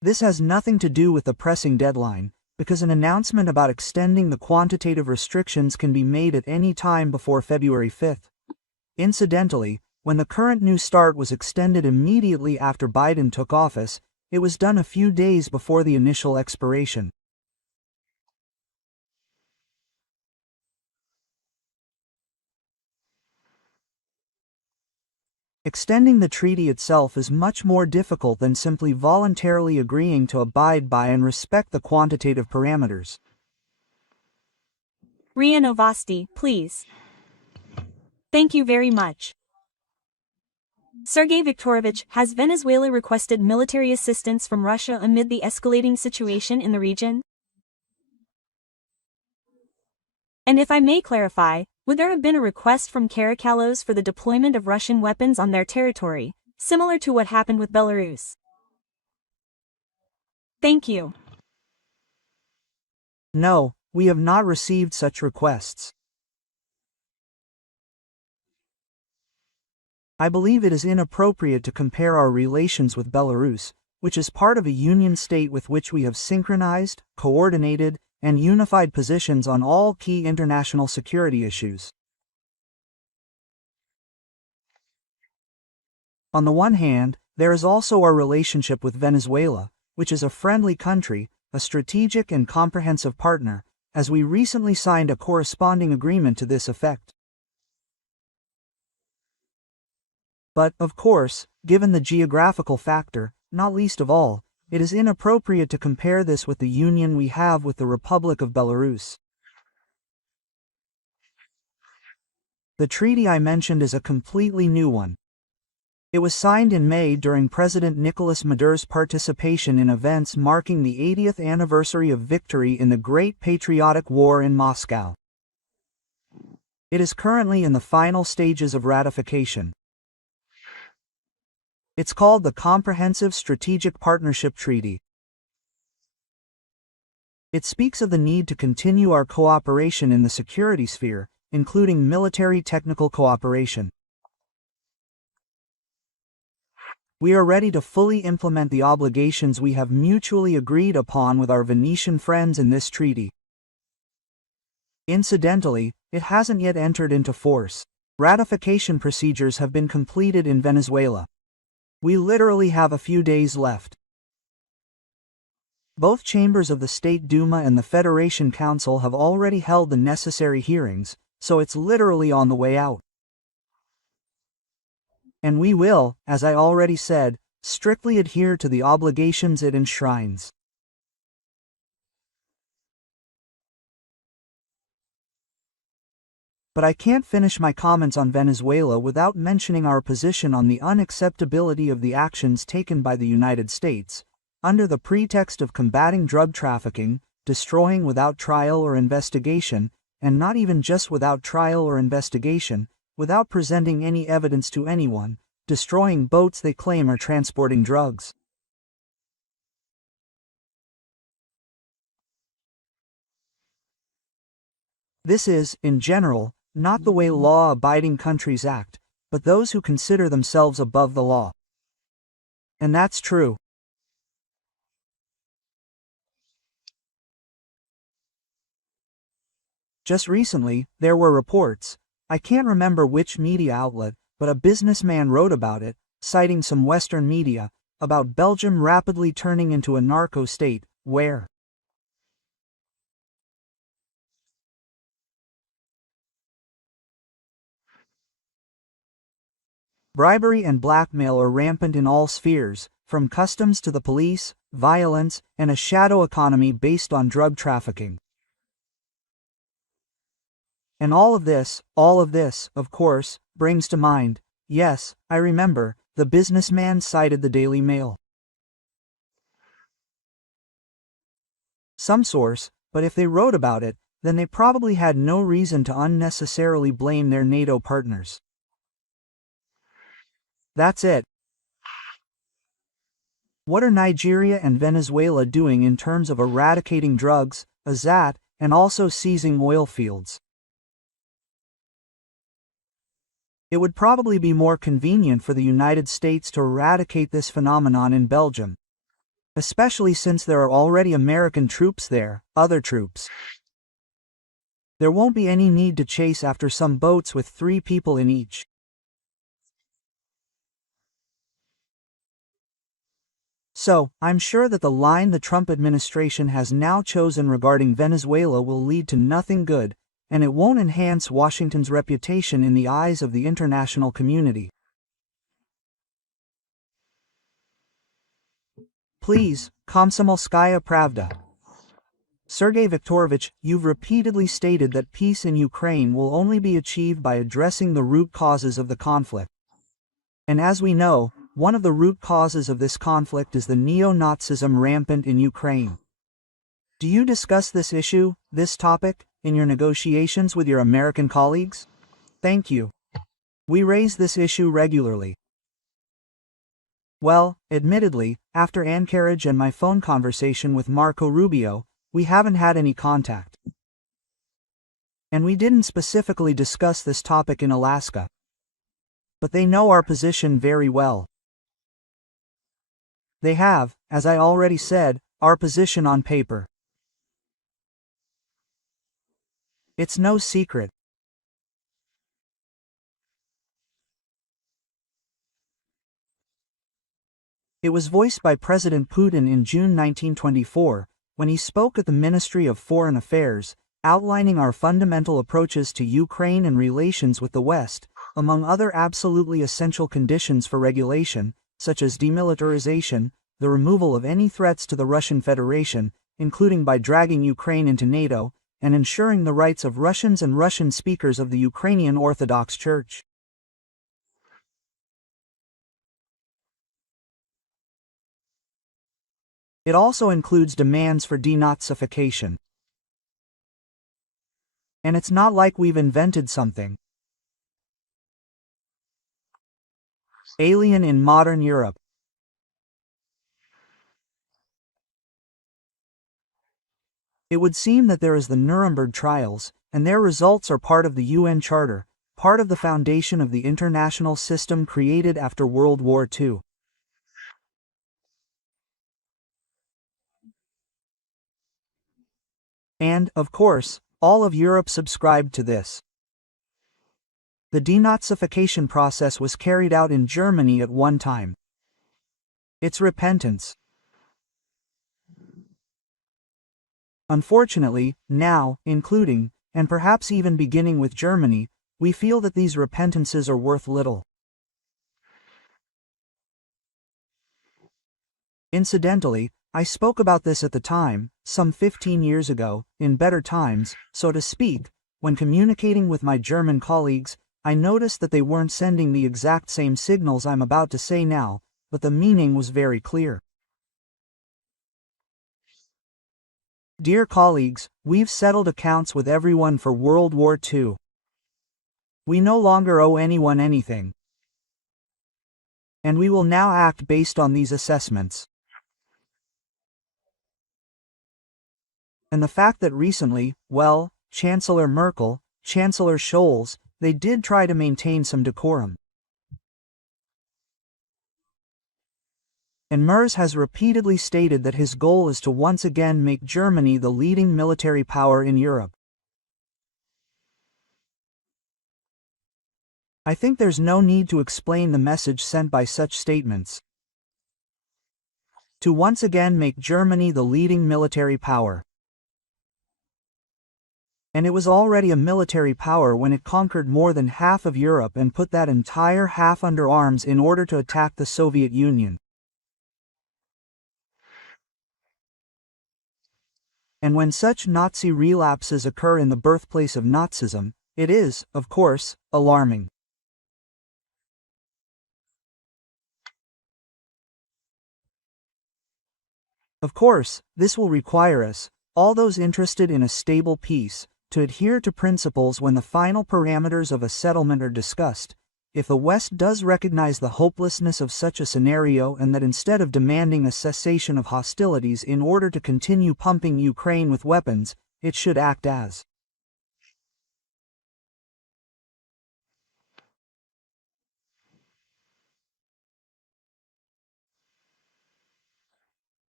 This has nothing to do with the pressing deadline, because an announcement about extending the quantitative restrictions can be made at any time before February 5th. Incidentally, when the current New START was extended immediately after Biden took office, it was done a few days before the initial expiration. Extending the treaty itself is much more difficult than simply voluntarily agreeing to abide by and respect the quantitative parameters. RIA Novosti, please. Thank you very much. Sergey Viktorovich, has Venezuela requested military assistance from Russia amid the escalating situation in the region? And if I may clarify, would there have been a request from Caracalos for the deployment of Russian weapons on their territory, similar to what happened with Belarus? Thank you. No, we have not received such requests. I believe it is inappropriate to compare our relations with Belarus, which is part of a union state with which we have synchronized, coordinated, and unified positions on all key international security issues. On the one hand, there is also our relationship with Venezuela, which is a friendly country, a strategic and comprehensive partner, as we recently signed a corresponding agreement to this effect. But, of course, given the geographical factor, not least of all, it is inappropriate to compare this with the union we have with the Republic of Belarus. The treaty I mentioned is a completely new one. It was signed in May during President Nicolas Maduro's participation in events marking the 80th anniversary of victory in the Great Patriotic War in Moscow. It is currently in the final stages of ratification. It's called the Comprehensive Strategic Partnership Treaty. It speaks of the need to continue our cooperation in the security sphere, including military technical cooperation. We are ready to fully implement the obligations we have mutually agreed upon with our Venetian friends in this treaty. Incidentally, it hasn't yet entered into force. Ratification procedures have been completed in Venezuela. We literally have a few days left. Both chambers of the State Duma and the Federation Council have already held the necessary hearings, so it's literally on the way out. And we will, as I already said, strictly adhere to the obligations it enshrines. But I can't finish my comments on Venezuela without mentioning our position on the unacceptability of the actions taken by the United States, under the pretext of combating drug trafficking, destroying without trial or investigation, and not even just without trial or investigation, without presenting any evidence to anyone, destroying boats they claim are transporting drugs. This is, in general, not the way law-abiding countries act, but those who consider themselves above the law. And that's true. Just recently, there were reports, I can't remember which media outlet, but a businessman wrote about it, citing some Western media, about Belgium rapidly turning into a narco state, where bribery and blackmail are rampant in all spheres, from customs to the police, violence, and a shadow economy based on drug trafficking. And all of this, of course, brings to mind, yes, I remember, the businessman cited the Daily Mail. Some source, but if they wrote about it, then they probably had no reason to unnecessarily blame their NATO partners. That's it. What are Nigeria and Venezuela doing in terms of eradicating drugs, AZAT, and also seizing oil fields? It would probably be more convenient for the United States to eradicate this phenomenon in Belgium. Especially since there are already American troops there, other troops. There won't be any need to chase after some boats with 3 people in each. So, I'm sure that the line the Trump administration has now chosen regarding Venezuela will lead to nothing good, and it won't enhance Washington's reputation in the eyes of the international community. Please, Komsomolskaya Pravda. Sergey Viktorovich, you've repeatedly stated that peace in Ukraine will only be achieved by addressing the root causes of the conflict. And as we know, one of the root causes of this conflict is the neo-Nazism rampant in Ukraine. Do you discuss this issue, this topic, in your negotiations with your American colleagues? Thank you. We raise this issue regularly. Well, admittedly, after Anchorage and my phone conversation with Marco Rubio, we haven't had any contact. And we didn't specifically discuss this topic in Alaska. But they know our position very well. They have, as I already said, our position on paper. It's no secret. It was voiced by President Putin in June 1924, when he spoke at the Ministry of Foreign Affairs, outlining our fundamental approaches to Ukraine and relations with the West, among other absolutely essential conditions for regulation, such as demilitarization, the removal of any threats to the Russian Federation, including by dragging Ukraine into NATO, and ensuring the rights of Russians and Russian speakers of the Ukrainian Orthodox Church. It also includes demands for denazification. And it's not like we've invented something alien in modern Europe. It would seem that there is the Nuremberg trials, and their results are part of the UN Charter, part of the foundation of the international system created after World War II. And, of course, all of Europe subscribed to this. The denazification process was carried out in Germany at one time. It's repentance. Unfortunately, now, including, and perhaps even beginning with Germany, we feel that these repentances are worth little. Incidentally, I spoke about this at the time, some 15 years ago, in better times, so to speak. When communicating with my German colleagues, I noticed that they weren't sending the exact same signals I'm about to say now, but the meaning was very clear. Dear colleagues, we've settled accounts with everyone for World War II. We no longer owe anyone anything. And we will now act based on these assessments. And the fact that recently, well, Chancellor Merkel, Chancellor Scholz, they did try to maintain some decorum. And Merz has repeatedly stated that his goal is to once again make Germany the leading military power in Europe. I think there's no need to explain the message sent by such statements. To once again make Germany the leading military power. And it was already a military power when it conquered more than half of Europe and put that entire half under arms in order to attack the Soviet Union. And when such Nazi relapses occur in the birthplace of Nazism, it is, of course, alarming. Of course, this will require us, all those interested in a stable peace, to adhere to principles when the final parameters of a settlement are discussed. If the West does recognize the hopelessness of such a scenario and that instead of demanding a cessation of hostilities in order to continue pumping Ukraine with weapons, it should act as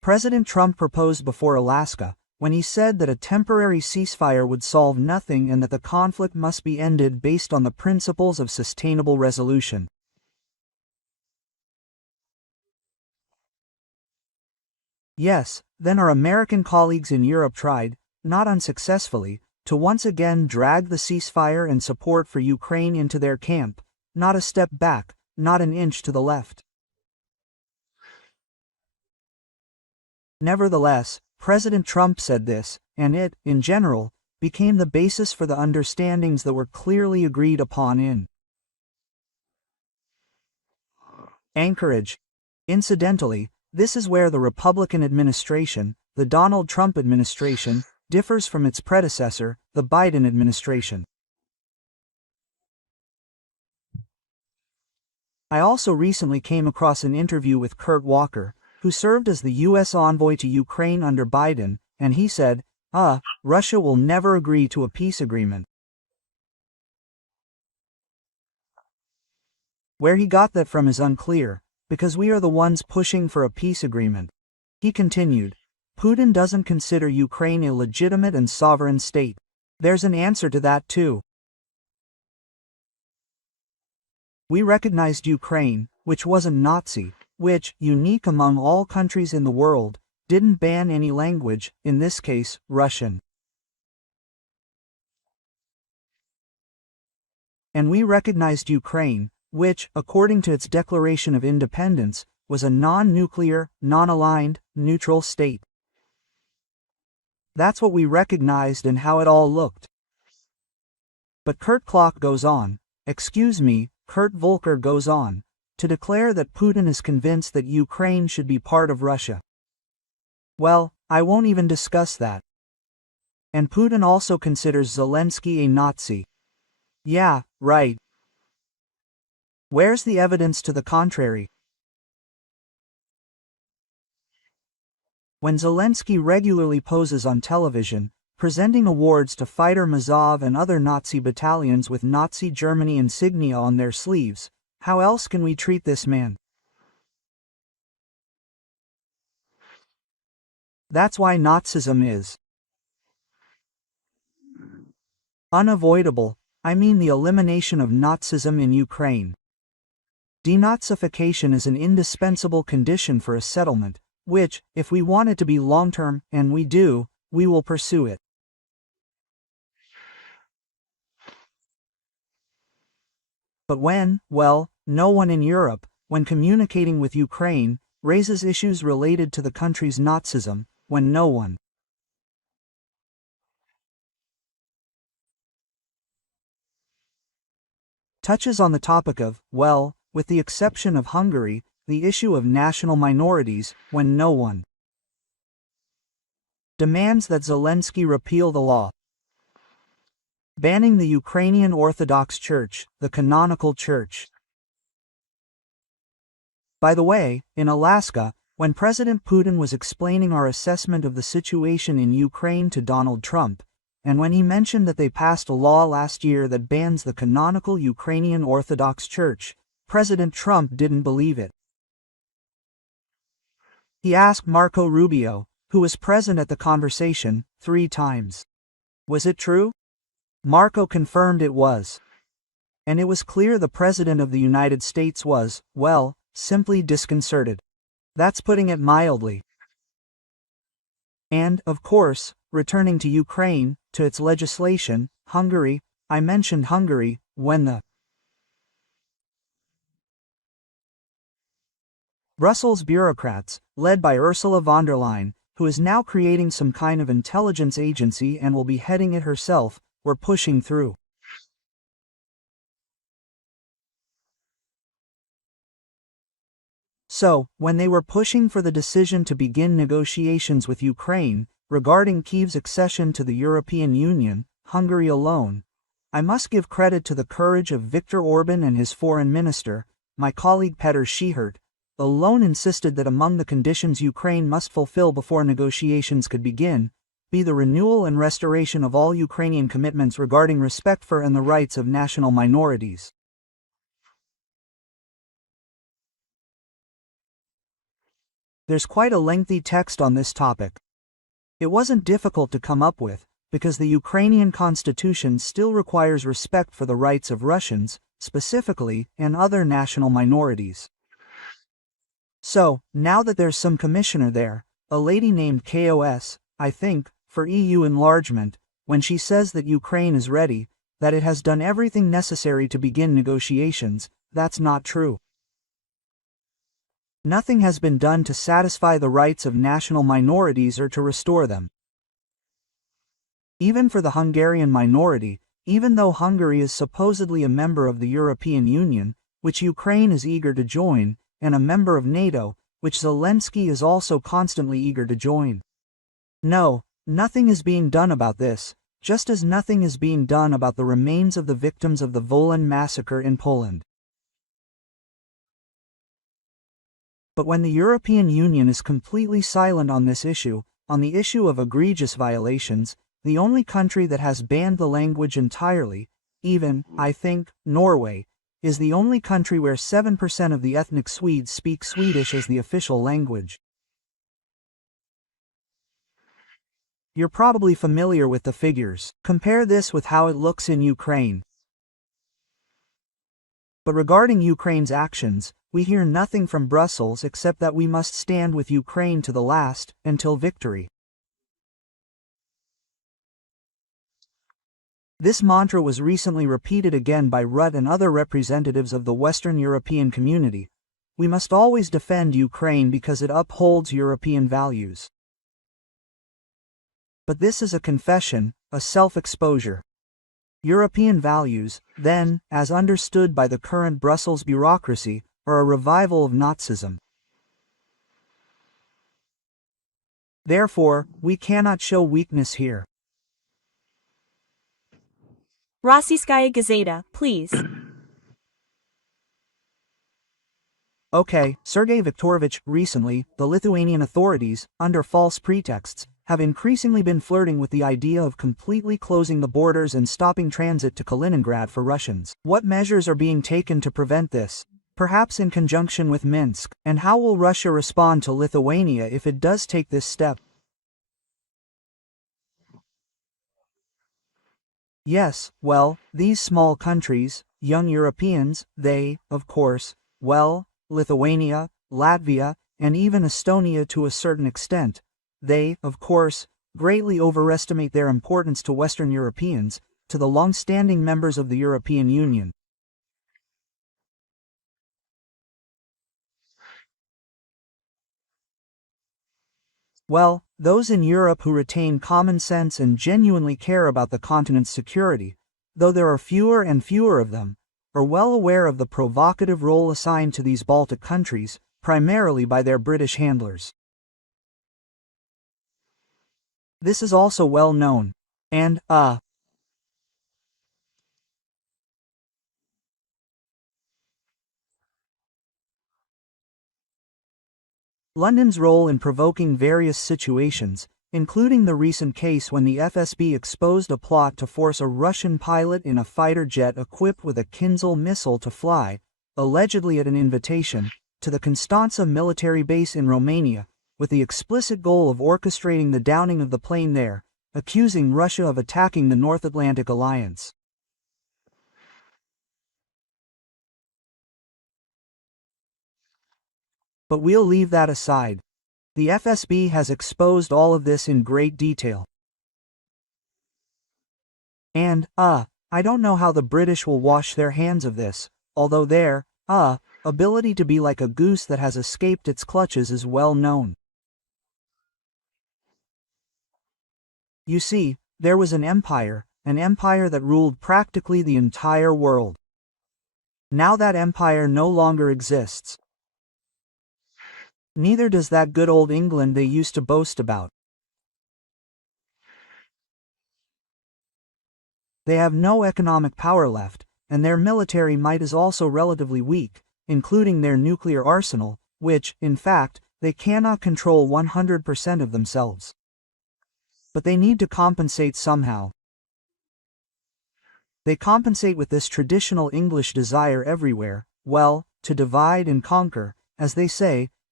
President Trump proposed before Alaska, when he said that a temporary ceasefire would solve nothing and that the conflict must be ended based on the principles of sustainable resolution. Yes, then our American colleagues in Europe tried, not unsuccessfully, to once again drag the ceasefire and support for Ukraine into their camp, not a step back, not an inch to the left. Nevertheless, President Trump said this, and it, in general, became the basis for the understandings that were clearly agreed upon in Anchorage. Incidentally, this is where the Republican administration, the Donald Trump administration, differs from its predecessor, the Biden administration. I also recently came across an interview with Kurt Walker, who served as the U.S. envoy to Ukraine under Biden, and he said, Russia will never agree to a peace agreement. Where he got that from is unclear, because we are the ones pushing for a peace agreement. He continued, Putin doesn't consider Ukraine a legitimate and sovereign state. There's an answer to that too. We recognized Ukraine, which wasn't Nazi, which, unique among all countries in the world, didn't ban any language, in this case, Russian. And we recognized Ukraine, which, according to its Declaration of Independence, was a non-nuclear, non-aligned, neutral state. That's what we recognized and how it all looked. But Kurt Volker goes on, to declare that Putin is convinced that Ukraine should be part of Russia. Well, I won't even discuss that. And Putin also considers Zelensky a Nazi. Yeah, right. Where's the evidence to the contrary? When Zelensky regularly poses on television, presenting awards to Fighter Mazov and other Nazi battalions with Nazi Germany insignia on their sleeves, how else can we treat this man? That's why Nazism is unavoidable. I mean the elimination of Nazism in Ukraine. Denazification is an indispensable condition for a settlement, which, if we want it to be long-term, and we do, we will pursue it. But no one in Europe, when communicating with Ukraine, raises issues related to the country's Nazism, when no one touches on the topic of, with the exception of Hungary, the issue of national minorities, when no one demands that Zelensky repeal the law banning the Ukrainian Orthodox Church, the canonical church. By the way, in Alaska, when President Putin was explaining our assessment of the situation in Ukraine to Donald Trump, and when he mentioned that they passed a law last year that bans the canonical Ukrainian Orthodox Church, President Trump didn't believe it. He asked Marco Rubio, who was present at the conversation, 3 times. Was it true? Marco confirmed it was. And it was clear the President of the United States was, simply disconcerted. That's putting it mildly. And, of course, returning to Ukraine, to its legislation, Hungary, I mentioned Hungary, when the Brussels bureaucrats, led by Ursula von der Leyen, who is now creating some kind of intelligence agency and will be heading it herself, were pushing through. So, when they were pushing for the decision to begin negotiations with Ukraine, regarding Kyiv's accession to the European Union, Hungary alone, I must give credit to the courage of Viktor Orban and his foreign minister, my colleague Petr Schihert, alone insisted that among the conditions Ukraine must fulfill before negotiations could begin, be the renewal and restoration of all Ukrainian commitments regarding respect for and the rights of national minorities. There's quite a lengthy text on this topic. It wasn't difficult to come up with, because the Ukrainian constitution still requires respect for the rights of Russians, specifically, and other national minorities. So, now that there's some commissioner there, a lady named KOS, I think, for EU enlargement, when she says that Ukraine is ready, that it has done everything necessary to begin negotiations, that's not true. Nothing has been done to satisfy the rights of national minorities or to restore them. Even for the Hungarian minority, even though Hungary is supposedly a member of the European Union, which Ukraine is eager to join, and a member of NATO, which Zelensky is also constantly eager to join. No, nothing is being done about this, just as nothing is being done about the remains of the victims of the Wolan massacre in Poland. But when the European Union is completely silent on this issue, on the issue of egregious violations, the only country that has banned the language entirely, even, I think, Norway, is the only country where 7% of the ethnic Swedes speak Swedish as the official language. You're probably familiar with the figures. Compare this with how it looks in Ukraine. But regarding Ukraine's actions, we hear nothing from Brussels except that we must stand with Ukraine to the last, until victory. This mantra was recently repeated again by Rutte and other representatives of the Western European community. We must always defend Ukraine because it upholds European values. But this is a confession, a self-exposure. European values, then, as understood by the current Brussels bureaucracy, are a revival of Nazism. Therefore, we cannot show weakness here. Rossiyskaya Gazeta, please. Okay, Sergey Viktorovich, recently, the Lithuanian authorities, under false pretexts, have increasingly been flirting with the idea of completely closing the borders and stopping transit to Kaliningrad for Russians. What measures are being taken to prevent this? Perhaps in conjunction with Minsk, and how will Russia respond to Lithuania if it does take this step? Yes, well, these small countries, young Europeans, they, of course, well, Lithuania, Latvia, and even Estonia to a certain extent, they, of course, greatly overestimate their importance to Western Europeans, to the long-standing members of the European Union. Well, those in Europe who retain common sense and genuinely care about the continent's security, though there are fewer and fewer of them, are well aware of the provocative role assigned to these Baltic countries, primarily by their British handlers. This is also well known. And, London's role in provoking various situations, including the recent case when the FSB exposed a plot to force a Russian pilot in a fighter jet equipped with a Kinzhal missile to fly, allegedly at an invitation, to the Constanța military base in Romania, with the explicit goal of orchestrating the downing of the plane there, accusing Russia of attacking the North Atlantic Alliance. But we'll leave that aside. The FSB has exposed all of this in great detail. And, I don't know how the British will wash their hands of this, although their, ability to be like a goose that has escaped its clutches is well known. You see, there was an empire that ruled practically the entire world. Now that empire no longer exists. Neither does that good old England they used to boast about. They have no economic power left, and their military might is also relatively weak, including their nuclear arsenal, which, in fact, they cannot control 100% of themselves. But they need to compensate somehow. They compensate with this traditional English desire everywhere, well, to divide and conquer, as they say,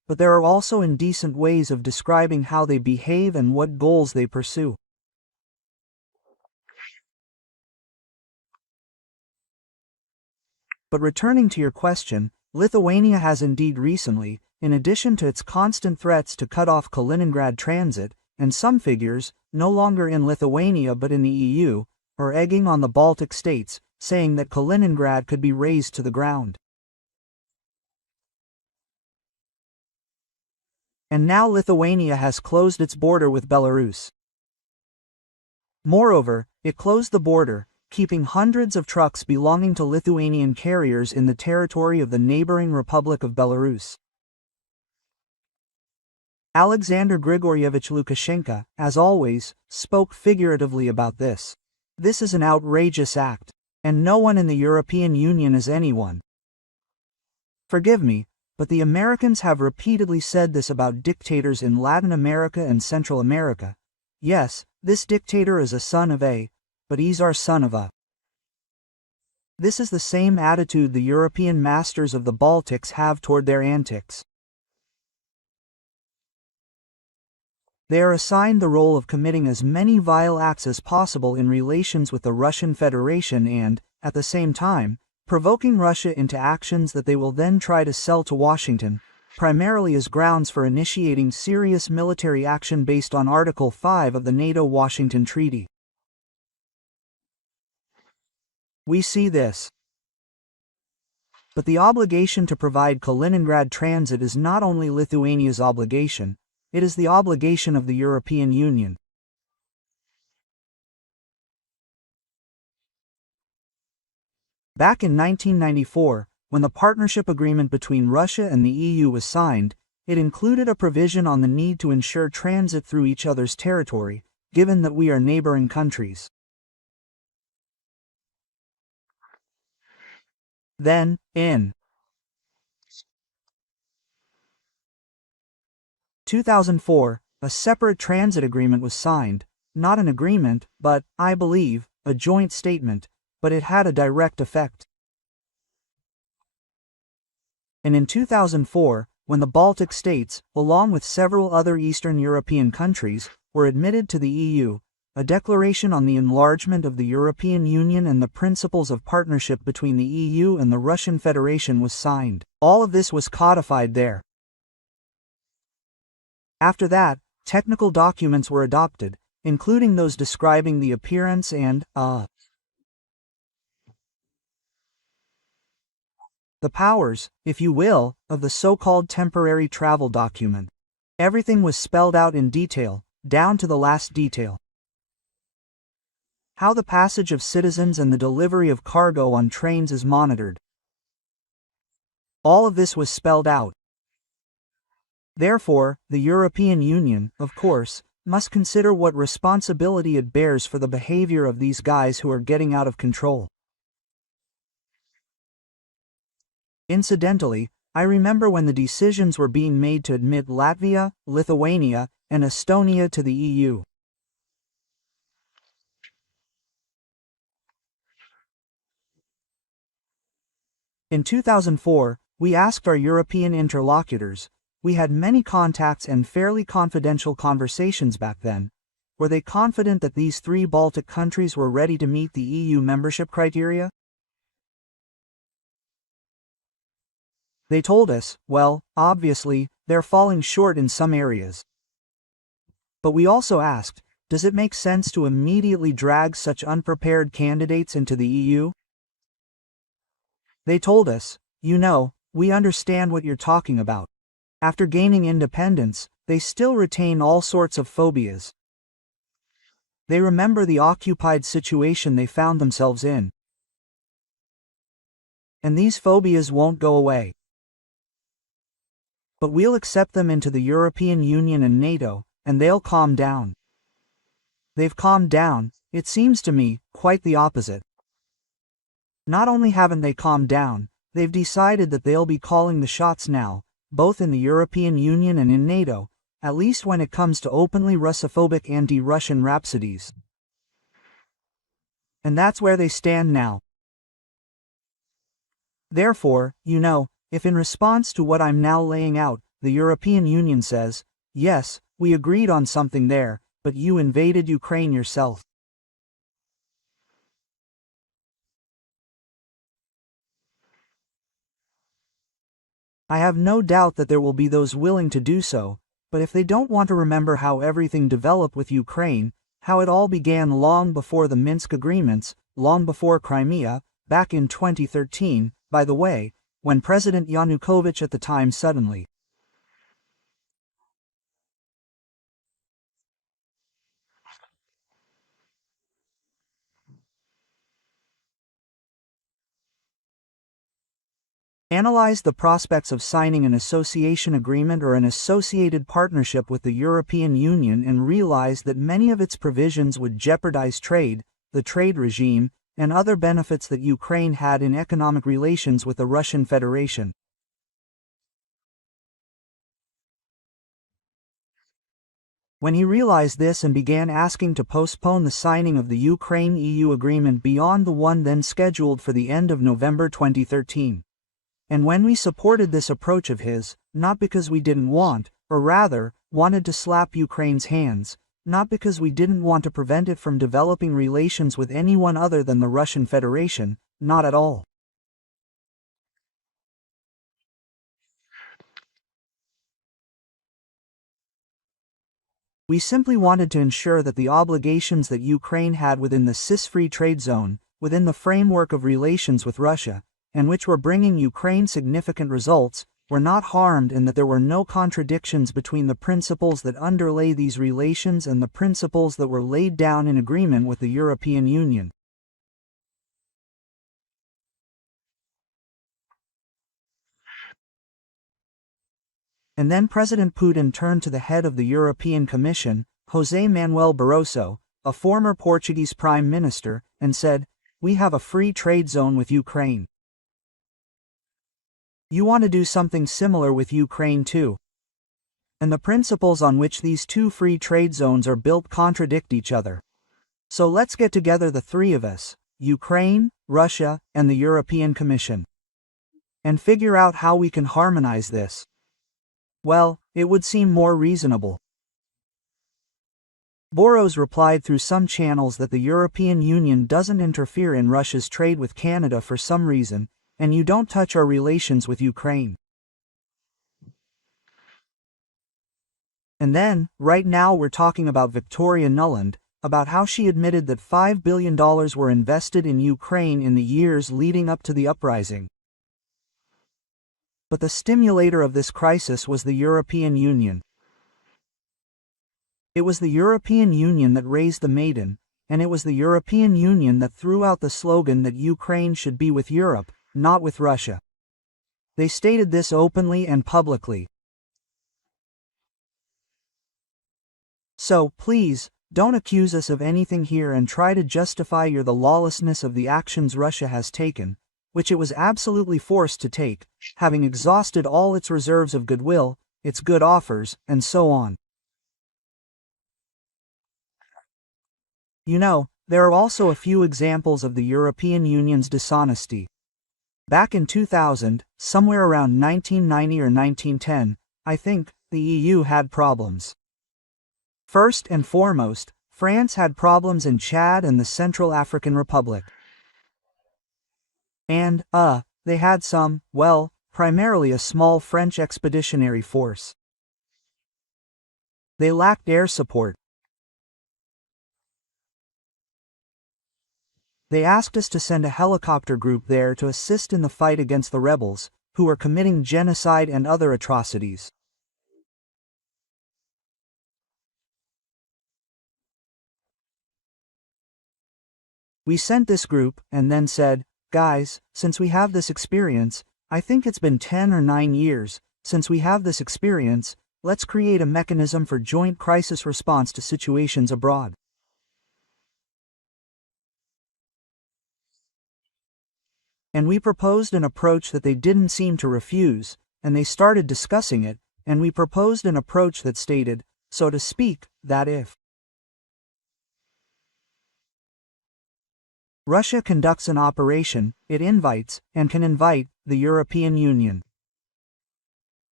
but there are also indecent ways of describing how they behave and what goals they pursue. But returning to your question, Lithuania has indeed recently, in addition to its constant threats to cut off Kaliningrad transit, and some figures, no longer in Lithuania but in the EU, are egging on the Baltic states, saying that Kaliningrad could be razed to the ground. And now Lithuania has closed its border with Belarus. Moreover, it closed the border, keeping hundreds of trucks belonging to Lithuanian carriers in the territory of the neighboring Republic of Belarus. Alexander Grigoryevich Lukashenko, as always, spoke figuratively about this. This is an outrageous act, and no one in the European Union is anyone. Forgive me, but the Americans have repeatedly said this about dictators in Latin America and Central America. Yes, this dictator is a son of A, but he's our son of A. This is the same attitude the European masters of the Baltics have toward their antics. They are assigned the role of committing as many vile acts as possible in relations with the Russian Federation and, at the same time, provoking Russia into actions that they will then try to sell to Washington, primarily as grounds for initiating serious military action based on Article 5 of the NATO-Washington Treaty. We see this. But the obligation to provide Kaliningrad transit is not only Lithuania's obligation, it is the obligation of the European Union. Back in 1994, when the partnership agreement between Russia and the EU was signed, it included a provision on the need to ensure transit through each other's territory, given that we are neighboring countries. Then, in 2004, a separate transit agreement was signed, not an agreement, but, I believe, a joint statement, but it had a direct effect. And in 2004, when the Baltic states, along with several other Eastern European countries, were admitted to the EU, a declaration on the enlargement of the European Union and the principles of partnership between the EU and the Russian Federation was signed. All of this was codified there. After that, technical documents were adopted, including those describing the appearance and, the powers, if you will, of the so-called temporary travel document. Everything was spelled out in detail, down to the last detail. How the passage of citizens and the delivery of cargo on trains is monitored. All of this was spelled out. Therefore, the European Union, of course, must consider what responsibility it bears for the behavior of these guys who are getting out of control. Incidentally, I remember when the decisions were being made to admit Latvia, Lithuania, and Estonia to the EU. In 2004, we asked our European interlocutors, we had many contacts and fairly confidential conversations back then, were they confident that these three Baltic countries were ready to meet the EU membership criteria? They told us, well, obviously, they're falling short in some areas. But we also asked, does it make sense to immediately drag such unprepared candidates into the EU? They told us, you know, we understand what you're talking about. After gaining independence, they still retain all sorts of phobias. They remember the occupied situation they found themselves in. And these phobias won't go away. But we'll accept them into the European Union and NATO, and they'll calm down. They've calmed down, it seems to me, quite the opposite. Not only haven't they calmed down, they've decided that they'll be calling the shots now, both in the European Union and in NATO, at least when it comes to openly Russophobic anti-Russian rhapsodies. And that's where they stand now. Therefore, you know, if in response to what I'm now laying out, the European Union says, yes, we agreed on something there, but you invaded Ukraine yourself. I have no doubt that there will be those willing to do so, but if they don't want to remember how everything developed with Ukraine, how it all began long before the Minsk agreements, long before Crimea, back in 2013, by the way, when President Yanukovych at the time suddenly analyzed the prospects of signing an association agreement or an associated partnership with the European Union and realized that many of its provisions would jeopardize trade, the trade regime, and other benefits that Ukraine had in economic relations with the Russian Federation. When he realized this and began asking to postpone the signing of the Ukraine-EU agreement beyond the one then scheduled for the end of November 2013. And when we supported this approach of his, not because we didn't want, or rather, wanted to slap Ukraine's hands, not because we didn't want to prevent it from developing relations with anyone other than the Russian Federation, not at all. We simply wanted to ensure that the obligations that Ukraine had within the CIS-free trade zone, within the framework of relations with Russia, and which were bringing Ukraine significant results, were not harmed and that there were no contradictions between the principles that underlay these relations and the principles that were laid down in agreement with the European Union. And then President Putin turned to the head of the European Commission, José Manuel Barroso, a former Portuguese Prime Minister, and said, "We have a free trade zone with Ukraine. You want to do something similar with Ukraine too. And the principles on which these two free trade zones are built contradict each other. So let's get together, the three of us, Ukraine, Russia, and the European Commission, and figure out how we can harmonize this." Well, it would seem more reasonable. Boros replied through some channels that the European Union doesn't interfere in Russia's trade with Canada for some reason, and you don't touch our relations with Ukraine. And then, right now we're talking about Victoria Nuland, about how she admitted that $5 billion were invested in Ukraine in the years leading up to the uprising. But the stimulator of this crisis was the European Union. It was the European Union that raised the maiden, and it was the European Union that threw out the slogan that Ukraine should be with Europe, not with Russia. They stated this openly and publicly. So, please, don't accuse us of anything here and try to justify the lawlessness of the actions Russia has taken, which it was absolutely forced to take, having exhausted all its reserves of goodwill, its good offers, and so on. You know, there are also a few examples of the European Union's dishonesty. Back in 2000, somewhere around 1990 or 1910, I think, the EU had problems. First and foremost, France had problems in Chad and the Central African Republic. And, they had some, well, primarily a small French expeditionary force. They lacked air support. They asked us to send a helicopter group there to assist in the fight against the rebels, who were committing genocide and other atrocities. We sent this group, and then said, "Guys, since we have this experience, I think it's been 10 or 9 years, since we have this experience, let's create a mechanism for joint crisis response to situations abroad." And we proposed an approach that they didn't seem to refuse, and they started discussing it, and we proposed an approach that stated, so to speak, that if Russia conducts an operation, it invites, and can invite, the European Union.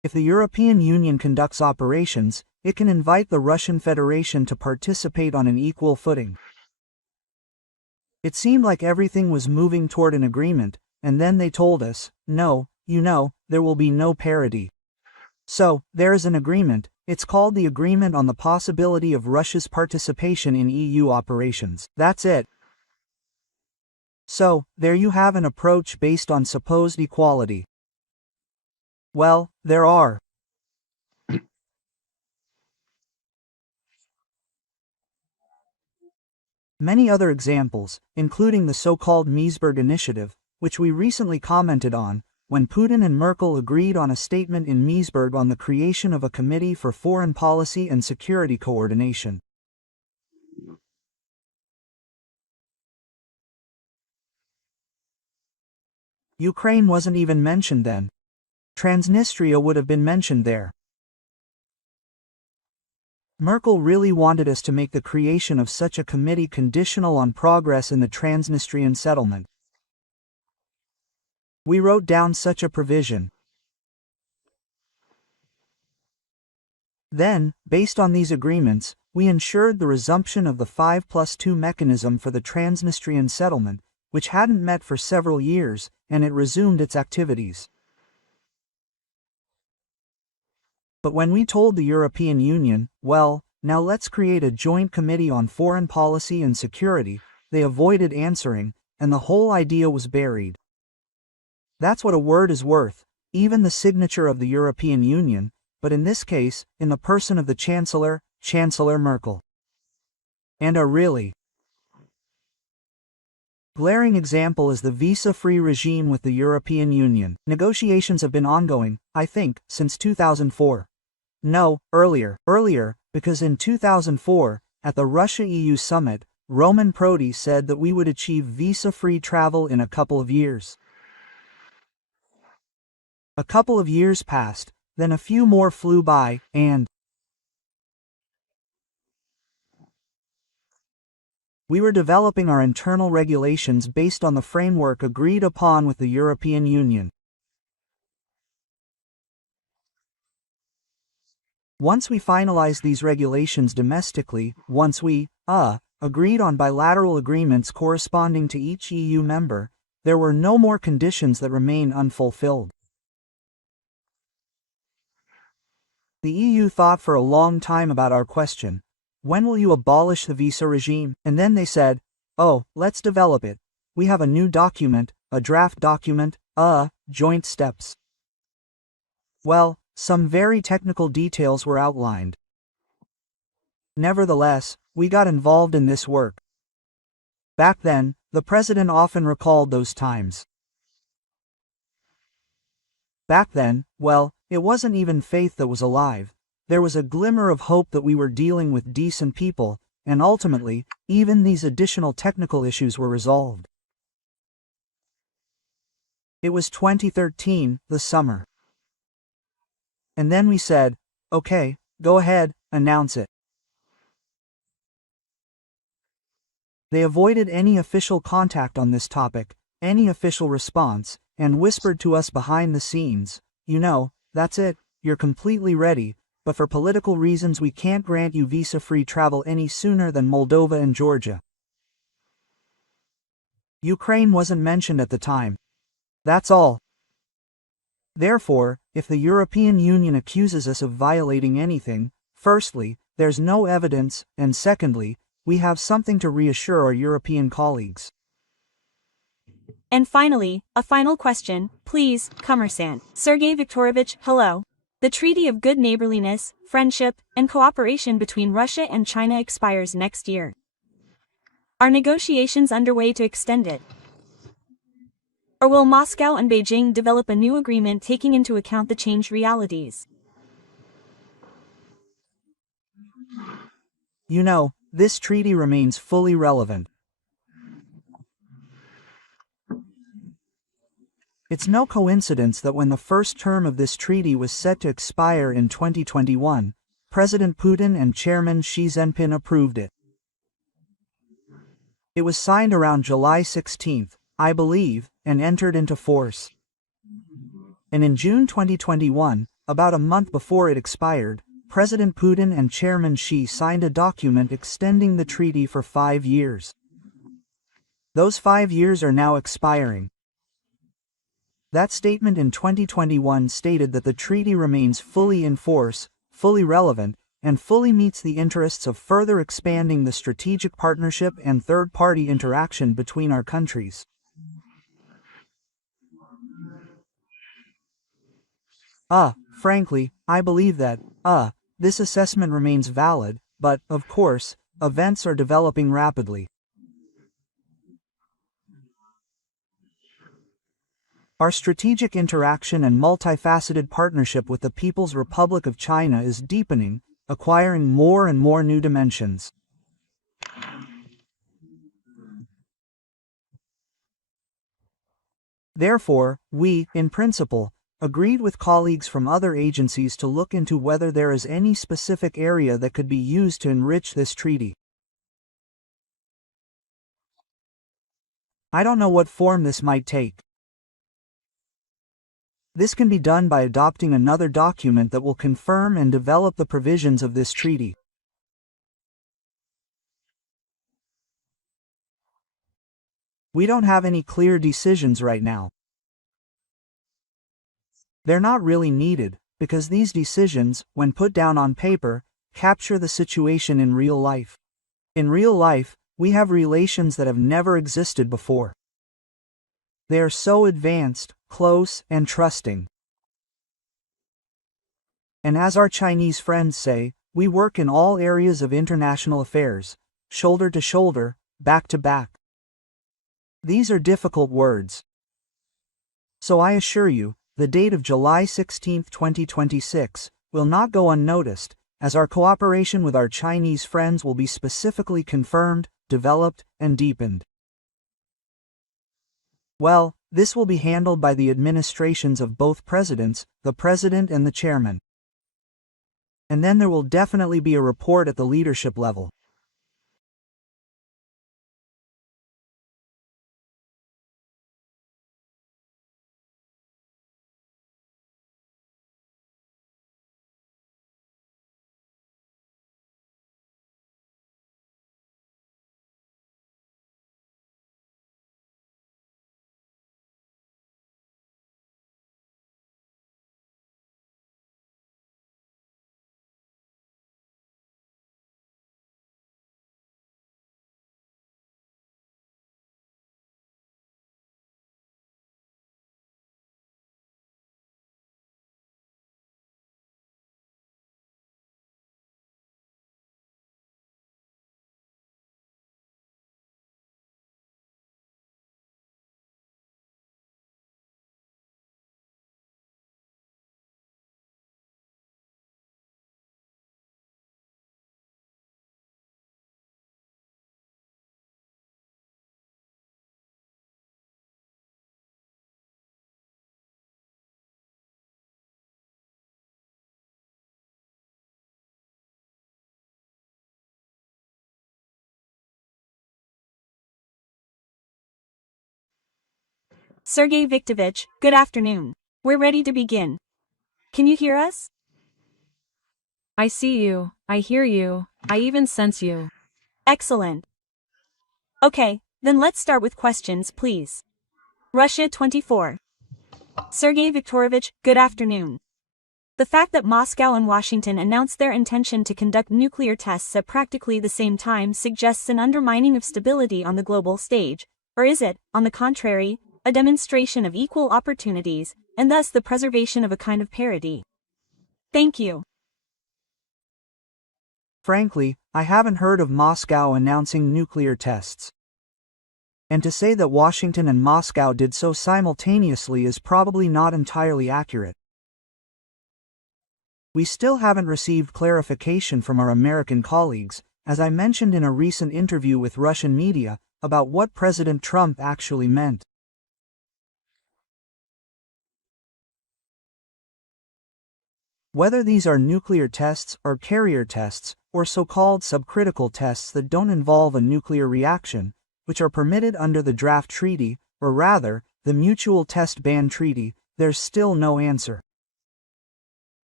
If the European Union conducts operations, it can invite the Russian Federation to participate on an equal footing. It seemed like everything was moving toward an agreement, and then they told us, no, there will be no parity. So, there is an agreement. It's called the Agreement on the Possibility of Russia's Participation in EU Operations. That's it. So, there you have an approach based on supposed equality. Well, there are many other examples, including the so-called Meseberg Initiative, which we recently commented on, when Putin and Merkel agreed on a statement in Meseberg on the creation of a Committee for Foreign Policy and Security Coordination. Ukraine wasn't even mentioned then. Transnistria would have been mentioned there. Merkel really wanted us to make the creation of such a committee conditional on progress in the Transnistrian settlement. We wrote down such a provision. Then, based on these agreements, we ensured the resumption of the 5+2 mechanism for the Transnistrian settlement, which hadn't met for several years, and it resumed its activities. But when we told the European Union, well, now let's create a joint committee on foreign policy and security, they avoided answering, and the whole idea was buried. That's what a word is worth, even the signature of the European Union, but in this case, in the person of the Chancellor, Chancellor Merkel. And a really glaring example is the visa-free regime with the European Union. Negotiations have been ongoing, I think, since 2004. No, earlier, because in 2004, at the Russia-EU summit, Roman Prodi said that we would achieve visa-free travel in a couple of years. A couple of years passed, then a few more flew by, and we were developing our internal regulations based on the framework agreed upon with the European Union. Once we finalized these regulations domestically, once we, agreed on bilateral agreements corresponding to each EU member, there were no more conditions that remain unfulfilled. The EU thought for a long time about our question. When will you abolish the visa regime? And then they said, oh, let's develop it. We have a new document, a draft document, joint steps. Well, some very technical details were outlined. Nevertheless, we got involved in this work. Back then, the president often recalled those times. Back then, well, it wasn't even faith that was alive. There was a glimmer of hope that we were dealing with decent people, and ultimately, even these additional technical issues were resolved. It was 2013, the summer. And then we said, okay, go ahead, announce it. They avoided any official contact on this topic, any official response, and whispered to us behind the scenes, that's it, you're completely ready, but for political reasons we can't grant you visa-free travel any sooner than Moldova and Georgia. Ukraine wasn't mentioned at the time. That's all. Therefore, if the European Union accuses us of violating anything, firstly, there's no evidence, and secondly, we have something to reassure our European colleagues. And finally, a final question, please, Commerçant. Sergey Viktorovich, hello. The Treaty of Good Neighborliness, Friendship, and Cooperation between Russia and China expires next year. Are negotiations underway to extend it? Or will Moscow and Beijing develop a new agreement taking into account the changed realities? This treaty remains fully relevant. It's no coincidence that when the first term of this treaty was set to expire in 2021, President Putin and Chairman Xi Jinping approved it. It was signed around July 16, I believe, and entered into force. And in June 2021, about a month before it expired, President Putin and Chairman Xi signed a document extending the treaty for 5 years. Those 5 years are now expiring. That statement in 2021 stated that the treaty remains fully in force, fully relevant, and fully meets the interests of further expanding the strategic partnership and third-party interaction between our countries. Frankly, I believe that, this assessment remains valid, but, of course, events are developing rapidly. Our strategic interaction and multifaceted partnership with the People's Republic of China is deepening, acquiring more and more new dimensions. Therefore, we, in principle, agreed with colleagues from other agencies to look into whether there is any specific area that could be used to enrich this treaty. I don't know what form this might take. This can be done by adopting another document that will confirm and develop the provisions of this treaty. We don't have any clear decisions right now. They're not really needed, because these decisions, when put down on paper, capture the situation in real life. In real life, we have relations that have never existed before. They are so advanced, close, and trusting. And as our Chinese friends say, we work in all areas of international affairs, shoulder to shoulder, back to back. These are difficult words. So I assure you, the date of July 16, 2026, will not go unnoticed, as our cooperation with our Chinese friends will be specifically confirmed, developed, and deepened. Well, this will be handled by the administrations of both presidents, the president and the chairman. And then there will definitely be a report at the leadership level. Sergey Viktorovich, good afternoon. We're ready to begin. Can you hear us? I see you, I hear you, I even sense you. Excellent. Okay, then let's start with questions, please. Russia 24. Sergey Viktorovich, good afternoon. The fact that Moscow and Washington announced their intention to conduct nuclear tests at practically the same time suggests an undermining of stability on the global stage, or is it, on the contrary, a demonstration of equal opportunities, and thus the preservation of a kind of parity? Thank you. Frankly, I haven't heard of Moscow announcing nuclear tests. And to say that Washington and Moscow did so simultaneously is probably not entirely accurate. We still haven't received clarification from our American colleagues, as I mentioned in a recent interview with Russian media, about what President Trump actually meant. Whether these are nuclear tests or carrier tests, or so-called subcritical tests that don't involve a nuclear reaction, which are permitted under the draft treaty, or rather, the Mutual Test Ban Treaty, there's still no answer.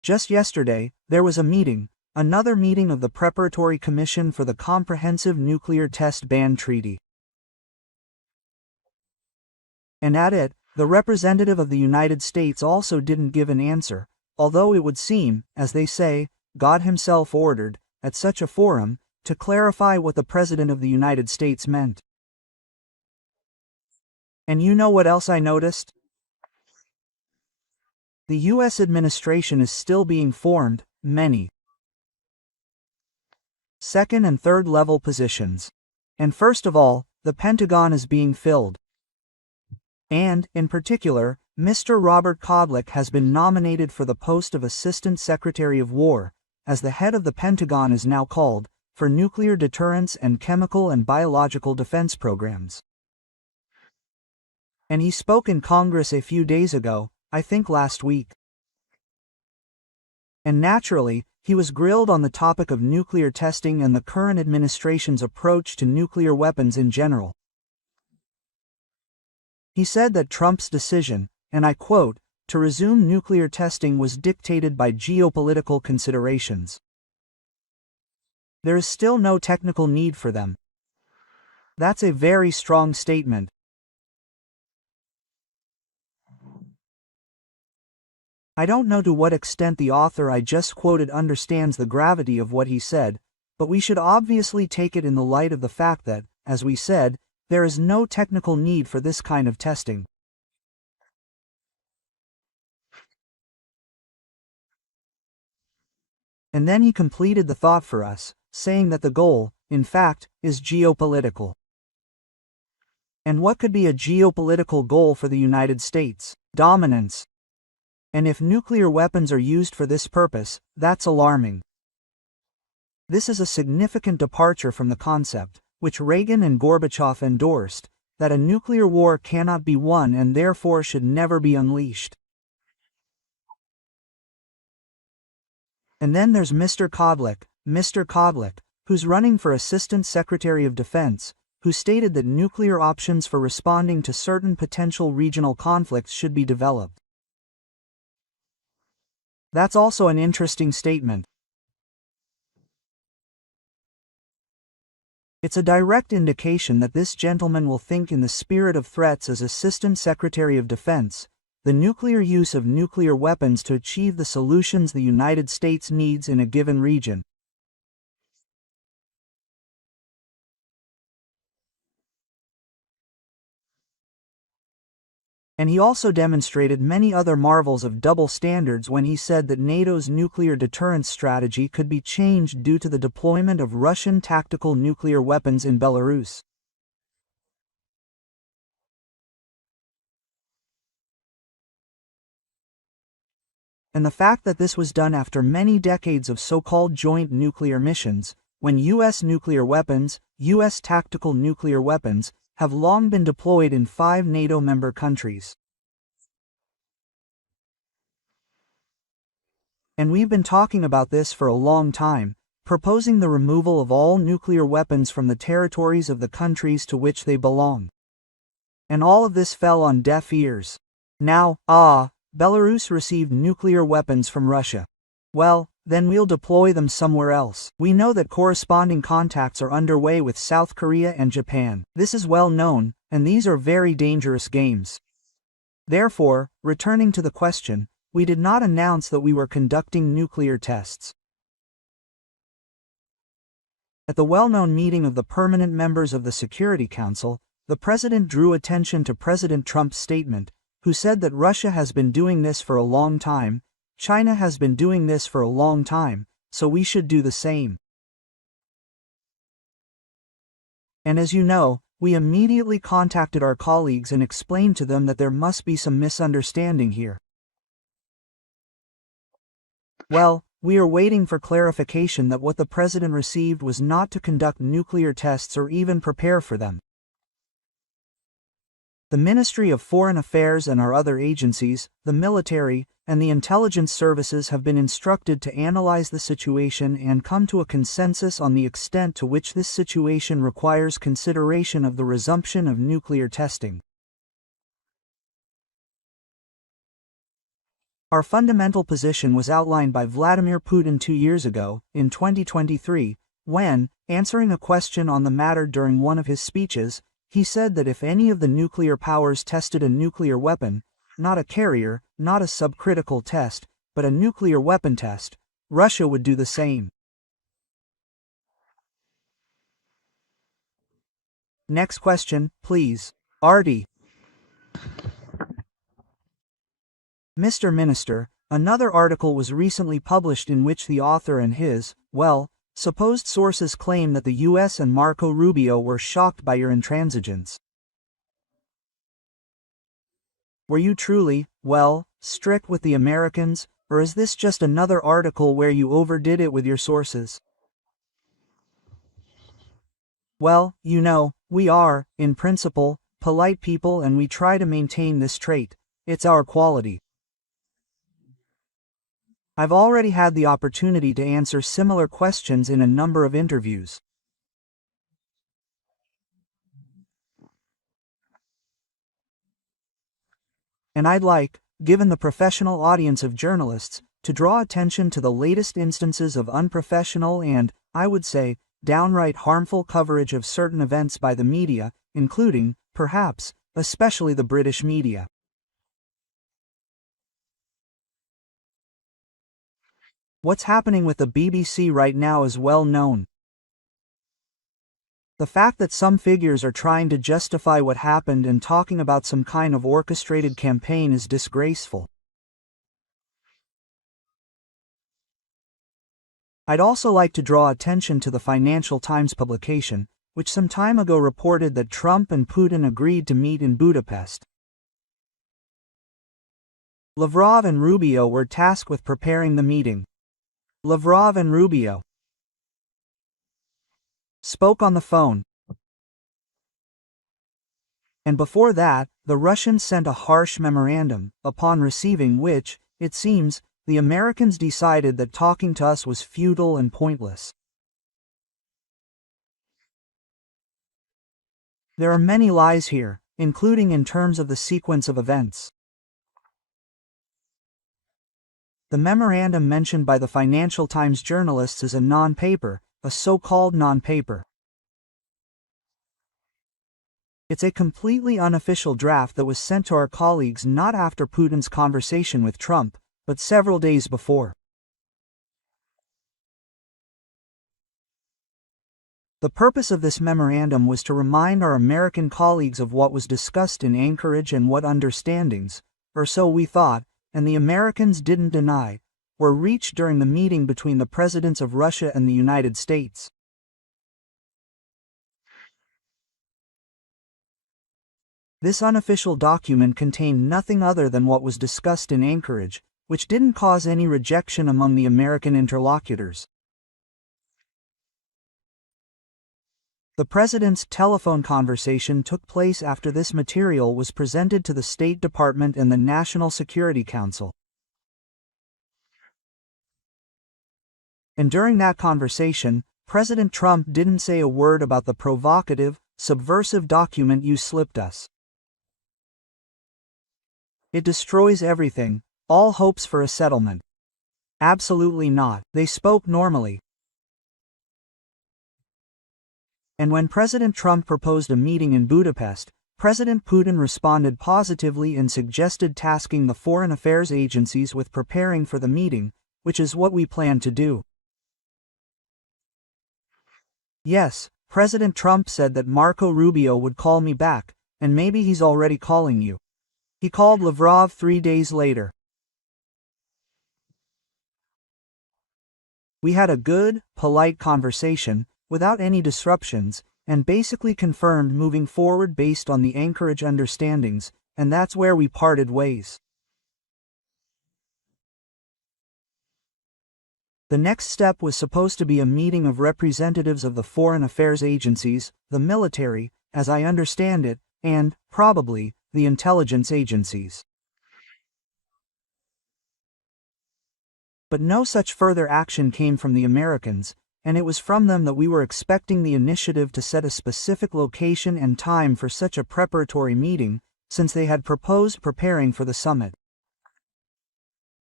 Just yesterday, there was a meeting, another meeting of the Preparatory Commission for the Comprehensive Nuclear Test Ban Treaty. And at it, the representative of the United States also didn't give an answer, although it would seem, as they say, God himself ordered, at such a forum, to clarify what the President of the United States meant. And you know what else I noticed? The U.S. administration is still being formed, many second and third level positions. And first of all, the Pentagon is being filled. And, in particular, Mr. Robert Kodlik has been nominated for the post of Assistant Secretary of War, as the head of the Pentagon is now called, for nuclear deterrence and chemical and biological defense programs. And he spoke in Congress a few days ago, I think last week. And naturally, he was grilled on the topic of nuclear testing and the current administration's approach to nuclear weapons in general. He said that Trump's decision, and I quote, to resume nuclear testing was dictated by geopolitical considerations. There is still no technical need for them. That's a very strong statement. I don't know to what extent the author I just quoted understands the gravity of what he said, but we should obviously take it in the light of the fact that, as we said, there is no technical need for this kind of testing. And then he completed the thought for us, saying that the goal, in fact, is geopolitical. And what could be a geopolitical goal for the United States? Dominance. And if nuclear weapons are used for this purpose, that's alarming. This is a significant departure from the concept, which Reagan and Gorbachev endorsed, that a nuclear war cannot be won and therefore should never be unleashed. And then there's Mr. Kodlik, who's running for Assistant Secretary of Defense, who stated that nuclear options for responding to certain potential regional conflicts should be developed. That's also an interesting statement. It's a direct indication that this gentleman will think in the spirit of threats as Assistant Secretary of Defense, the nuclear use of nuclear weapons to achieve the solutions the United States needs in a given region. And he also demonstrated many other marvels of double standards when he said that NATO's nuclear deterrence strategy could be changed due to the deployment of Russian tactical nuclear weapons in Belarus. And the fact that this was done after many decades of so-called joint nuclear missions, when U.S. nuclear weapons, U.S. tactical nuclear weapons, have long been deployed in 5 NATO member countries. And we've been talking about this for a long time, proposing the removal of all nuclear weapons from the territories of the countries to which they belong. And all of this fell on deaf ears. Now, Belarus received nuclear weapons from Russia. Well, then we'll deploy them somewhere else. We know that corresponding contacts are underway with South Korea and Japan. This is well known, and these are very dangerous games. Therefore, returning to the question, we did not announce that we were conducting nuclear tests. At the well-known meeting of the permanent members of the Security Council, the President drew attention to President Trump's statement, who said that Russia has been doing this for a long time, China has been doing this for a long time, so we should do the same. And as you know, we immediately contacted our colleagues and explained to them that there must be some misunderstanding here. Well, we are waiting for clarification that what the President received was not to conduct nuclear tests or even prepare for them. The Ministry of Foreign Affairs and our other agencies, the military, and the intelligence services have been instructed to analyze the situation and come to a consensus on the extent to which this situation requires consideration of the resumption of nuclear testing. Our fundamental position was outlined by Vladimir Putin 2 years ago, in 2023, when, answering a question on the matter during one of his speeches, he said that if any of the nuclear powers tested a nuclear weapon, not a carrier, not a subcritical test, but a nuclear weapon test, Russia would do the same. Next question, please. Artie. Mr. Minister, another article was recently published in which the author and his, supposed sources claim that the US and Marco Rubio were shocked by your intransigence. Were you truly, strict with the Americans, or is this just another article where you overdid it with your sources? Well, you know, we are, in principle, polite people and we try to maintain this trait. It's our quality. I've already had the opportunity to answer similar questions in a number of interviews. And I'd like, given the professional audience of journalists, to draw attention to the latest instances of unprofessional and, I would say, downright harmful coverage of certain events by the media, including, perhaps, especially the British media. What's happening with the BBC right now is well known. The fact that some figures are trying to justify what happened and talking about some kind of orchestrated campaign is disgraceful. I'd also like to draw attention to the Financial Times publication, which some time ago reported that Trump and Putin agreed to meet in Budapest. Lavrov and Rubio were tasked with preparing the meeting. Lavrov and Rubio spoke on the phone. And before that, the Russians sent a harsh memorandum, upon receiving which, it seems, the Americans decided that talking to us was futile and pointless. There are many lies here, including in terms of the sequence of events. The memorandum mentioned by the Financial Times journalists is a non-paper, a so-called non-paper. It's a completely unofficial draft that was sent to our colleagues not after Putin's conversation with Trump, but several days before. The purpose of this memorandum was to remind our American colleagues of what was discussed in Anchorage and what understandings, or so we thought, and the Americans didn't deny, were reached during the meeting between the presidents of Russia and the United States. This unofficial document contained nothing other than what was discussed in Anchorage, which didn't cause any rejection among the American interlocutors. The president's telephone conversation took place after this material was presented to the State Department and the National Security Council. And during that conversation, President Trump didn't say a word about the provocative, subversive document you slipped us. It destroys everything, all hopes for a settlement. Absolutely not. They spoke normally. And when President Trump proposed a meeting in Budapest, President Putin responded positively and suggested tasking the foreign affairs agencies with preparing for the meeting, which is what we plan to do. Yes, President Trump said that Marco Rubio would call me back, and maybe he's already calling you. He called Lavrov 3 days later. We had a good, polite conversation, without any disruptions, and basically confirmed moving forward based on the Anchorage understandings, and that's where we parted ways. The next step was supposed to be a meeting of representatives of the foreign affairs agencies, the military, as I understand it, and, probably, the intelligence agencies. But no such further action came from the Americans, and it was from them that we were expecting the initiative to set a specific location and time for such a preparatory meeting, since they had proposed preparing for the summit.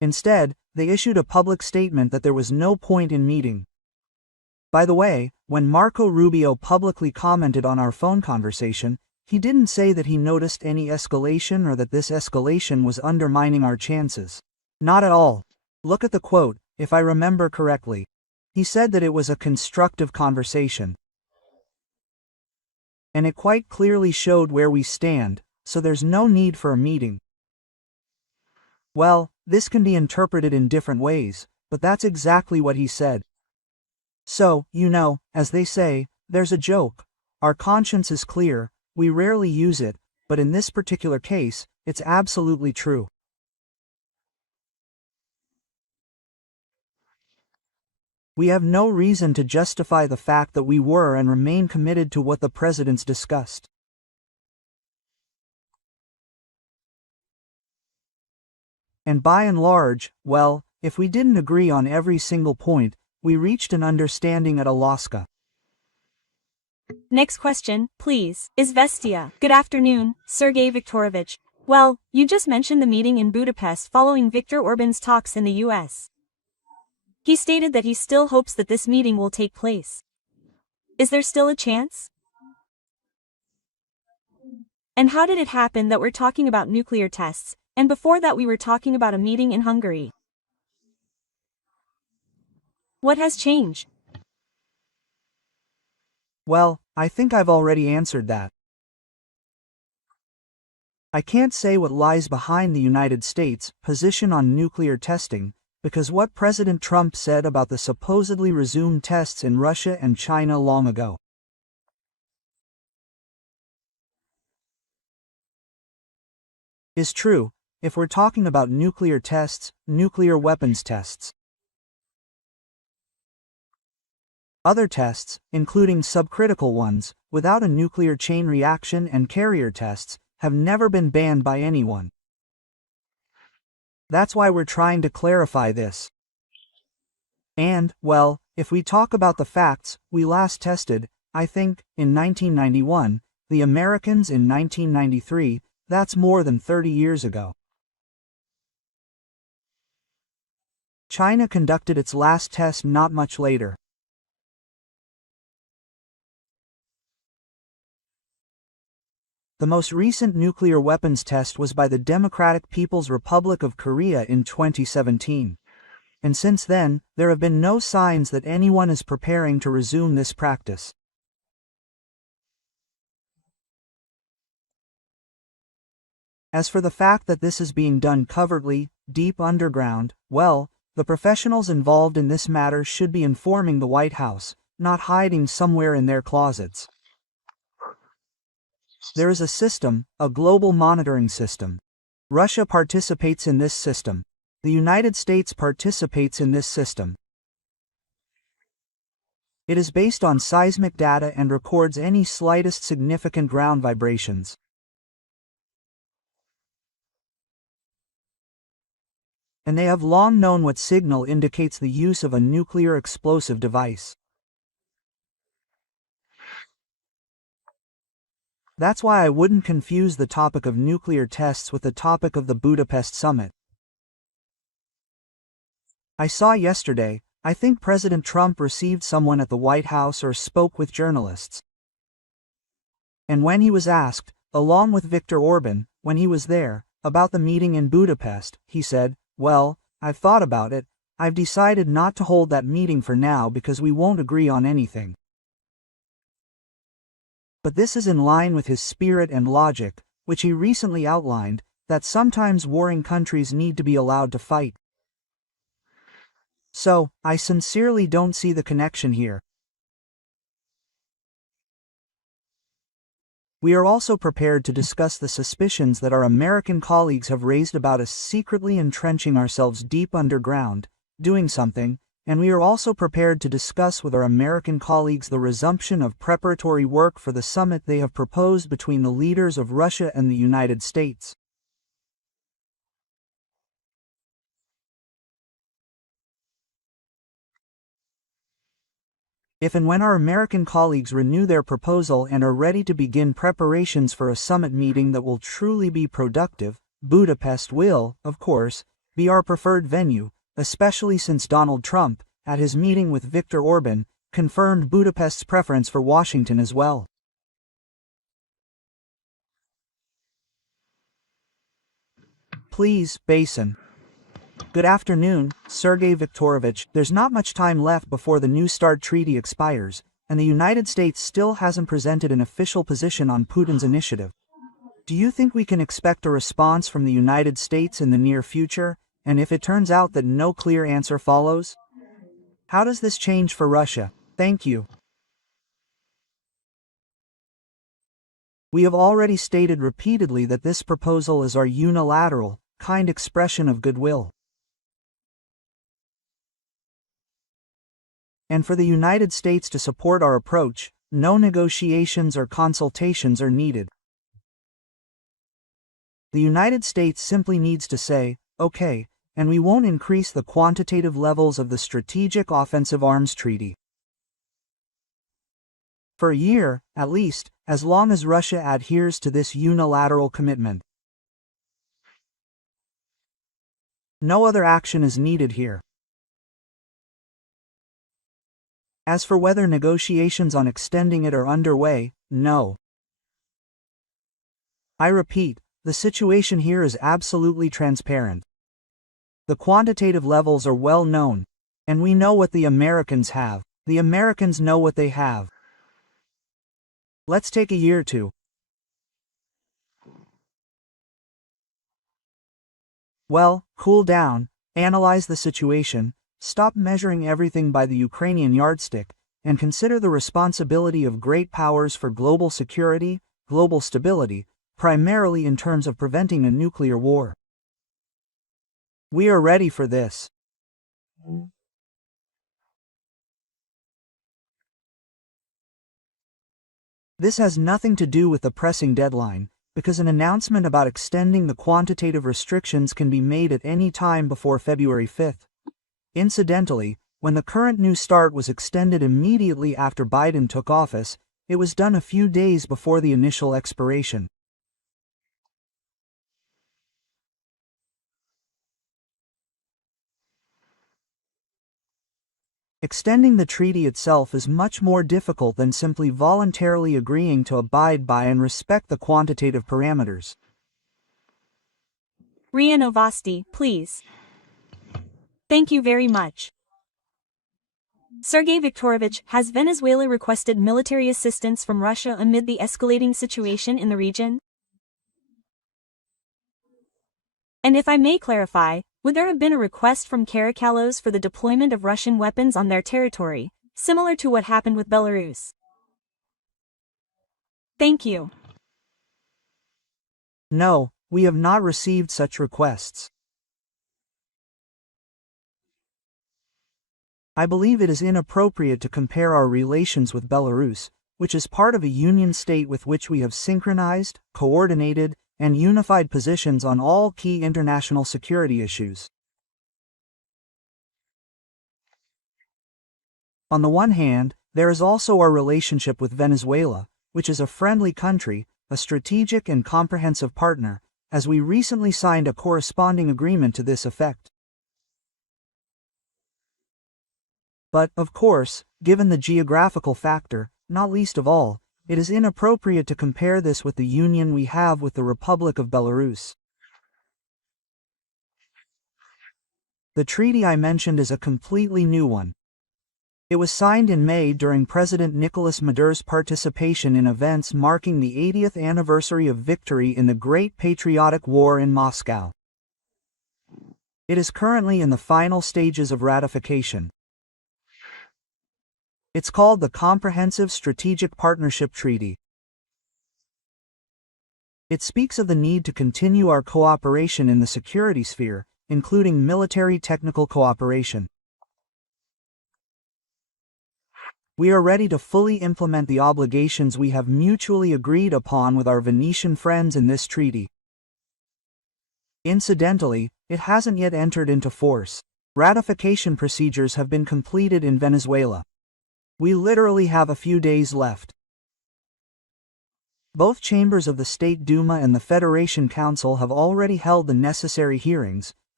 Instead, they issued a public statement that there was no point in meeting. By the way, when Marco Rubio publicly commented on our phone conversation, he didn't say that he noticed any escalation or that this escalation was undermining our chances. Not at all. Look at the quote, if I remember correctly. He said that it was a constructive conversation. And it quite clearly showed where we stand, so there's no need for a meeting. Well, this can be interpreted in different ways, but that's exactly what he said. So, as they say, there's a joke. Our conscience is clear, we rarely use it, but in this particular case, it's absolutely true. We have no reason to justify the fact that we were and remain committed to what the presidents discussed. And by and large, well, if we didn't agree on every single point, we reached an understanding at Alaska. Next question, please. Izvestia. Good afternoon, Sergey Viktorovich. Well, you just mentioned the meeting in Budapest following Viktor Orban's talks in the US. He stated that he still hopes that this meeting will take place. Is there still a chance? And how did it happen that we're talking about nuclear tests, and before that we were talking about a meeting in Hungary? What has changed? Well, I think I've already answered that. I can't say what lies behind the United States' position on nuclear testing, because what President Trump said about the supposedly resumed tests in Russia and China long ago is true, if we're talking about nuclear tests, nuclear weapons tests. Other tests, including subcritical ones, without a nuclear chain reaction and carrier tests, have never been banned by anyone. That's why we're trying to clarify this. And, well, if we talk about the facts, we last tested, I think, in 1991, the Americans in 1993, that's more than 30 years ago. China conducted its last test not much later. The most recent nuclear weapons test was by the Democratic People's Republic of Korea in 2017. And since then, there have been no signs that anyone is preparing to resume this practice. As for the fact that this is being done covertly, deep underground, well, the professionals involved in this matter should be informing the White House, not hiding somewhere in their closets. There is a system, a global monitoring system. Russia participates in this system. The United States participates in this system. It is based on seismic data and records any slightest significant ground vibrations. And they have long known what signal indicates the use of a nuclear explosive device. That's why I wouldn't confuse the topic of nuclear tests with the topic of the Budapest summit. I saw yesterday, I think President Trump received someone at the White House or spoke with journalists. And when he was asked, along with Viktor Orban, when he was there, about the meeting in Budapest, he said, "Well, I've thought about it, I've decided not to hold that meeting for now because we won't agree on anything." But this is in line with his spirit and logic, which he recently outlined, that sometimes warring countries need to be allowed to fight. So, I sincerely don't see the connection here. We are also prepared to discuss the suspicions that our American colleagues have raised about us secretly entrenching ourselves deep underground, doing something, and we are also prepared to discuss with our American colleagues the resumption of preparatory work for the summit they have proposed between the leaders of Russia and the United States. If and when our American colleagues renew their proposal and are ready to begin preparations for a summit meeting that will truly be productive, Budapest will, of course, be our preferred venue, especially since Donald Trump, at his meeting with Viktor Orban, confirmed Budapest's preference for Washington as well. Please, Basin. Good afternoon, Sergey Viktorovich. There's not much time left before the New START treaty expires, and the United States still hasn't presented an official position on Putin's initiative. Do you think we can expect a response from the United States in the near future, and if it turns out that no clear answer follows? How does this change for Russia? Thank you. We have already stated repeatedly that this proposal is our unilateral, kind expression of goodwill. And for the United States to support our approach, no negotiations or consultations are needed. The United States simply needs to say, okay, and we won't increase the quantitative levels of the Strategic Offensive Arms Treaty. For a year, at least, as long as Russia adheres to this unilateral commitment. No other action is needed here. As for whether negotiations on extending it are underway, no. I repeat, the situation here is absolutely transparent. The quantitative levels are well known, and we know what the Americans have. The Americans know what they have. Let's take a year or two. Well, cool down, analyze the situation, stop measuring everything by the Ukrainian yardstick, and consider the responsibility of great powers for global security, global stability, primarily in terms of preventing a nuclear war. We are ready for this. This has nothing to do with the pressing deadline, because an announcement about extending the quantitative restrictions can be made at any time before February 5th. Incidentally, when the current New START was extended immediately after Biden took office, it was done a few days before the initial expiration. Extending the treaty itself is much more difficult than simply voluntarily agreeing to abide by and respect the quantitative parameters. RIA Novosti, please. Thank you very much. Sergey Viktorovich, has Venezuela requested military assistance from Russia amid the escalating situation in the region? And if I may clarify, would there have been a request from Caracalos for the deployment of Russian weapons on their territory, similar to what happened with Belarus? Thank you. No, we have not received such requests. I believe it is inappropriate to compare our relations with Belarus, which is part of a union state with which we have synchronized, coordinated, and unified positions on all key international security issues. On the one hand, there is also our relationship with Venezuela, which is a friendly country, a strategic and comprehensive partner, as we recently signed a corresponding agreement to this effect. But, of course, given the geographical factor, not least of all, it is inappropriate to compare this with the union we have with the Republic of Belarus. The treaty I mentioned is a completely new one. It was signed in May during President Nicolas Maduro's participation in events marking the 80th anniversary of victory in the Great Patriotic War in Moscow. It is currently in the final stages of ratification. It's called the Comprehensive Strategic Partnership Treaty. It speaks of the need to continue our cooperation in the security sphere, including military technical cooperation. We are ready to fully implement the obligations we have mutually agreed upon with our Venetian friends in this treaty. Incidentally, it hasn't yet entered into force. Ratification procedures have been completed in Venezuela. We literally have a few days left. Both chambers of the State Duma and the Federation Council have already held the necessary hearings,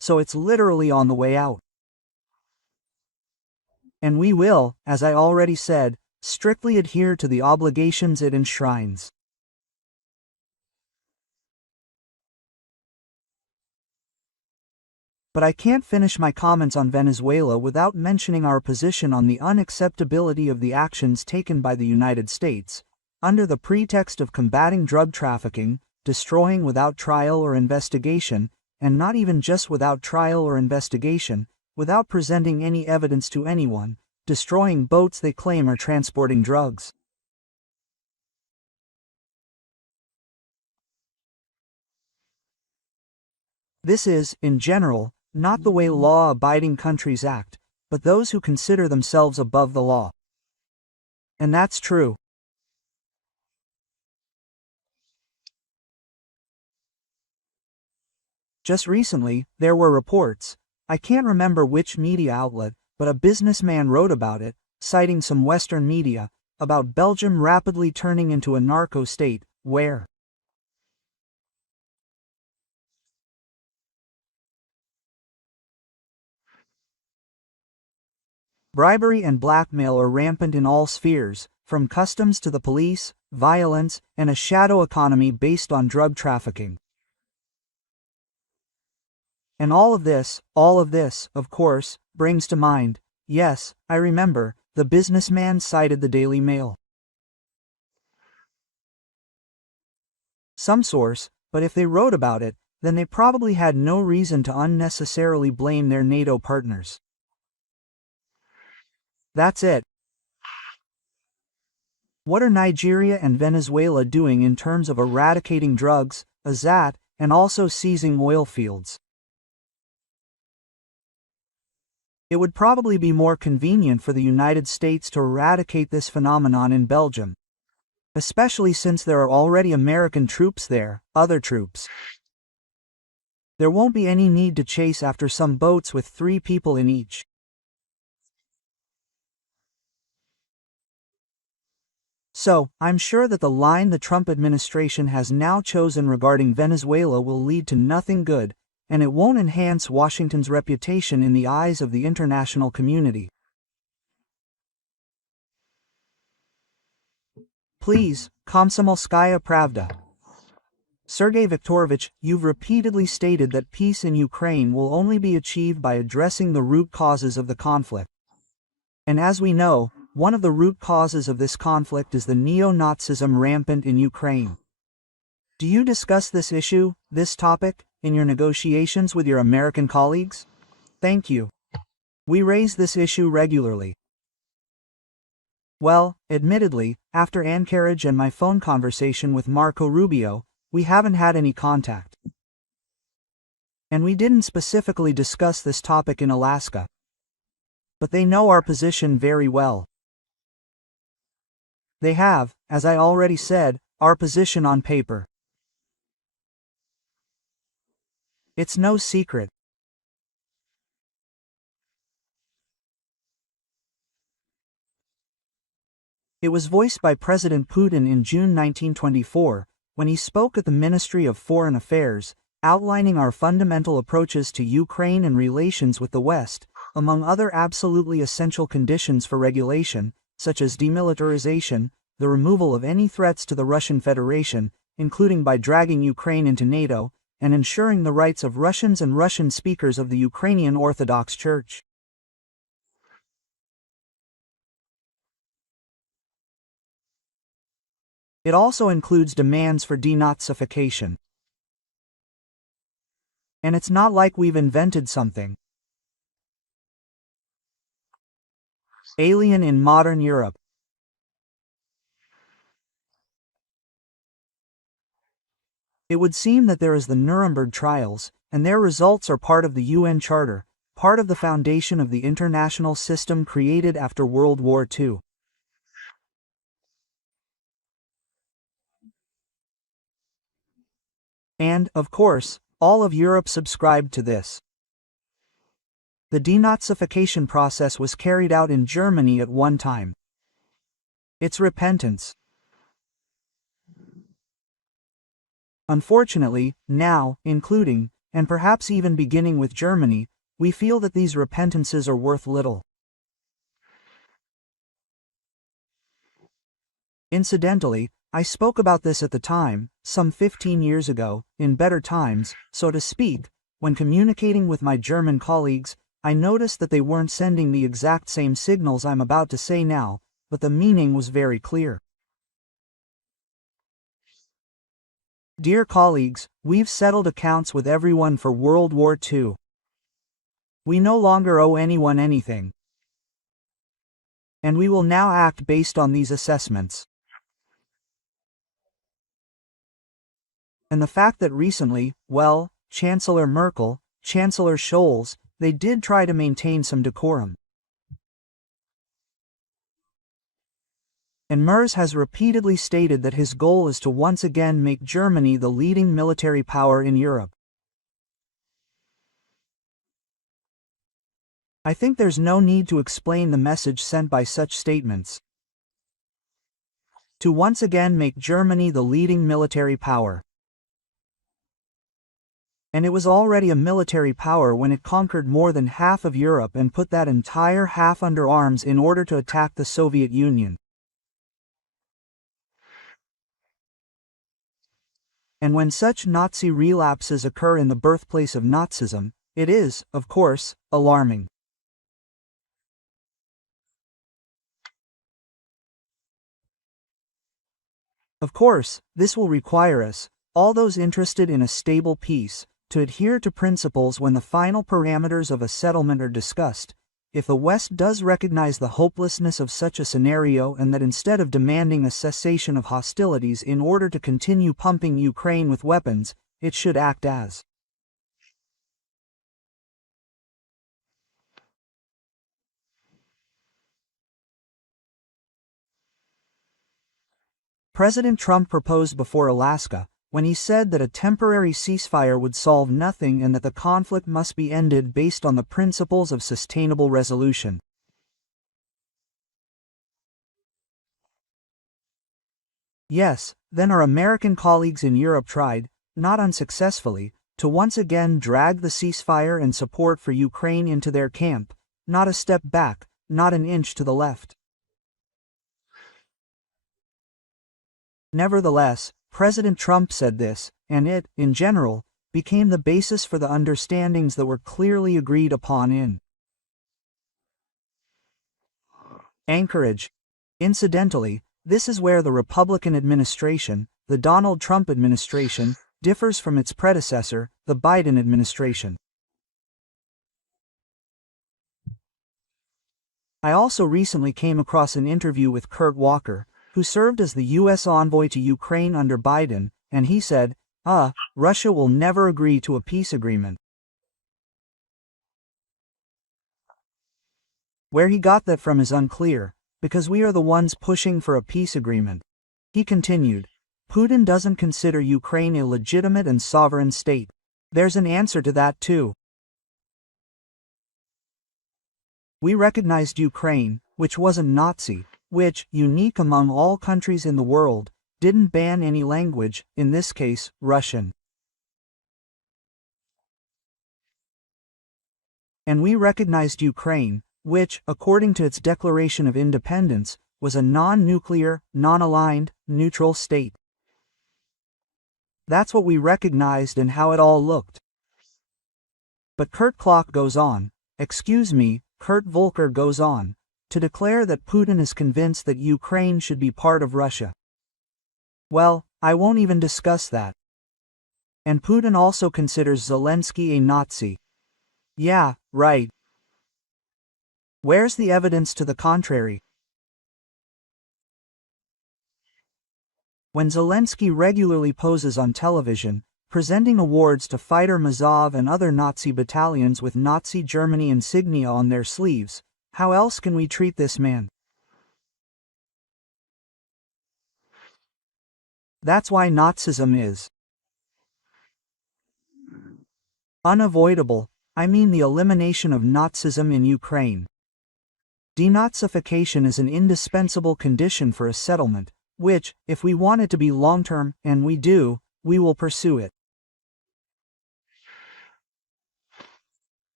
so it's literally on the way out. And we will, as I already said, strictly adhere to the obligations it enshrines. But I can't finish my comments on Venezuela without mentioning our position on the unacceptability of the actions taken by the United States, under the pretext of combating drug trafficking, destroying without trial or investigation, and not even just without trial or investigation, without presenting any evidence to anyone, destroying boats they claim are transporting drugs. This is, in general, not the way law-abiding countries act, but those who consider themselves above the law. And that's true. Just recently, there were reports, I can't remember which media outlet, but a businessman wrote about it, citing some Western media, about Belgium rapidly turning into a narco state, where bribery and blackmail are rampant in all spheres, from customs to the police, violence, and a shadow economy based on drug trafficking. And all of this, of course, brings to mind, yes, I remember, the businessman cited the Daily Mail. Some source, but if they wrote about it, then they probably had no reason to unnecessarily blame their NATO partners. That's it. What are Nigeria and Venezuela doing in terms of eradicating drugs, AZAT, and also seizing oil fields? It would probably be more convenient for the United States to eradicate this phenomenon in Belgium, especially since there are already American troops there, other troops. There won't be any need to chase after some boats with 3 people in each. So, I'm sure that the line the Trump administration has now chosen regarding Venezuela will lead to nothing good, and it won't enhance Washington's reputation in the eyes of the international community. Please, Komsomolskaya Pravda. Sergey Viktorovich, you've repeatedly stated that peace in Ukraine will only be achieved by addressing the root causes of the conflict. And as we know, one of the root causes of this conflict is the neo-Nazism rampant in Ukraine. Do you discuss this issue, this topic, in your negotiations with your American colleagues? Thank you. We raise this issue regularly. Well, admittedly, after Anchorage and my phone conversation with Marco Rubio, we haven't had any contact. And we didn't specifically discuss this topic in Alaska. But they know our position very well. They have, as I already said, our position on paper. It's no secret. It was voiced by President Putin in June 1924, when he spoke at the Ministry of Foreign Affairs, outlining our fundamental approaches to Ukraine and relations with the West, among other absolutely essential conditions for regulation, such as demilitarization, the removal of any threats to the Russian Federation, including by dragging Ukraine into NATO, and ensuring the rights of Russians and Russian speakers of the Ukrainian Orthodox Church. It also includes demands for denazification. And it's not like we've invented something alien in modern Europe. It would seem that there is the Nuremberg trials, and their results are part of the UN Charter, part of the foundation of the international system created after World War II. And, of course, all of Europe subscribed to this. The denazification process was carried out in Germany at one time. It's repentance. Unfortunately, now, including, and perhaps even beginning with Germany, we feel that these repentances are worth little. Incidentally, I spoke about this at the time, some 15 years ago, in better times, so to speak. When communicating with my German colleagues, I noticed that they weren't sending the exact same signals I'm about to say now, but the meaning was very clear. Dear colleagues, we've settled accounts with everyone for World War II. We no longer owe anyone anything. And we will now act based on these assessments. And the fact that recently, well, Chancellor Merkel, Chancellor Scholz, they did try to maintain some decorum. And Merz has repeatedly stated that his goal is to once again make Germany the leading military power in Europe. I think there's no need to explain the message sent by such statements. To once again make Germany the leading military power. And it was already a military power when it conquered more than half of Europe and put that entire half under arms in order to attack the Soviet Union. And when such Nazi relapses occur in the birthplace of Nazism, it is, of course, alarming. Of course, this will require us, all those interested in a stable peace, to adhere to principles when the final parameters of a settlement are discussed. If the West does recognize the hopelessness of such a scenario and that instead of demanding a cessation of hostilities in order to continue pumping Ukraine with weapons, it should act as President Trump proposed before Alaska, when he said that a temporary ceasefire would solve nothing and that the conflict must be ended based on the principles of sustainable resolution. Yes, then our American colleagues in Europe tried, not unsuccessfully, to once again drag the ceasefire and support for Ukraine into their camp, not a step back, not an inch to the left. Nevertheless, President Trump said this, and it, in general, became the basis for the understandings that were clearly agreed upon in Anchorage. Incidentally, this is where the Republican administration, the Donald Trump administration, differs from its predecessor, the Biden administration. I also recently came across an interview with Kurt Walker, who served as the U.S. envoy to Ukraine under Biden, and he said, Russia will never agree to a peace agreement. Where he got that from is unclear, because we are the ones pushing for a peace agreement. He continued, Putin doesn't consider Ukraine a legitimate and sovereign state. There's an answer to that too. We recognized Ukraine, which wasn't Nazi, which, unique among all countries in the world, didn't ban any language, in this case, Russian. And we recognized Ukraine, which, according to its Declaration of Independence, was a non-nuclear, non-aligned, neutral state. That's what we recognized and how it all looked. But Kurt Volker goes on, to declare that Putin is convinced that Ukraine should be part of Russia. Well, I won't even discuss that. And Putin also considers Zelensky a Nazi. Yeah, right. Where's the evidence to the contrary? When Zelensky regularly poses on television, presenting awards to Fighter Mazov and other Nazi battalions with Nazi Germany insignia on their sleeves, how else can we treat this man? That's why Nazism is unavoidable. I mean the elimination of Nazism in Ukraine. Denazification is an indispensable condition for a settlement, which, if we want it to be long-term, and we do, we will pursue it.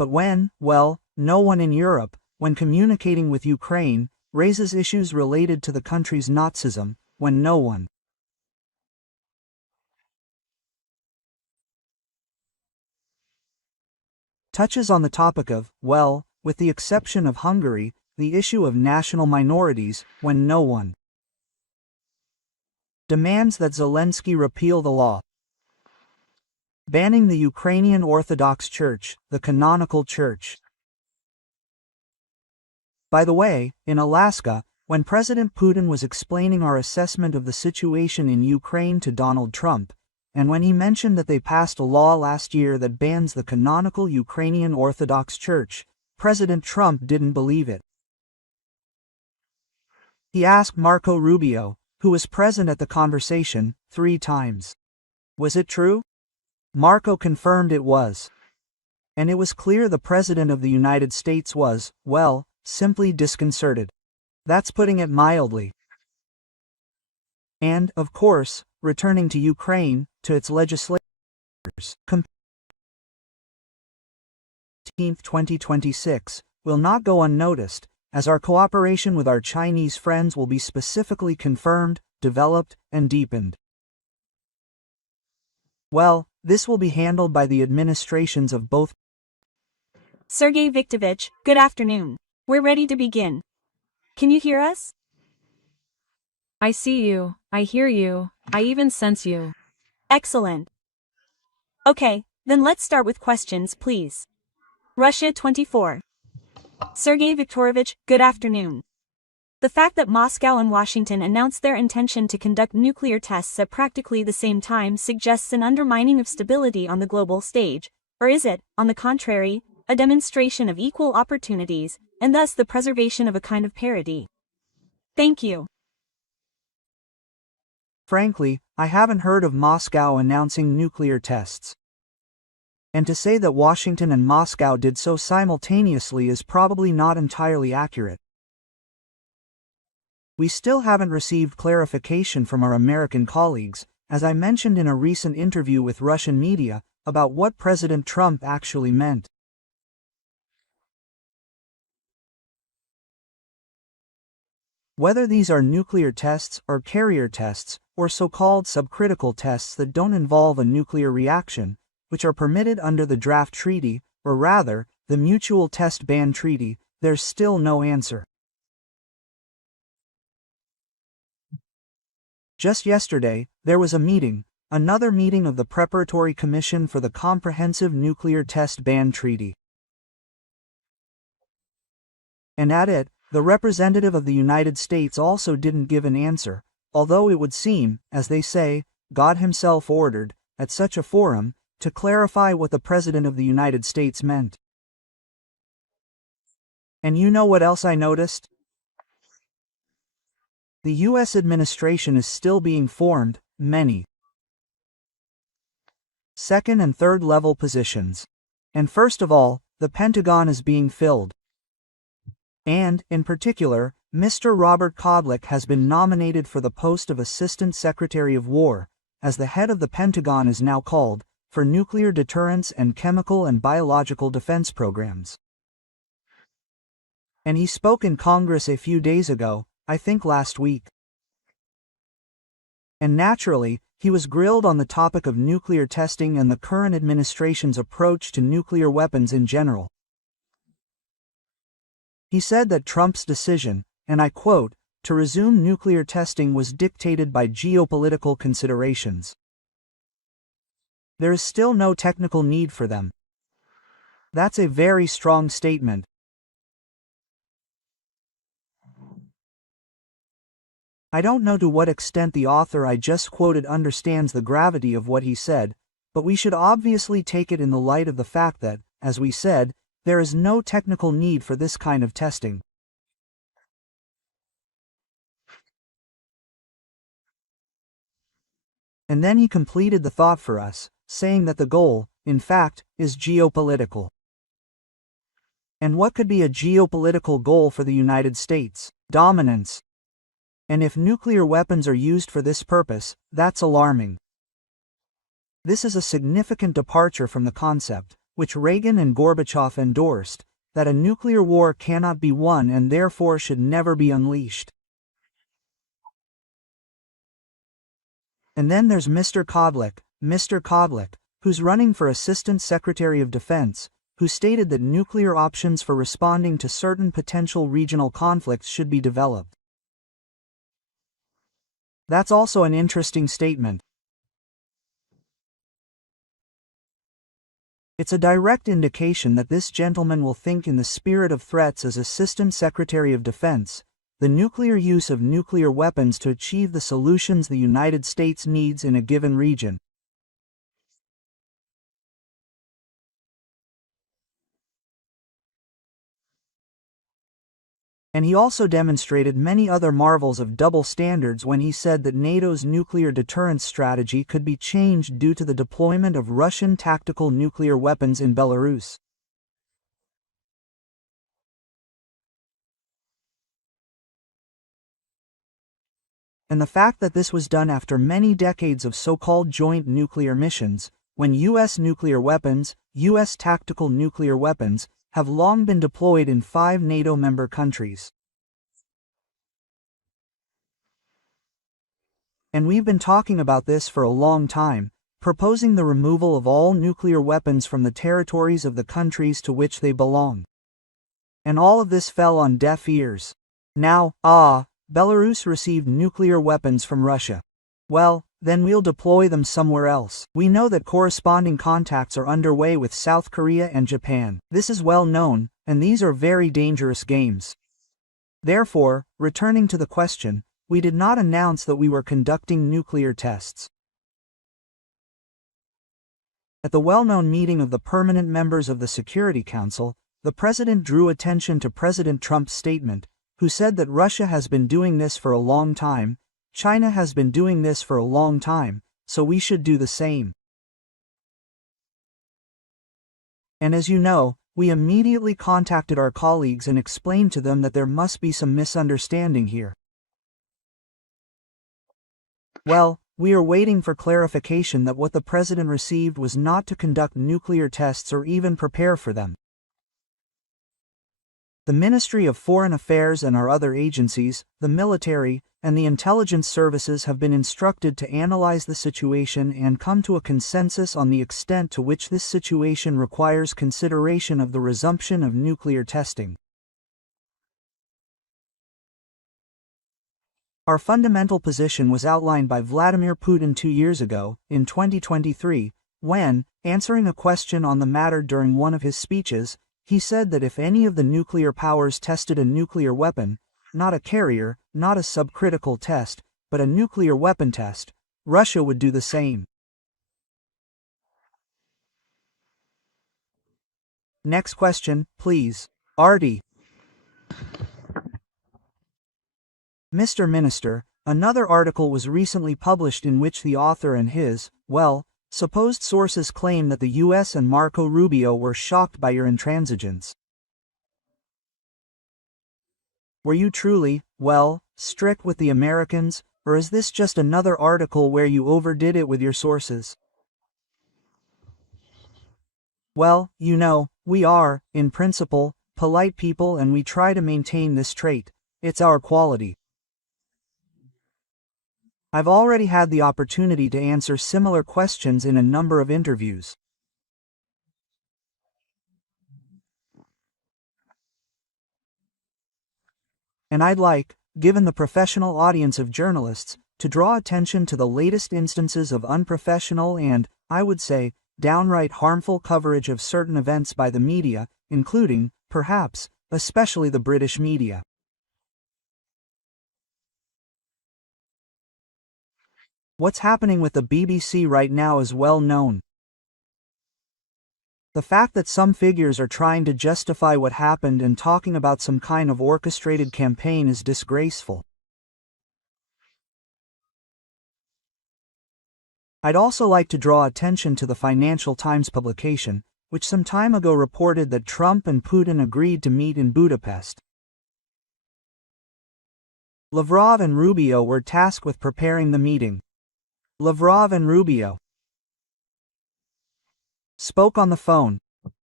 But when, well, no one in Europe, when communicating with Ukraine, raises issues related to the country's Nazism, when no one touches on the topic of, well, with the exception of Hungary, the issue of national minorities, when no one demands that Zelensky repeal the law banning the Ukrainian Orthodox Church, the canonical church. By the way, in Alaska, when President Putin was explaining our assessment of the situation in Ukraine to Donald Trump, and when he mentioned that they passed a law last year that bans the canonical Ukrainian Orthodox Church, President Trump didn't believe it. He asked Marco Rubio, who was present at the conversation, 3 times. Was it true? Marco confirmed it was. And it was clear the President of the United States was, well, simply disconcerted. That's putting it mildly. And, of course, returning to Ukraine, to its legislators. 2026, will not go unnoticed, as our cooperation with our Chinese friends will be specifically confirmed, developed, and deepened. Well, this will be handled by the administrations of both. Sergey Viktorovich, good afternoon. We're ready to begin. Can you hear us? I see you, I hear you, I even sense you. Excellent. Okay, then let's start with questions, please. Russia 24. Sergey Viktorovich, good afternoon. The fact that Moscow and Washington announced their intention to conduct nuclear tests at practically the same time suggests an undermining of stability on the global stage, or is it, on the contrary, a demonstration of equal opportunities, and thus the preservation of a kind of parity? Thank you. Frankly, I haven't heard of Moscow announcing nuclear tests. And to say that Washington and Moscow did so simultaneously is probably not entirely accurate. We still haven't received clarification from our American colleagues, as I mentioned in a recent interview with Russian media, about what President Trump actually meant. Whether these are nuclear tests or carrier tests, or so-called subcritical tests that don't involve a nuclear reaction, which are permitted under the draft treaty, or rather, the Mutual Test Ban Treaty, there's still no answer. Just yesterday, there was a meeting, another meeting of the Preparatory Commission for the Comprehensive Nuclear Test Ban Treaty. And at it, the representative of the United States also didn't give an answer, although it would seem, as they say, God himself ordered, at such a forum, to clarify what the President of the United States meant. And you know what else I noticed? The U.S. administration is still being formed, many second and third level positions. And first of all, the Pentagon is being filled. And, in particular, Mr. Robert Kodlik has been nominated for the post of Assistant Secretary of War, as the head of the Pentagon is now called, for nuclear deterrence and chemical and biological defense programs. And he spoke in Congress a few days ago, I think last week. And naturally, he was grilled on the topic of nuclear testing and the current administration's approach to nuclear weapons in general. He said that Trump's decision, and I quote, to resume nuclear testing was dictated by geopolitical considerations. There is still no technical need for them. That's a very strong statement. I don't know to what extent the author I just quoted understands the gravity of what he said, but we should obviously take it in the light of the fact that, as we said, there is no technical need for this kind of testing. And then he completed the thought for us, saying that the goal, in fact, is geopolitical. And what could be a geopolitical goal for the United States? Dominance. And if nuclear weapons are used for this purpose, that's alarming. This is a significant departure from the concept, which Reagan and Gorbachev endorsed, that a nuclear war cannot be won and therefore should never be unleashed. And then there's Mr. Kodlik, who's running for Assistant Secretary of Defense, who stated that nuclear options for responding to certain potential regional conflicts should be developed. That's also an interesting statement. It's a direct indication that this gentleman will think in the spirit of threats as Assistant Secretary of Defense, the nuclear use of nuclear weapons to achieve the solutions the United States needs in a given region. And he also demonstrated many other marvels of double standards when he said that NATO's nuclear deterrence strategy could be changed due to the deployment of Russian tactical nuclear weapons in Belarus. And the fact that this was done after many decades of so-called joint nuclear missions, when U.S. nuclear weapons, U.S. tactical nuclear weapons, have long been deployed in 5 NATO member countries. And we've been talking about this for a long time, proposing the removal of all nuclear weapons from the territories of the countries to which they belong. And all of this fell on deaf ears. Now, Belarus received nuclear weapons from Russia. Well, then we'll deploy them somewhere else. We know that corresponding contacts are underway with South Korea and Japan. This is well known, and these are very dangerous games. Therefore, returning to the question, we did not announce that we were conducting nuclear tests. At the well-known meeting of the permanent members of the Security Council, the President drew attention to President Trump's statement, who said that Russia has been doing this for a long time, China has been doing this for a long time, so we should do the same. And as you know, we immediately contacted our colleagues and explained to them that there must be some misunderstanding here. Well, we are waiting for clarification that what the President received was not to conduct nuclear tests or even prepare for them. The Ministry of Foreign Affairs and our other agencies, the military, and the intelligence services have been instructed to analyze the situation and come to a consensus on the extent to which this situation requires consideration of the resumption of nuclear testing. Our fundamental position was outlined by Vladimir Putin 2 years ago, in 2023, when, answering a question on the matter during one of his speeches, he said that if any of the nuclear powers tested a nuclear weapon, not a carrier, not a subcritical test, but a nuclear weapon test, Russia would do the same. Next question, please. Artie. Mr. Minister, another article was recently published in which the author and his, supposed sources claim that the U.S. and Marco Rubio were shocked by your intransigence. Were you truly, strict with the Americans, or is this just another article where you overdid it with your sources? Well, you know, we are, in principle, polite people and we try to maintain this trait. It's our quality. I've already had the opportunity to answer similar questions in a number of interviews. And I'd like, given the professional audience of journalists, to draw attention to the latest instances of unprofessional and, I would say, downright harmful coverage of certain events by the media, including, perhaps, especially the British media. What's happening with the BBC right now is well known. The fact that some figures are trying to justify what happened and talking about some kind of orchestrated campaign is disgraceful. I'd also like to draw attention to the Financial Times publication, which some time ago reported that Trump and Putin agreed to meet in Budapest. Lavrov and Rubio were tasked with preparing the meeting. Lavrov and Rubio spoke on the phone.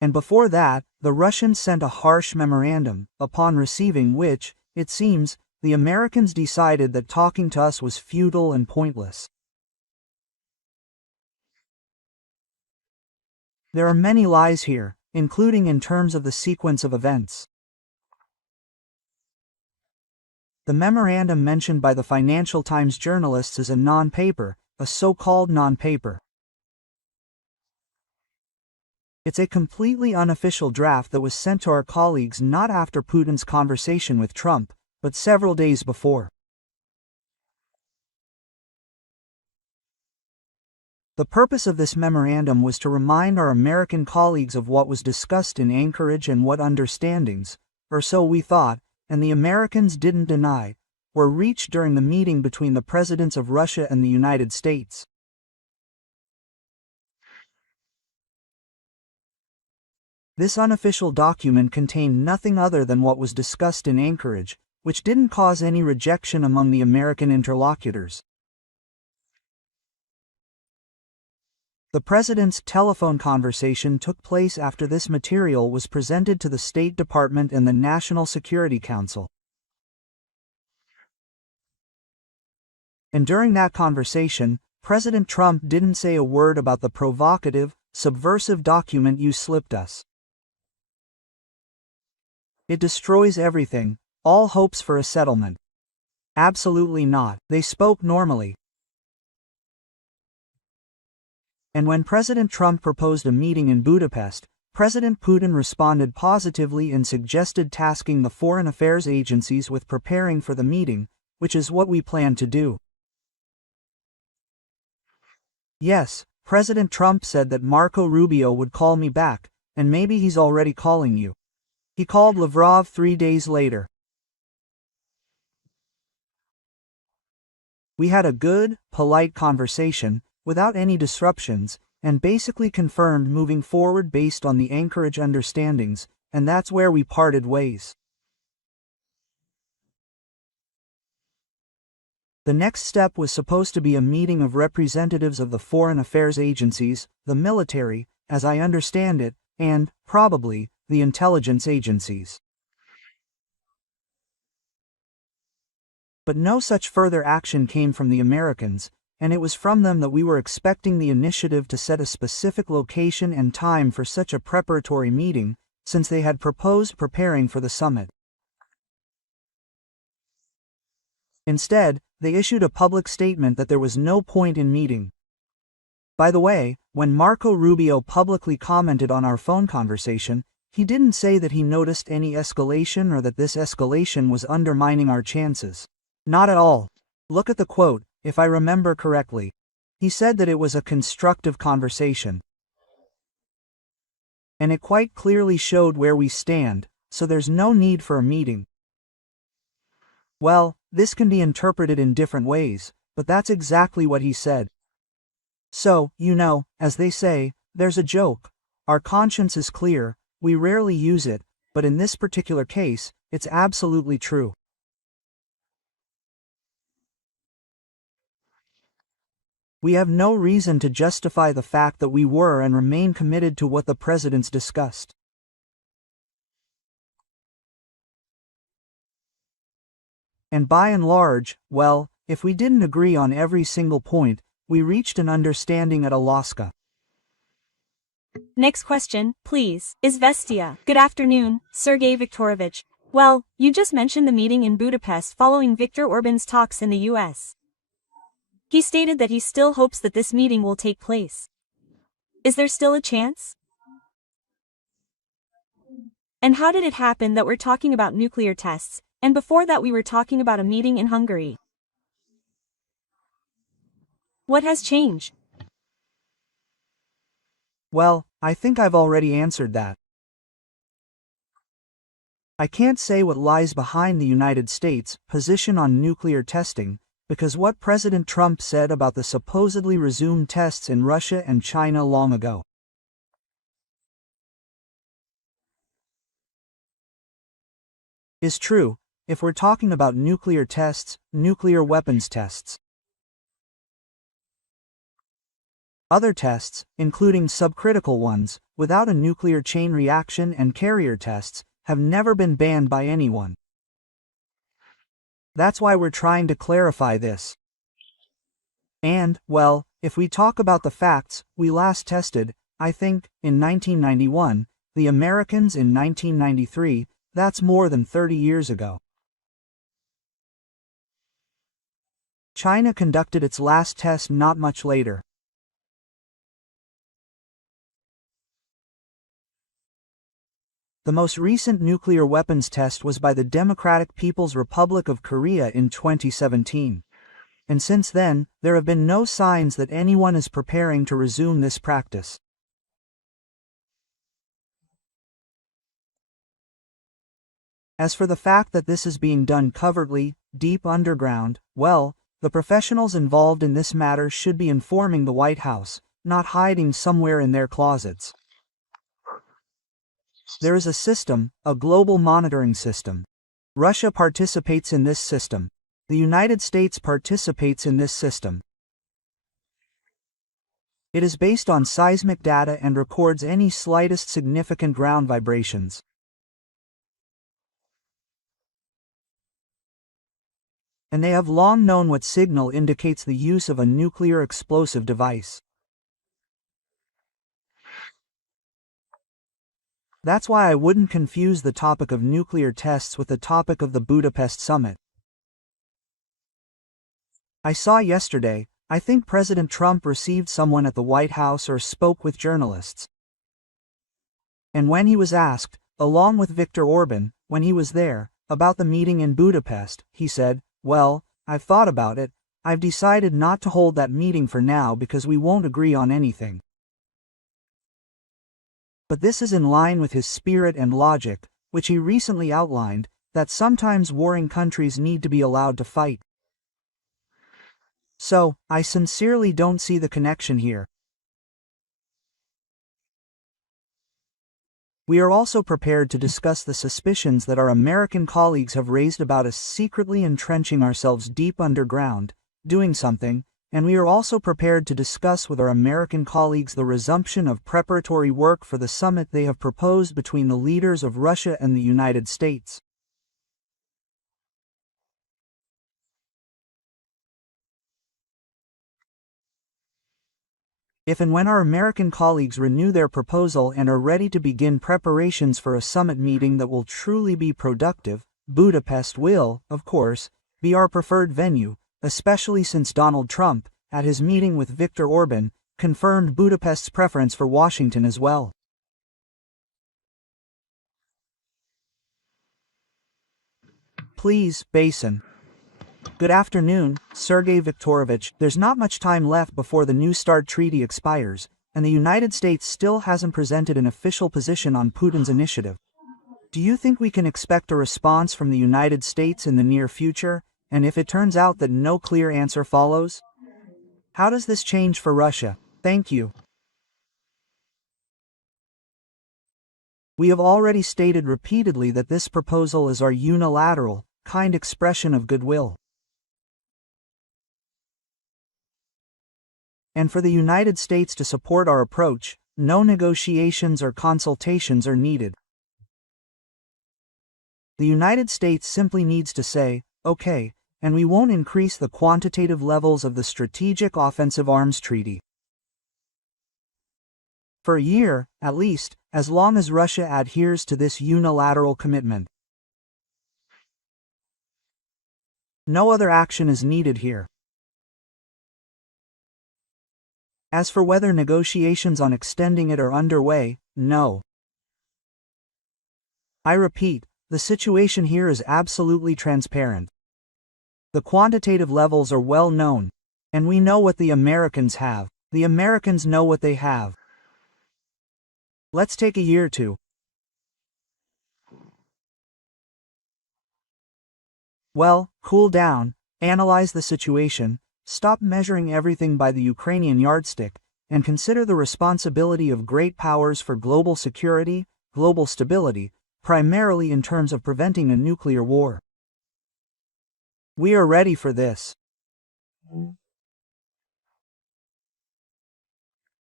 And before that, the Russians sent a harsh memorandum, upon receiving which, it seems, the Americans decided that talking to us was futile and pointless. There are many lies here, including in terms of the sequence of events. The memorandum mentioned by the Financial Times journalists is a non-paper, a so-called non-paper. It's a completely unofficial draft that was sent to our colleagues not after Putin's conversation with Trump, but several days before. The purpose of this memorandum was to remind our American colleagues of what was discussed in Anchorage and what understandings, or so we thought, and the Americans didn't deny, were reached during the meeting between the presidents of Russia and the United States. This unofficial document contained nothing other than what was discussed in Anchorage, which didn't cause any rejection among the American interlocutors. The president's telephone conversation took place after this material was presented to the State Department and the National Security Council. And during that conversation, President Trump didn't say a word about the provocative, subversive document you slipped us. It destroys everything, all hopes for a settlement. Absolutely not. They spoke normally. And when President Trump proposed a meeting in Budapest, President Putin responded positively and suggested tasking the foreign affairs agencies with preparing for the meeting, which is what we plan to do. Yes, President Trump said that Marco Rubio would call me back, and maybe he's already calling you. He called Lavrov 3 days later. We had a good, polite conversation, without any disruptions, and basically confirmed moving forward based on the Anchorage understandings, and that's where we parted ways. The next step was supposed to be a meeting of representatives of the foreign affairs agencies, the military, as I understand it, and, probably, the intelligence agencies. But no such further action came from the Americans, and it was from them that we were expecting the initiative to set a specific location and time for such a preparatory meeting, since they had proposed preparing for the summit. Instead, they issued a public statement that there was no point in meeting. By the way, when Marco Rubio publicly commented on our phone conversation, he didn't say that he noticed any escalation or that this escalation was undermining our chances. Not at all. Look at the quote. If I remember correctly, he said that it was a constructive conversation. And it quite clearly showed where we stand, so there's no need for a meeting. Well, this can be interpreted in different ways, but that's exactly what he said. So, as they say, there's a joke. Our conscience is clear, we rarely use it, but in this particular case, it's absolutely true. We have no reason to justify the fact that we were and remain committed to what the presidents discussed. And by and large, well, if we didn't agree on every single point, we reached an understanding at Alaska. Next question, please. Izvestia. Good afternoon, Sergey Viktorovich. Well, you just mentioned the meeting in Budapest following Viktor Orban's talks in the US. He stated that he still hopes that this meeting will take place. Is there still a chance? And how did it happen that we're talking about nuclear tests, and before that we were talking about a meeting in Hungary? What has changed? Well, I think I've already answered that. I can't say what lies behind the United States' position on nuclear testing, because what President Trump said about the supposedly resumed tests in Russia and China long ago. Is true, if we're talking about nuclear tests, nuclear weapons tests. Other tests, including subcritical ones, without a nuclear chain reaction and carrier tests, have never been banned by anyone. That's why we're trying to clarify this. And, well, if we talk about the facts, we last tested, I think, in 1991, the Americans in 1993, that's more than 30 years ago. China conducted its last test not much later. The most recent nuclear weapons test was by the Democratic People's Republic of Korea in 2017. And since then, there have been no signs that anyone is preparing to resume this practice. As for the fact that this is being done covertly, deep underground, well, the professionals involved in this matter should be informing the White House, not hiding somewhere in their closets. There is a system, a global monitoring system. Russia participates in this system. The United States participates in this system. It is based on seismic data and records any slightest significant ground vibrations. And they have long known what signal indicates the use of a nuclear explosive device. That's why I wouldn't confuse the topic of nuclear tests with the topic of the Budapest summit. I saw yesterday, I think President Trump received someone at the White House or spoke with journalists. And when he was asked, along with Viktor Orban, when he was there, about the meeting in Budapest, he said, "Well, I've thought about it, I've decided not to hold that meeting for now because we won't agree on anything." But this is in line with his spirit and logic, which he recently outlined, that sometimes warring countries need to be allowed to fight. So, I sincerely don't see the connection here. We are also prepared to discuss the suspicions that our American colleagues have raised about us secretly entrenching ourselves deep underground, doing something, and we are also prepared to discuss with our American colleagues the resumption of preparatory work for the summit they have proposed between the leaders of Russia and the United States. If and when our American colleagues renew their proposal and are ready to begin preparations for a summit meeting that will truly be productive, Budapest will, of course, be our preferred venue, especially since Donald Trump, at his meeting with Viktor Orban, confirmed Budapest's preference for Washington as well. Please, Basin. Good afternoon, Sergey Viktorovich. There's not much time left before the New START treaty expires, and the United States still hasn't presented an official position on Putin's initiative. Do you think we can expect a response from the United States in the near future, and if it turns out that no clear answer follows? How does this change for Russia? Thank you. We have already stated repeatedly that this proposal is our unilateral, kind expression of goodwill. And for the United States to support our approach, no negotiations or consultations are needed. The United States simply needs to say, okay, and we won't increase the quantitative levels of the Strategic Offensive Arms Treaty. For a year, at least, as long as Russia adheres to this unilateral commitment. No other action is needed here. As for whether negotiations on extending it are underway, no. I repeat, the situation here is absolutely transparent. The quantitative levels are well known, and we know what the Americans have. The Americans know what they have. Let's take a year or two. Well, cool down, analyze the situation, stop measuring everything by the Ukrainian yardstick, and consider the responsibility of great powers for global security, global stability, primarily in terms of preventing a nuclear war. We are ready for this.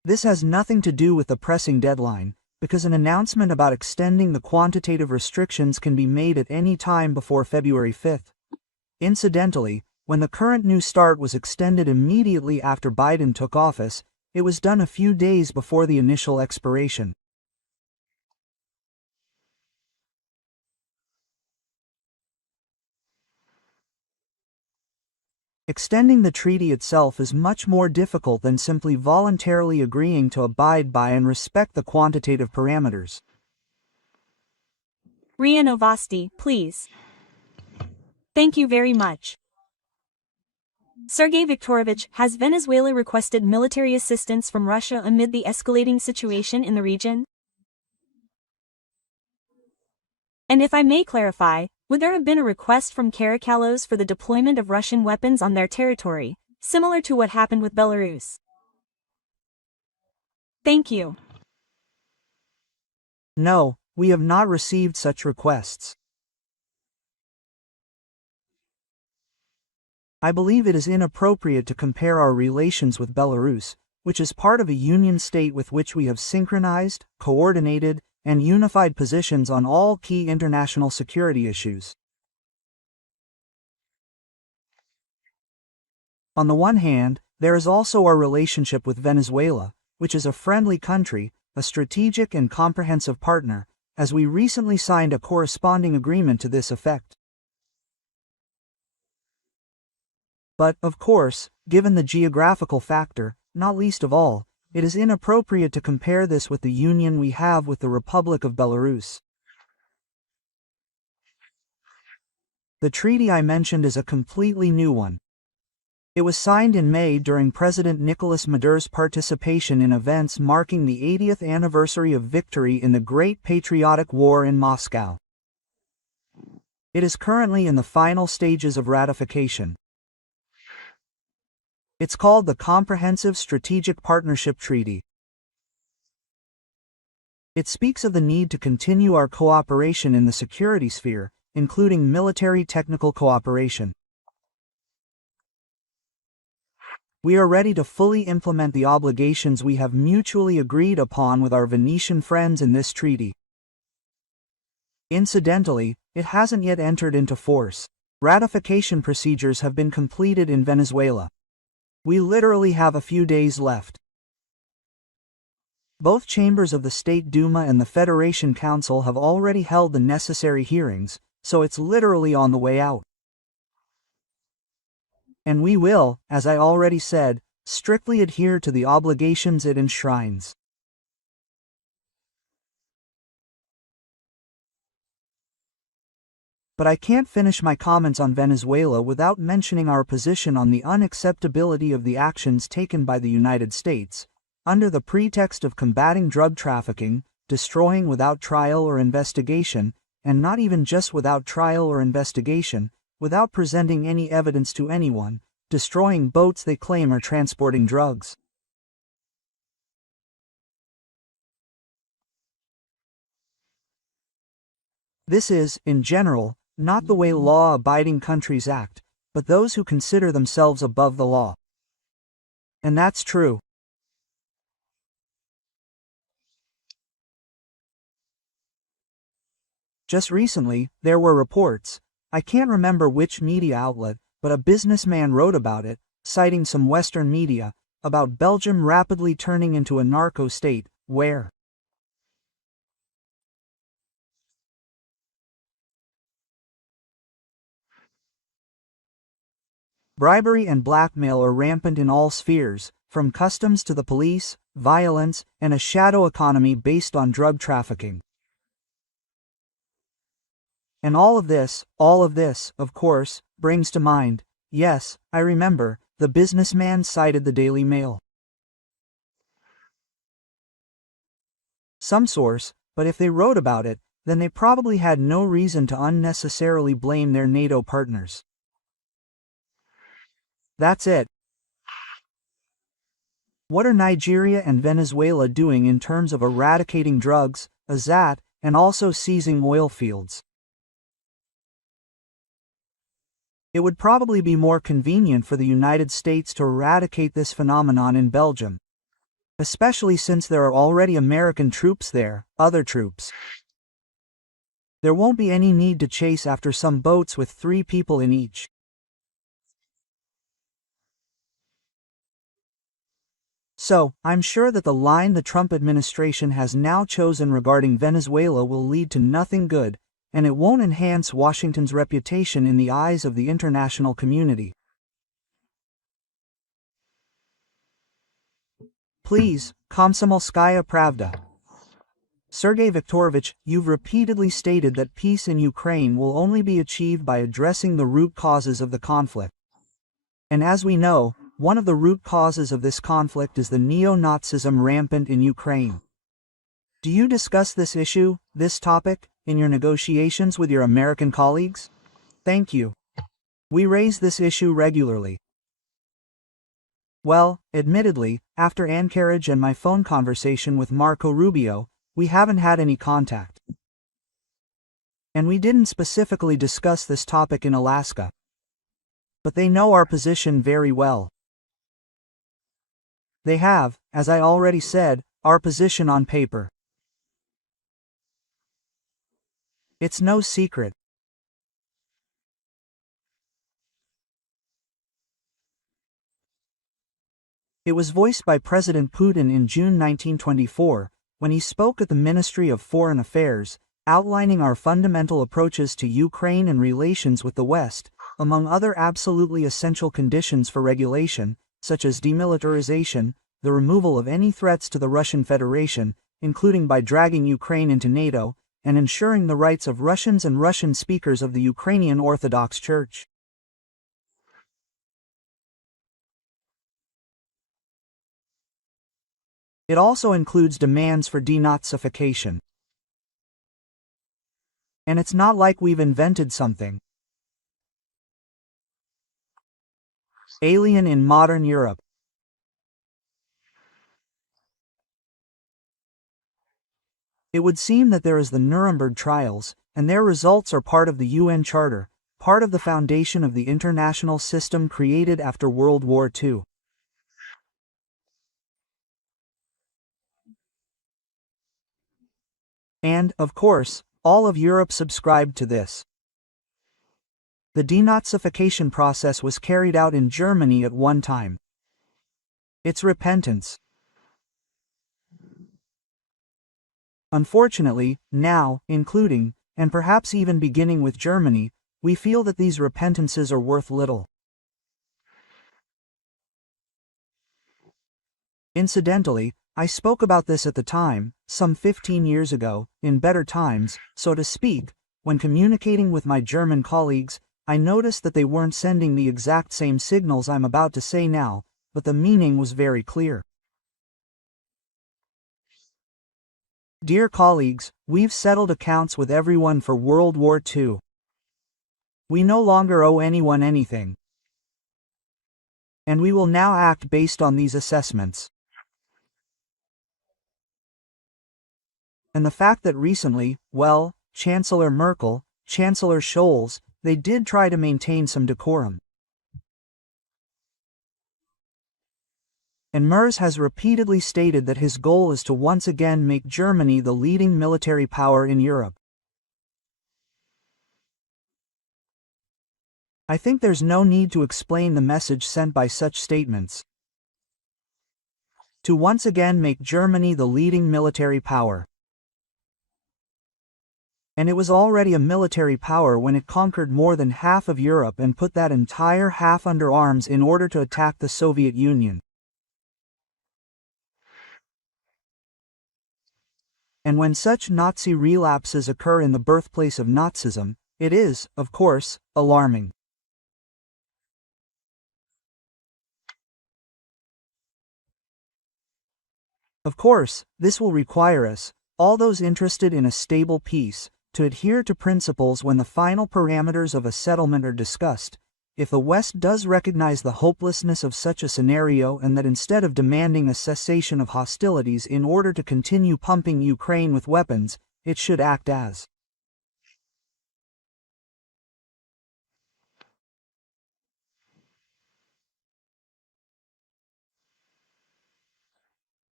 This has nothing to do with the pressing deadline, because an announcement about extending the quantitative restrictions can be made at any time before February 5th. Incidentally, when the current New START was extended immediately after Biden took office, it was done a few days before the initial expiration. Extending the treaty itself is much more difficult than simply voluntarily agreeing to abide by and respect the quantitative parameters. RIA Novosti, please. Thank you very much. Sergey Viktorovich, has Venezuela requested military assistance from Russia amid the escalating situation in the region? And if I may clarify, would there have been a request from Caracalos for the deployment of Russian weapons on their territory, similar to what happened with Belarus? Thank you. No, we have not received such requests. I believe it is inappropriate to compare our relations with Belarus, which is part of a union state with which we have synchronized, coordinated, and unified positions on all key international security issues. On the one hand, there is also our relationship with Venezuela, which is a friendly country, a strategic and comprehensive partner, as we recently signed a corresponding agreement to this effect. But, of course, given the geographical factor, not least of all, it is inappropriate to compare this with the union we have with the Republic of Belarus. The treaty I mentioned is a completely new one. It was signed in May during President Nicolas Maduro's participation in events marking the 80th anniversary of victory in the Great Patriotic War in Moscow. It is currently in the final stages of ratification. It's called the Comprehensive Strategic Partnership Treaty. It speaks of the need to continue our cooperation in the security sphere, including military technical cooperation. We are ready to fully implement the obligations we have mutually agreed upon with our Venetian friends in this treaty. Incidentally, it hasn't yet entered into force. Ratification procedures have been completed in Venezuela. We literally have a few days left. Both chambers of the State Duma and the Federation Council have already held the necessary hearings, so it's literally on the way out. And we will, as I already said, strictly adhere to the obligations it enshrines. But I can't finish my comments on Venezuela without mentioning our position on the unacceptability of the actions taken by the United States, under the pretext of combating drug trafficking, destroying without trial or investigation, and not even just without trial or investigation, without presenting any evidence to anyone, destroying boats they claim are transporting drugs. This is, in general, not the way law-abiding countries act, but those who consider themselves above the law. And that's true. Just recently, there were reports, I can't remember which media outlet, but a businessman wrote about it, citing some Western media, about Belgium rapidly turning into a narco state, where bribery and blackmail are rampant in all spheres, from customs to the police, violence, and a shadow economy based on drug trafficking. And all of this, of course, brings to mind, yes, I remember, the businessman cited the Daily Mail. Some source, but if they wrote about it, then they probably had no reason to unnecessarily blame their NATO partners. That's it. What are Nigeria and Venezuela doing in terms of eradicating drugs, AZAT, and also seizing oil fields? It would probably be more convenient for the United States to eradicate this phenomenon in Belgium. especially since there are already American troops there, other troops. There won't be any need to chase after some boats with 3 people in each. So, I'm sure that the line the Trump administration has now chosen regarding Venezuela will lead to nothing good, and it won't enhance Washington's reputation in the eyes of the international community. Please, Komsomolskaya Pravda. Sergey Viktorovich, you've repeatedly stated that peace in Ukraine will only be achieved by addressing the root causes of the conflict. And as we know, one of the root causes of this conflict is the neo-Nazism rampant in Ukraine. Do you discuss this issue, this topic, in your negotiations with your American colleagues? Thank you. We raise this issue regularly. Well, admittedly, after Anchorage and my phone conversation with Marco Rubio, we haven't had any contact. And we didn't specifically discuss this topic in Alaska. But they know our position very well. They have, as I already said, our position on paper. It's no secret. It was voiced by President Putin in June 1924, when he spoke at the Ministry of Foreign Affairs, outlining our fundamental approaches to Ukraine and relations with the West, among other absolutely essential conditions for regulation, such as demilitarization, the removal of any threats to the Russian Federation, including by dragging Ukraine into NATO, and ensuring the rights of Russians and Russian speakers of the Ukrainian Orthodox Church. It also includes demands for denazification. And it's not like we've invented something alien in modern Europe. It would seem that there is the Nuremberg trials, and their results are part of the UN Charter, part of the foundation of the international system created after World War II. And, of course, all of Europe subscribed to this. The denazification process was carried out in Germany at one time. It's repentance. Unfortunately, now, including, and perhaps even beginning with Germany, we feel that these repentances are worth little. Incidentally, I spoke about this at the time, some 15 years ago, in better times, so to speak. When communicating with my German colleagues, I noticed that they weren't sending the exact same signals I'm about to say now, but the meaning was very clear. Dear colleagues, we've settled accounts with everyone for World War II. We no longer owe anyone anything. And we will now act based on these assessments. And the fact that recently, well, Chancellor Merkel, Chancellor Scholz, they did try to maintain some decorum. And Merz has repeatedly stated that his goal is to once again make Germany the leading military power in Europe. I think there's no need to explain the message sent by such statements. To once again make Germany the leading military power. And it was already a military power when it conquered more than half of Europe and put that entire half under arms in order to attack the Soviet Union. And when such Nazi relapses occur in the birthplace of Nazism, it is, of course, alarming. Of course, this will require us, all those interested in a stable peace, to adhere to principles when the final parameters of a settlement are discussed. If the West does recognize the hopelessness of such a scenario and that instead of demanding a cessation of hostilities in order to continue pumping Ukraine with weapons, it should act as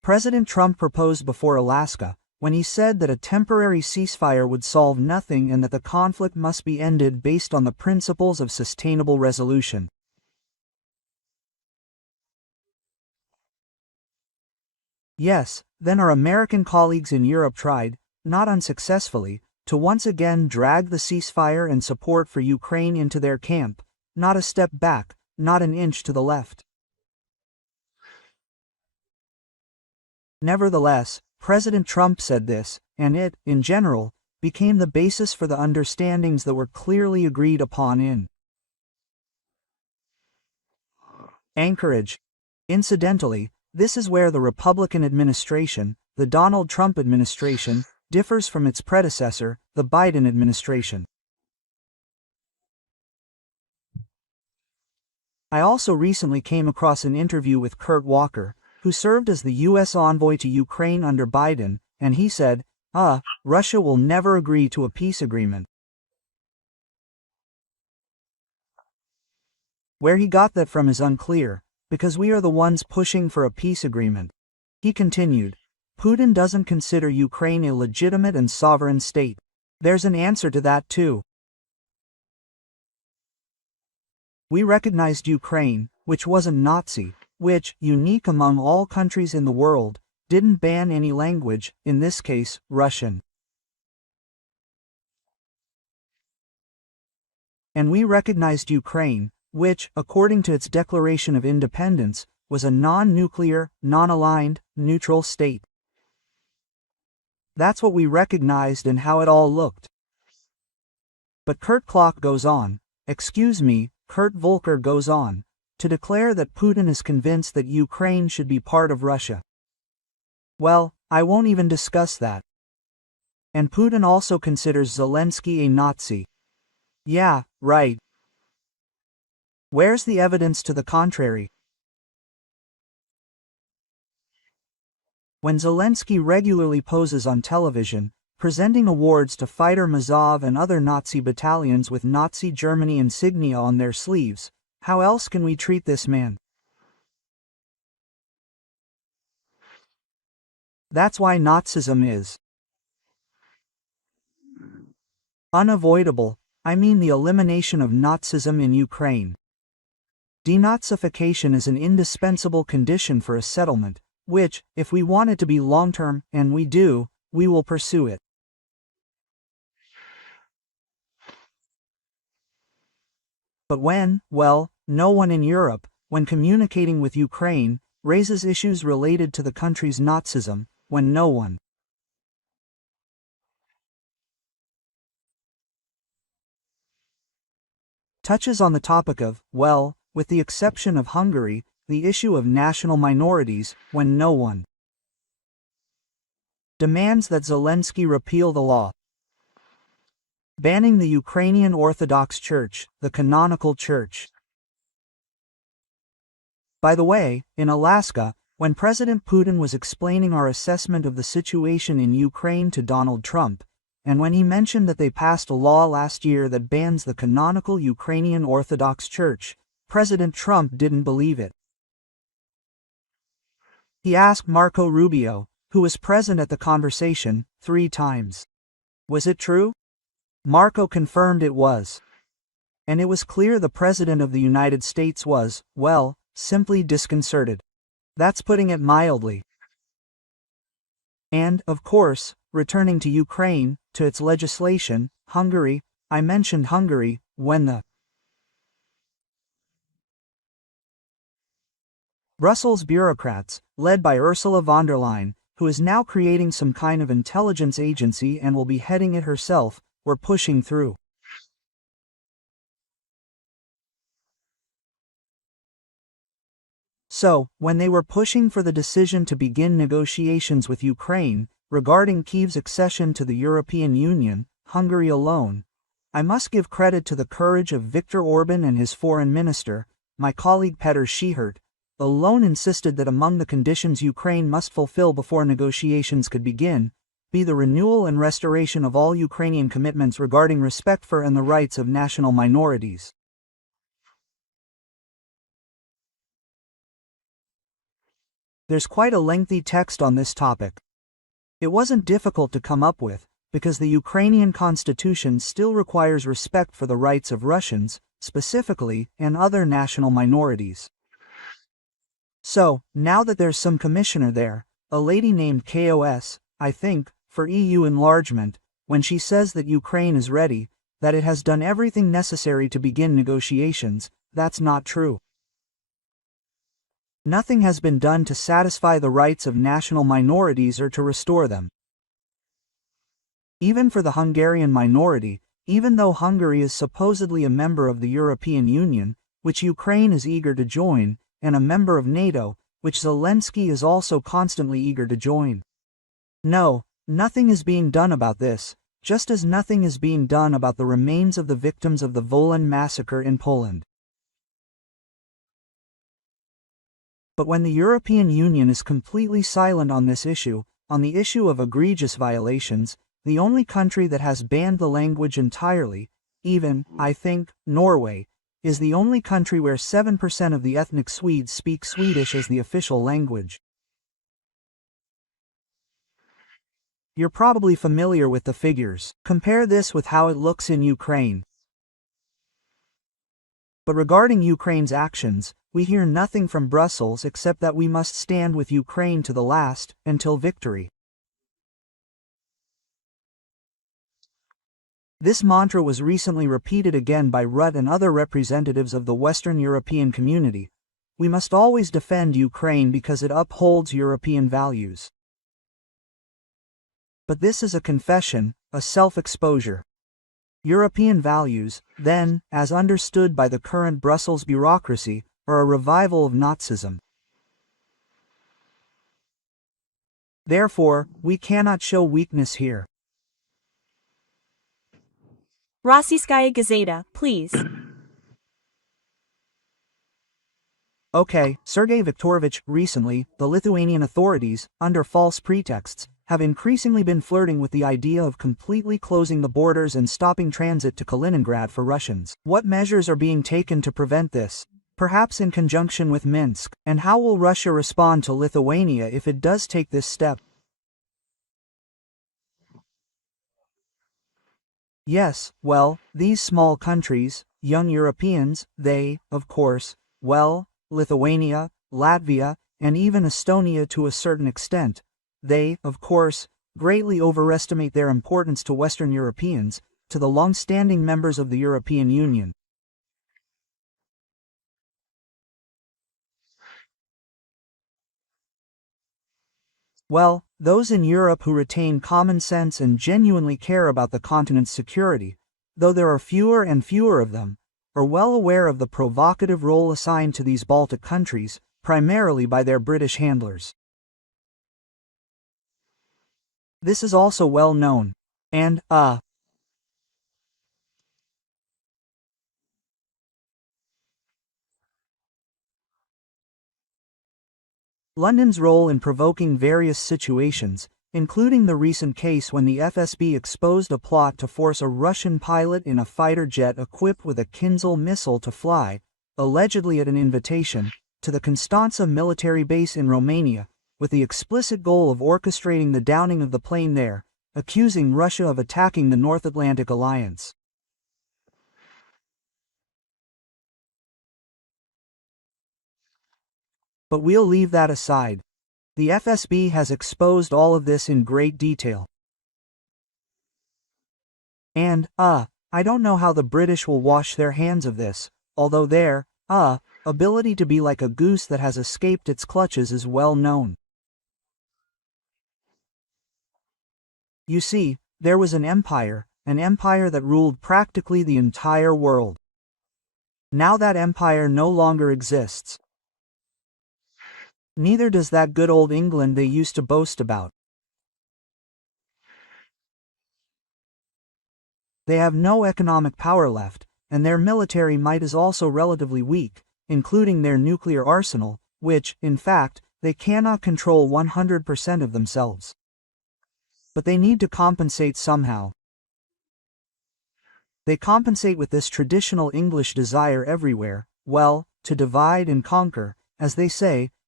President Trump proposed before Alaska, when he said that a temporary ceasefire would solve nothing and that the conflict must be ended based on the principles of sustainable resolution. Yes, then our American colleagues in Europe tried, not unsuccessfully, to once again drag the ceasefire and support for Ukraine into their camp, not a step back, not an inch to the left. Nevertheless, President Trump said this, and it, in general, became the basis for the understandings that were clearly agreed upon in Anchorage. Incidentally, this is where the Republican administration, the Donald Trump administration, differs from its predecessor, the Biden administration. I also recently came across an interview with Kurt Walker, who served as the U.S. envoy to Ukraine under Biden, and he said, Russia will never agree to a peace agreement. Where he got that from is unclear, because we are the ones pushing for a peace agreement. He continued, Putin doesn't consider Ukraine a legitimate and sovereign state. There's an answer to that too. We recognized Ukraine, which wasn't Nazi, which, unique among all countries in the world, didn't ban any language, in this case, Russian. And we recognized Ukraine, which, according to its Declaration of Independence, was a non-nuclear, non-aligned, neutral state. That's what we recognized and how it all looked. But Kurt Volker goes on, to declare that Putin is convinced that Ukraine should be part of Russia. Well, I won't even discuss that. And Putin also considers Zelensky a Nazi. Yeah, right. Where's the evidence to the contrary? When Zelensky regularly poses on television, presenting awards to Fighter Mazov and other Nazi battalions with Nazi Germany insignia on their sleeves, how else can we treat this man? That's why Nazism is unavoidable. I mean the elimination of Nazism in Ukraine. Denazification is an indispensable condition for a settlement, which, if we want it to be long-term, and we do, we will pursue it. But no one in Europe, when communicating with Ukraine, raises issues related to the country's Nazism, when no one touches on the topic of, with the exception of Hungary, the issue of national minorities, when no one demands that Zelensky repeal the law banning the Ukrainian Orthodox Church, the canonical church. By the way, in Alaska, when President Putin was explaining our assessment of the situation in Ukraine to Donald Trump, and when he mentioned that they passed a law last year that bans the canonical Ukrainian Orthodox Church, President Trump didn't believe it. He asked Marco Rubio, who was present at the conversation, 3 times. Was it true? Marco confirmed it was. And it was clear the President of the United States was, simply disconcerted. That's putting it mildly. And, of course, returning to Ukraine, to its legislation, Hungary, I mentioned Hungary, when the Brussels bureaucrats, led by Ursula von der Leyen, who is now creating some kind of intelligence agency and will be heading it herself, were pushing through. So, when they were pushing for the decision to begin negotiations with Ukraine, regarding Kyiv's accession to the European Union, Hungary alone, I must give credit to the courage of Viktor Orban and his foreign minister, my colleague Petr Schihert, alone insisted that among the conditions Ukraine must fulfill before negotiations could begin, be the renewal and restoration of all Ukrainian commitments regarding respect for and the rights of national minorities. There's quite a lengthy text on this topic. It wasn't difficult to come up with, because the Ukrainian constitution still requires respect for the rights of Russians, specifically, and other national minorities. So, now that there's some commissioner there, a lady named KOS, I think, for EU enlargement, when she says that Ukraine is ready, that it has done everything necessary to begin negotiations, that's not true. Nothing has been done to satisfy the rights of national minorities or to restore them. Even for the Hungarian minority, even though Hungary is supposedly a member of the European Union, which Ukraine is eager to join, and a member of NATO, which Zelensky is also constantly eager to join. No, nothing is being done about this, just as nothing is being done about the remains of the victims of the Wolan massacre in Poland. But when the European Union is completely silent on this issue, on the issue of egregious violations, the only country that has banned the language entirely, even, I think, Norway, is the only country where 7% of the ethnic Swedes speak Swedish as the official language. You're probably familiar with the figures. Compare this with how it looks in Ukraine. But regarding Ukraine's actions, we hear nothing from Brussels except that we must stand with Ukraine to the last, until victory. This mantra was recently repeated again by Rutte and other representatives of the Western European community. We must always defend Ukraine because it upholds European values. But this is a confession, a self-exposure. European values, then, as understood by the current Brussels bureaucracy, are a revival of Nazism. Therefore, we cannot show weakness here. Rossiyskaya Gazeta, please. Okay, Sergey Viktorovich, recently, the Lithuanian authorities, under false pretexts, have increasingly been flirting with the idea of completely closing the borders and stopping transit to Kaliningrad for Russians. What measures are being taken to prevent this? Perhaps in conjunction with Minsk, and how will Russia respond to Lithuania if it does take this step? Yes, well, these small countries, young Europeans, they, of course, well, Lithuania, Latvia, and even Estonia to a certain extent, they, of course, greatly overestimate their importance to Western Europeans, to the long-standing members of the European Union. Well, those in Europe who retain common sense and genuinely care about the continent's security, though there are fewer and fewer of them, are well aware of the provocative role assigned to these Baltic countries, primarily by their British handlers. This is also well known. And, London's role in provoking various situations, including the recent case when the FSB exposed a plot to force a Russian pilot in a fighter jet equipped with a Kinzhal missile to fly, allegedly at an invitation, to the Constanța military base in Romania, with the explicit goal of orchestrating the downing of the plane there, accusing Russia of attacking the North Atlantic Alliance. But we'll leave that aside. The FSB has exposed all of this in great detail. And, I don't know how the British will wash their hands of this, although their, ability to be like a goose that has escaped its clutches is well known. You see, there was an empire that ruled practically the entire world. Now that empire no longer exists. Neither does that good old England they used to boast about. They have no economic power left, and their military might is also relatively weak, including their nuclear arsenal, which, in fact, they cannot control 100% of themselves. But they need to compensate somehow. They compensate with this traditional English desire everywhere, well, to divide and conquer, as they say,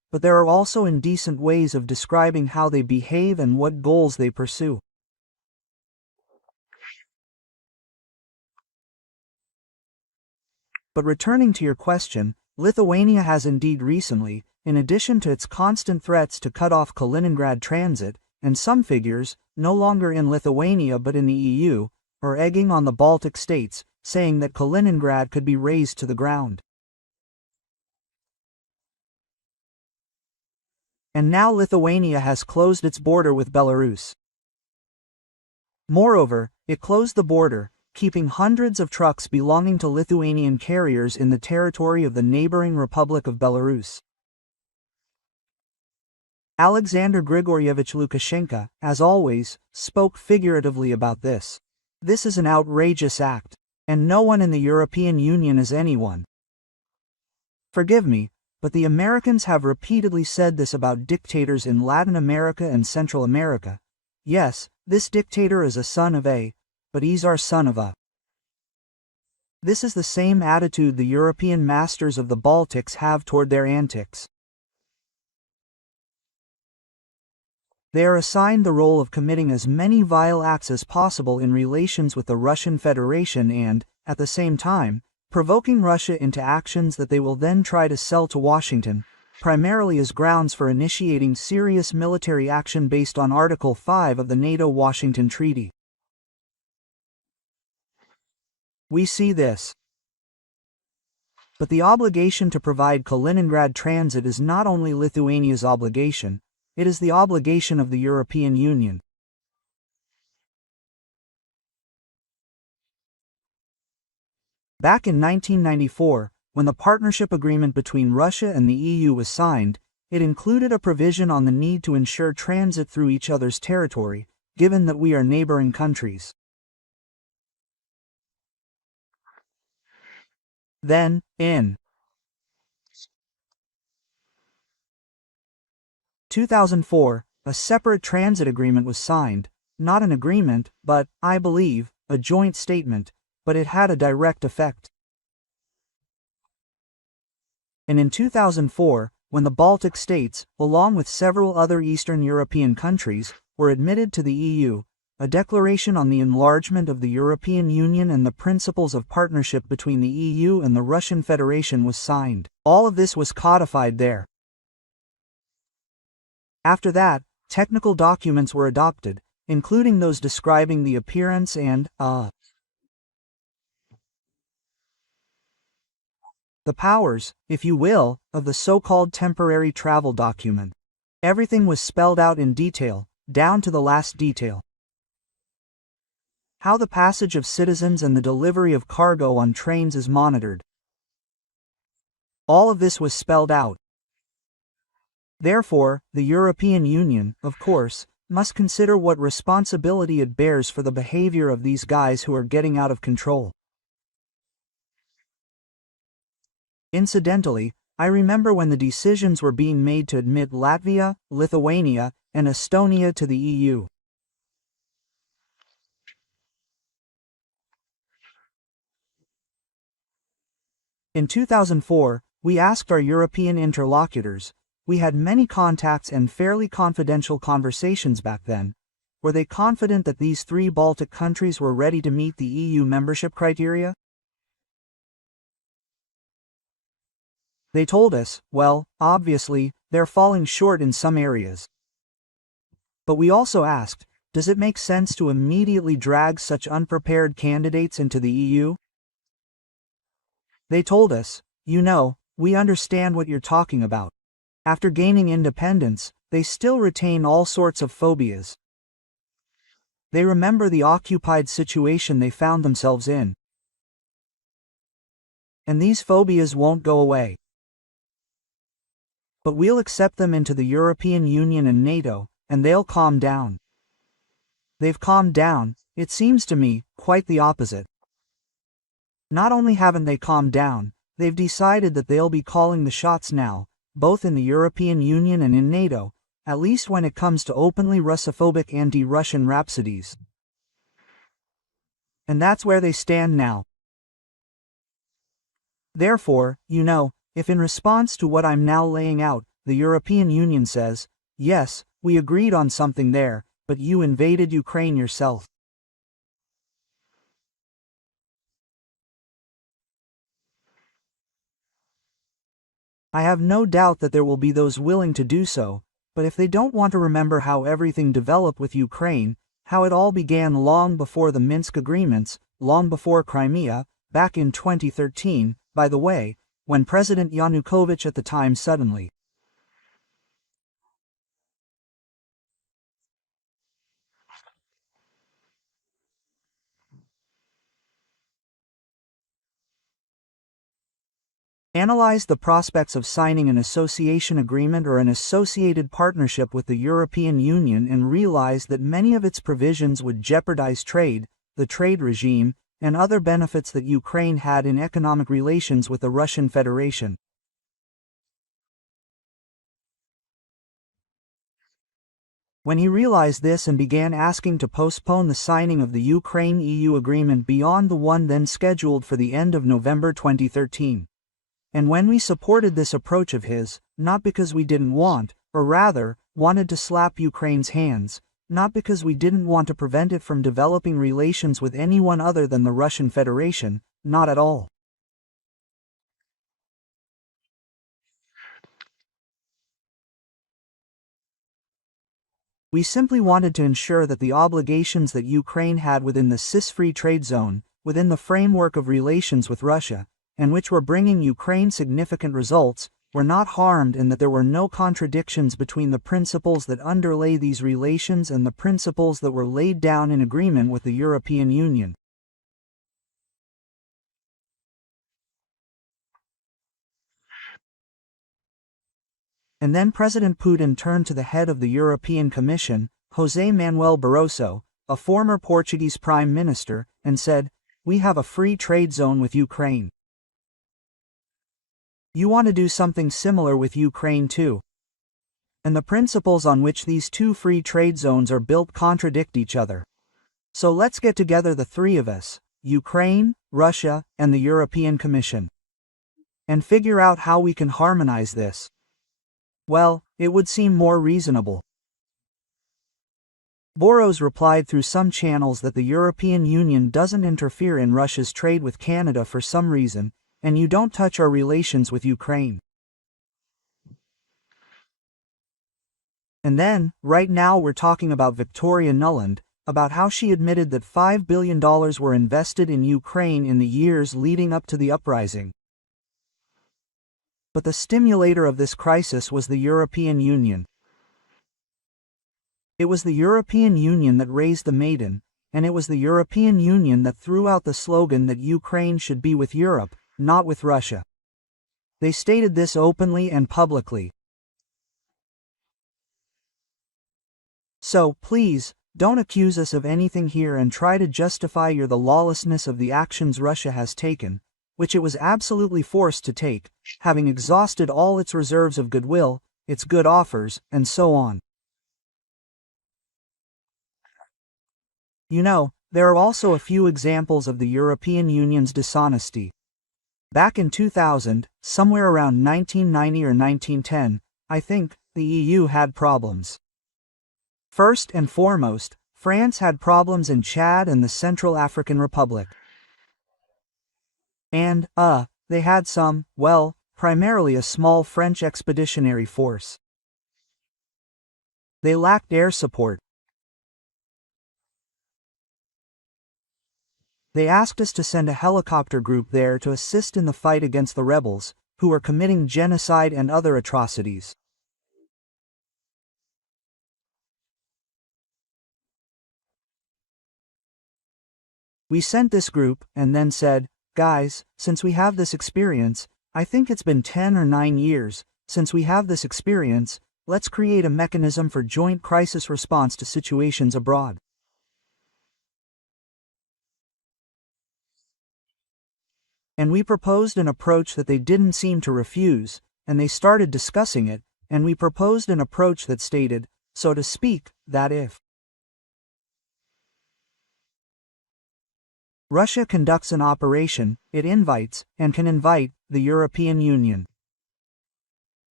but there are also indecent ways of describing how they behave and what goals they pursue. But returning to your question, Lithuania has indeed recently, in addition to its constant threats to cut off Kaliningrad transit, and some figures, no longer in Lithuania but in the EU, are egging on the Baltic states, saying that Kaliningrad could be razed to the ground. And now Lithuania has closed its border with Belarus. Moreover, it closed the border, keeping hundreds of trucks belonging to Lithuanian carriers in the territory of the neighboring Republic of Belarus. Alexander Grigoryevich Lukashenko, as always, spoke figuratively about this. This is an outrageous act, and no one in the European Union is anyone. Forgive me, but the Americans have repeatedly said this about dictators in Latin America and Central America. Yes, this dictator is a son of a, but he's our son of a. This is the same attitude the European masters of the Baltics have toward their antics. They are assigned the role of committing as many vile acts as possible in relations with the Russian Federation and, at the same time, provoking Russia into actions that they will then try to sell to Washington, primarily as grounds for initiating serious military action based on Article 5 of the NATO-Washington Treaty. We see this. But the obligation to provide Kaliningrad transit is not only Lithuania's obligation, it is the obligation of the European Union. Back in 1994, when the partnership agreement between Russia and the EU was signed, it included a provision on the need to ensure transit through each other's territory, given that we are neighboring countries. Then, in 2004, a separate transit agreement was signed, not an agreement, but, I believe, a joint statement, but it had a direct effect. And in 2004, when the Baltic states, along with several other Eastern European countries, were admitted to the EU, a declaration on the enlargement of the European Union and the principles of partnership between the EU and the Russian Federation was signed. All of this was codified there. After that, technical documents were adopted, including those describing the appearance and, the powers, if you will, of the so-called temporary travel document. Everything was spelled out in detail, down to the last detail. How the passage of citizens and the delivery of cargo on trains is monitored. All of this was spelled out. Therefore, the European Union, of course, must consider what responsibility it bears for the behavior of these guys who are getting out of control. Incidentally, I remember when the decisions were being made to admit Latvia, Lithuania, and Estonia to the EU. In 2004, we asked our European interlocutors, we had many contacts and fairly confidential conversations back then, were they confident that these three Baltic countries were ready to meet the EU membership criteria? They told us, well, obviously, they're falling short in some areas. But we also asked, does it make sense to immediately drag such unprepared candidates into the EU? They told us, you know, we understand what you're talking about. After gaining independence, they still retain all sorts of phobias. They remember the occupied situation they found themselves in. And these phobias won't go away. But we'll accept them into the European Union and NATO, and they'll calm down. They've calmed down, it seems to me, quite the opposite. Not only haven't they calmed down, they've decided that they'll be calling the shots now, both in the European Union and in NATO, at least when it comes to openly Russophobic anti-Russian rhapsodies. And that's where they stand now. Therefore, you know, if in response to what I'm now laying out, the European Union says, yes, we agreed on something there, but you invaded Ukraine yourself. I have no doubt that there will be those willing to do so, but if they don't want to remember how everything developed with Ukraine, how it all began long before the Minsk agreements, long before Crimea, back in 2013, by the way, when President Yanukovych at the time suddenly analyzed the prospects of signing an association agreement or an associated partnership with the European Union and realized that many of its provisions would jeopardize trade, the trade regime, and other benefits that Ukraine had in economic relations with the Russian Federation. When he realized this and began asking to postpone the signing of the Ukraine-EU agreement beyond the one then scheduled for the end of November 2013. And when we supported this approach of his, not because we didn't want, or rather, wanted to slap Ukraine's hands, not because we didn't want to prevent it from developing relations with anyone other than the Russian Federation, not at all. We simply wanted to ensure that the obligations that Ukraine had within the CIS-free trade zone, within the framework of relations with Russia, and which were bringing Ukraine significant results, were not harmed and that there were no contradictions between the principles that underlay these relations and the principles that were laid down in agreement with the European Union. And then President Putin turned to the head of the European Commission, José Manuel Barroso, a former Portuguese Prime Minister, and said, "We have a free trade zone with Ukraine. You want to do something similar with Ukraine too. And the principles on which these two free trade zones are built contradict each other. So let's get together the three of us, Ukraine, Russia, and the European Commission, and figure out how we can harmonize this." Well, it would seem more reasonable. Boros replied through some channels that the European Union doesn't interfere in Russia's trade with Canada for some reason, and you don't touch our relations with Ukraine. And then, right now we're talking about Victoria Nuland, about how she admitted that $5 billion were invested in Ukraine in the years leading up to the uprising. But the stimulator of this crisis was the European Union. It was the European Union that raised the maiden, and it was the European Union that threw out the slogan that Ukraine should be with Europe, not with Russia. They stated this openly and publicly. So, please, don't accuse us of anything here and try to justify the lawlessness of the actions Russia has taken, which it was absolutely forced to take, having exhausted all its reserves of goodwill, its good offers, and so on. You know, there are also a few examples of the European Union's dishonesty. Back in 2000, somewhere around 1990 or 1910, I think, the EU had problems. First and foremost, France had problems in Chad and the Central African Republic. And, they had some, well, primarily a small French expeditionary force. They lacked air support. They asked us to send a helicopter group there to assist in the fight against the rebels, who were committing genocide and other atrocities. We sent this group, and then said, "Guys, since we have this experience, I think it's been 10 or 9 years, since we have this experience, let's create a mechanism for joint crisis response to situations abroad." And we proposed an approach that they didn't seem to refuse, and they started discussing it, and we proposed an approach that stated, so to speak, that if Russia conducts an operation, it invites, and can invite, the European Union.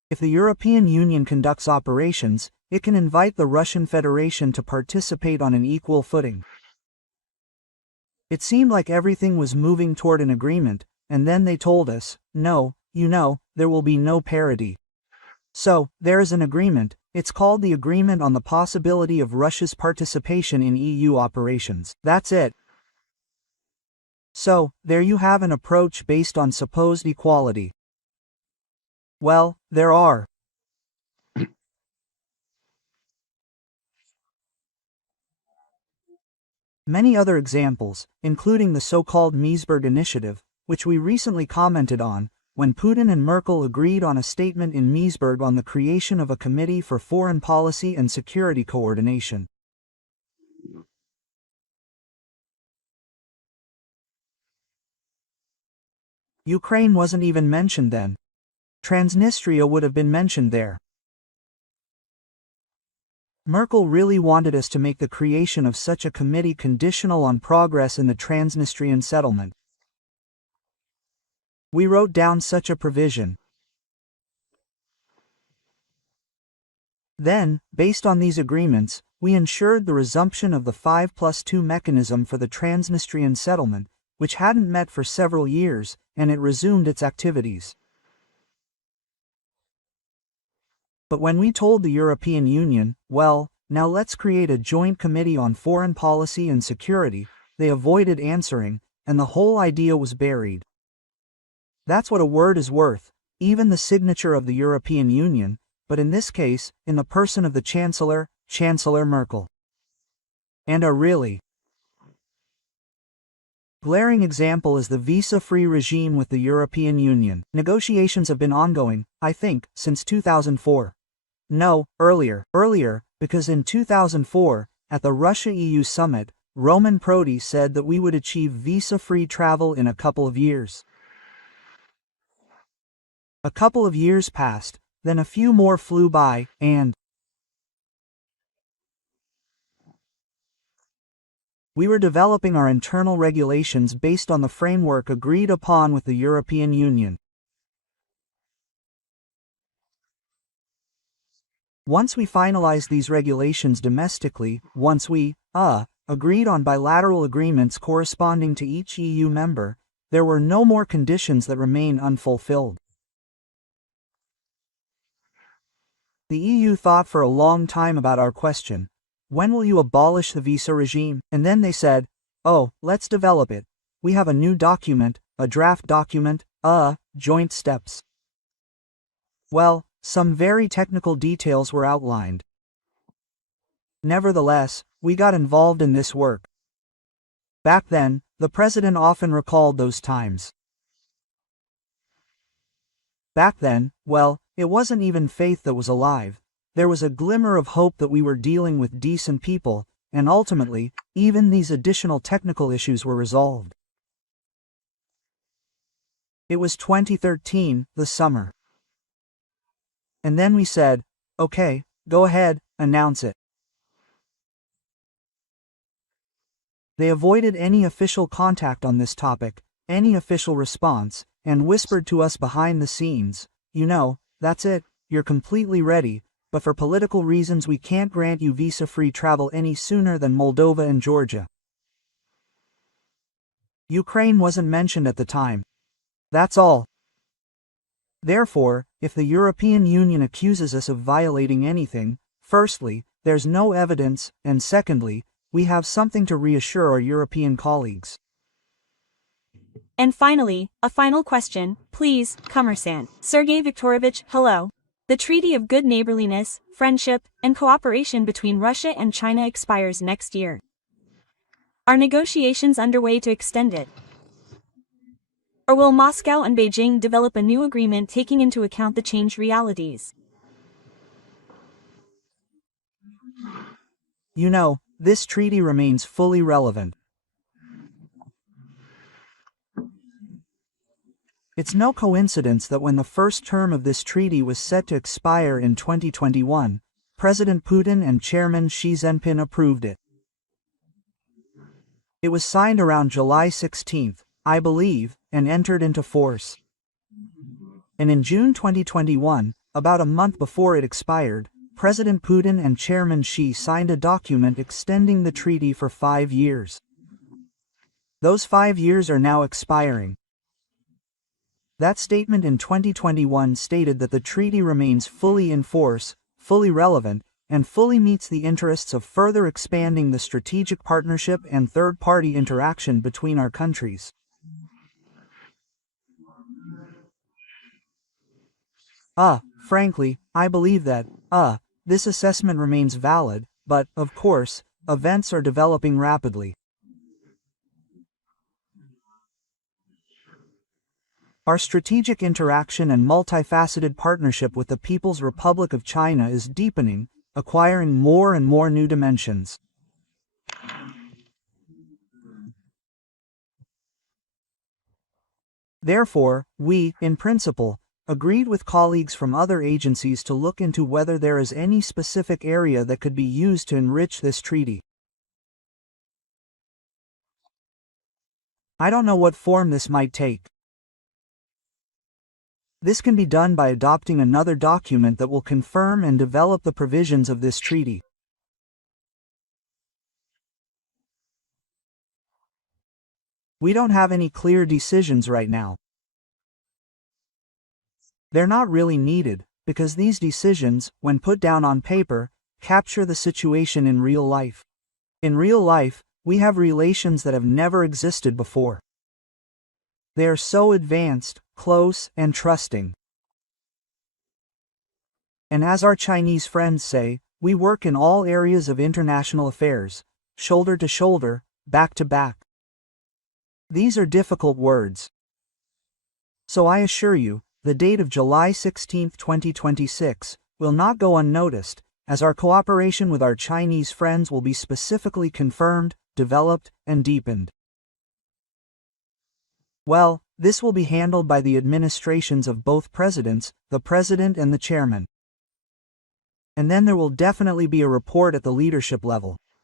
If the European Union conducts operations, it can invite the Russian Federation to participate on an equal footing. It seemed like everything was moving toward an agreement, and then they told us, no, there will be no parity. So, there is an agreement. It's called the Agreement on the Possibility of Russia's Participation in EU Operations. That's it. So, there you have an approach based on supposed equality. Well, there are many other examples, including the so-called Meseberg Initiative, which we recently commented on, when Putin and Merkel agreed on a statement in Meseberg on the creation of a Committee for Foreign Policy and Security Coordination. Ukraine wasn't even mentioned then. Transnistria would have been mentioned there. Merkel really wanted us to make the creation of such a committee conditional on progress in the Transnistrian settlement. We wrote down such a provision. Then, based on these agreements, we ensured the resumption of the 5+2 mechanism for the Transnistrian settlement, which hadn't met for several years, and it resumed its activities. But when we told the European Union, well, now let's create a joint committee on foreign policy and security, they avoided answering, and the whole idea was buried. That's what a word is worth, even the signature of the European Union, but in this case, in the person of the Chancellor, Chancellor Merkel. And a really glaring example is the visa-free regime with the European Union. Negotiations have been ongoing, I think, since 2004. No, earlier, because in 2004, at the Russia-EU summit, Roman Prodi said that we would achieve visa-free travel in a couple of years. A couple of years passed, then a few more flew by, and we were developing our internal regulations based on the framework agreed upon with the European Union. Once we finalized these regulations domestically, once we, agreed on bilateral agreements corresponding to each EU member, there were no more conditions that remain unfulfilled. The EU thought for a long time about our question. When will you abolish the visa regime? And then they said, oh, let's develop it. We have a new document, a draft document, joint steps. Well, some very technical details were outlined. Nevertheless, we got involved in this work. Back then, the president often recalled those times. Back then, well, it wasn't even faith that was alive. There was a glimmer of hope that we were dealing with decent people, and ultimately, even these additional technical issues were resolved. It was 2013, the summer. And then we said, okay, go ahead, announce it. They avoided any official contact on this topic, any official response, and whispered to us behind the scenes, that's it, you're completely ready, but for political reasons we can't grant you visa-free travel any sooner than Moldova and Georgia. Ukraine wasn't mentioned at the time. That's all. Therefore, if the European Union accuses us of violating anything, firstly, there's no evidence, and secondly, we have something to reassure our European colleagues. And finally, a final question, please, Commerçant. Sergey Viktorovich, hello. The Treaty of Good Neighborliness, Friendship, and Cooperation between Russia and China expires next year. Are negotiations underway to extend it? Or will Moscow and Beijing develop a new agreement taking into account the changed realities? This treaty remains fully relevant. It's no coincidence that when the first term of this treaty was set to expire in 2021, President Putin and Chairman Xi Jinping approved it. It was signed around July 16, I believe, and entered into force. And in June 2021, about a month before it expired, President Putin and Chairman Xi signed a document extending the treaty for 5 years. Those 5 years are now expiring. That statement in 2021 stated that the treaty remains fully in force, fully relevant, and fully meets the interests of further expanding the strategic partnership and third-party interaction between our countries. Frankly, I believe that, this assessment remains valid, but, of course, events are developing rapidly. Our strategic interaction and multifaceted partnership with the People's Republic of China is deepening, acquiring more and more new dimensions. Therefore, we, in principle, agreed with colleagues from other agencies to look into whether there is any specific area that could be used to enrich this treaty. I don't know what form this might take. This can be done by adopting another document that will confirm and develop the provisions of this treaty. We don't have any clear decisions right now. They're not really needed, because these decisions, when put down on paper, capture the situation in real life. In real life, we have relations that have never existed before. They are so advanced, close, and trusting. And as our Chinese friends say, we work in all areas of international affairs, shoulder to shoulder, back to back. These are difficult words. So I assure you, the date of July 16, 2026, will not go unnoticed, as our cooperation with our Chinese friends will be specifically confirmed, developed, and deepened. Well, this will be handled by the administrations of both presidents, the president and the chairman. And then there will definitely be a report at the leadership level.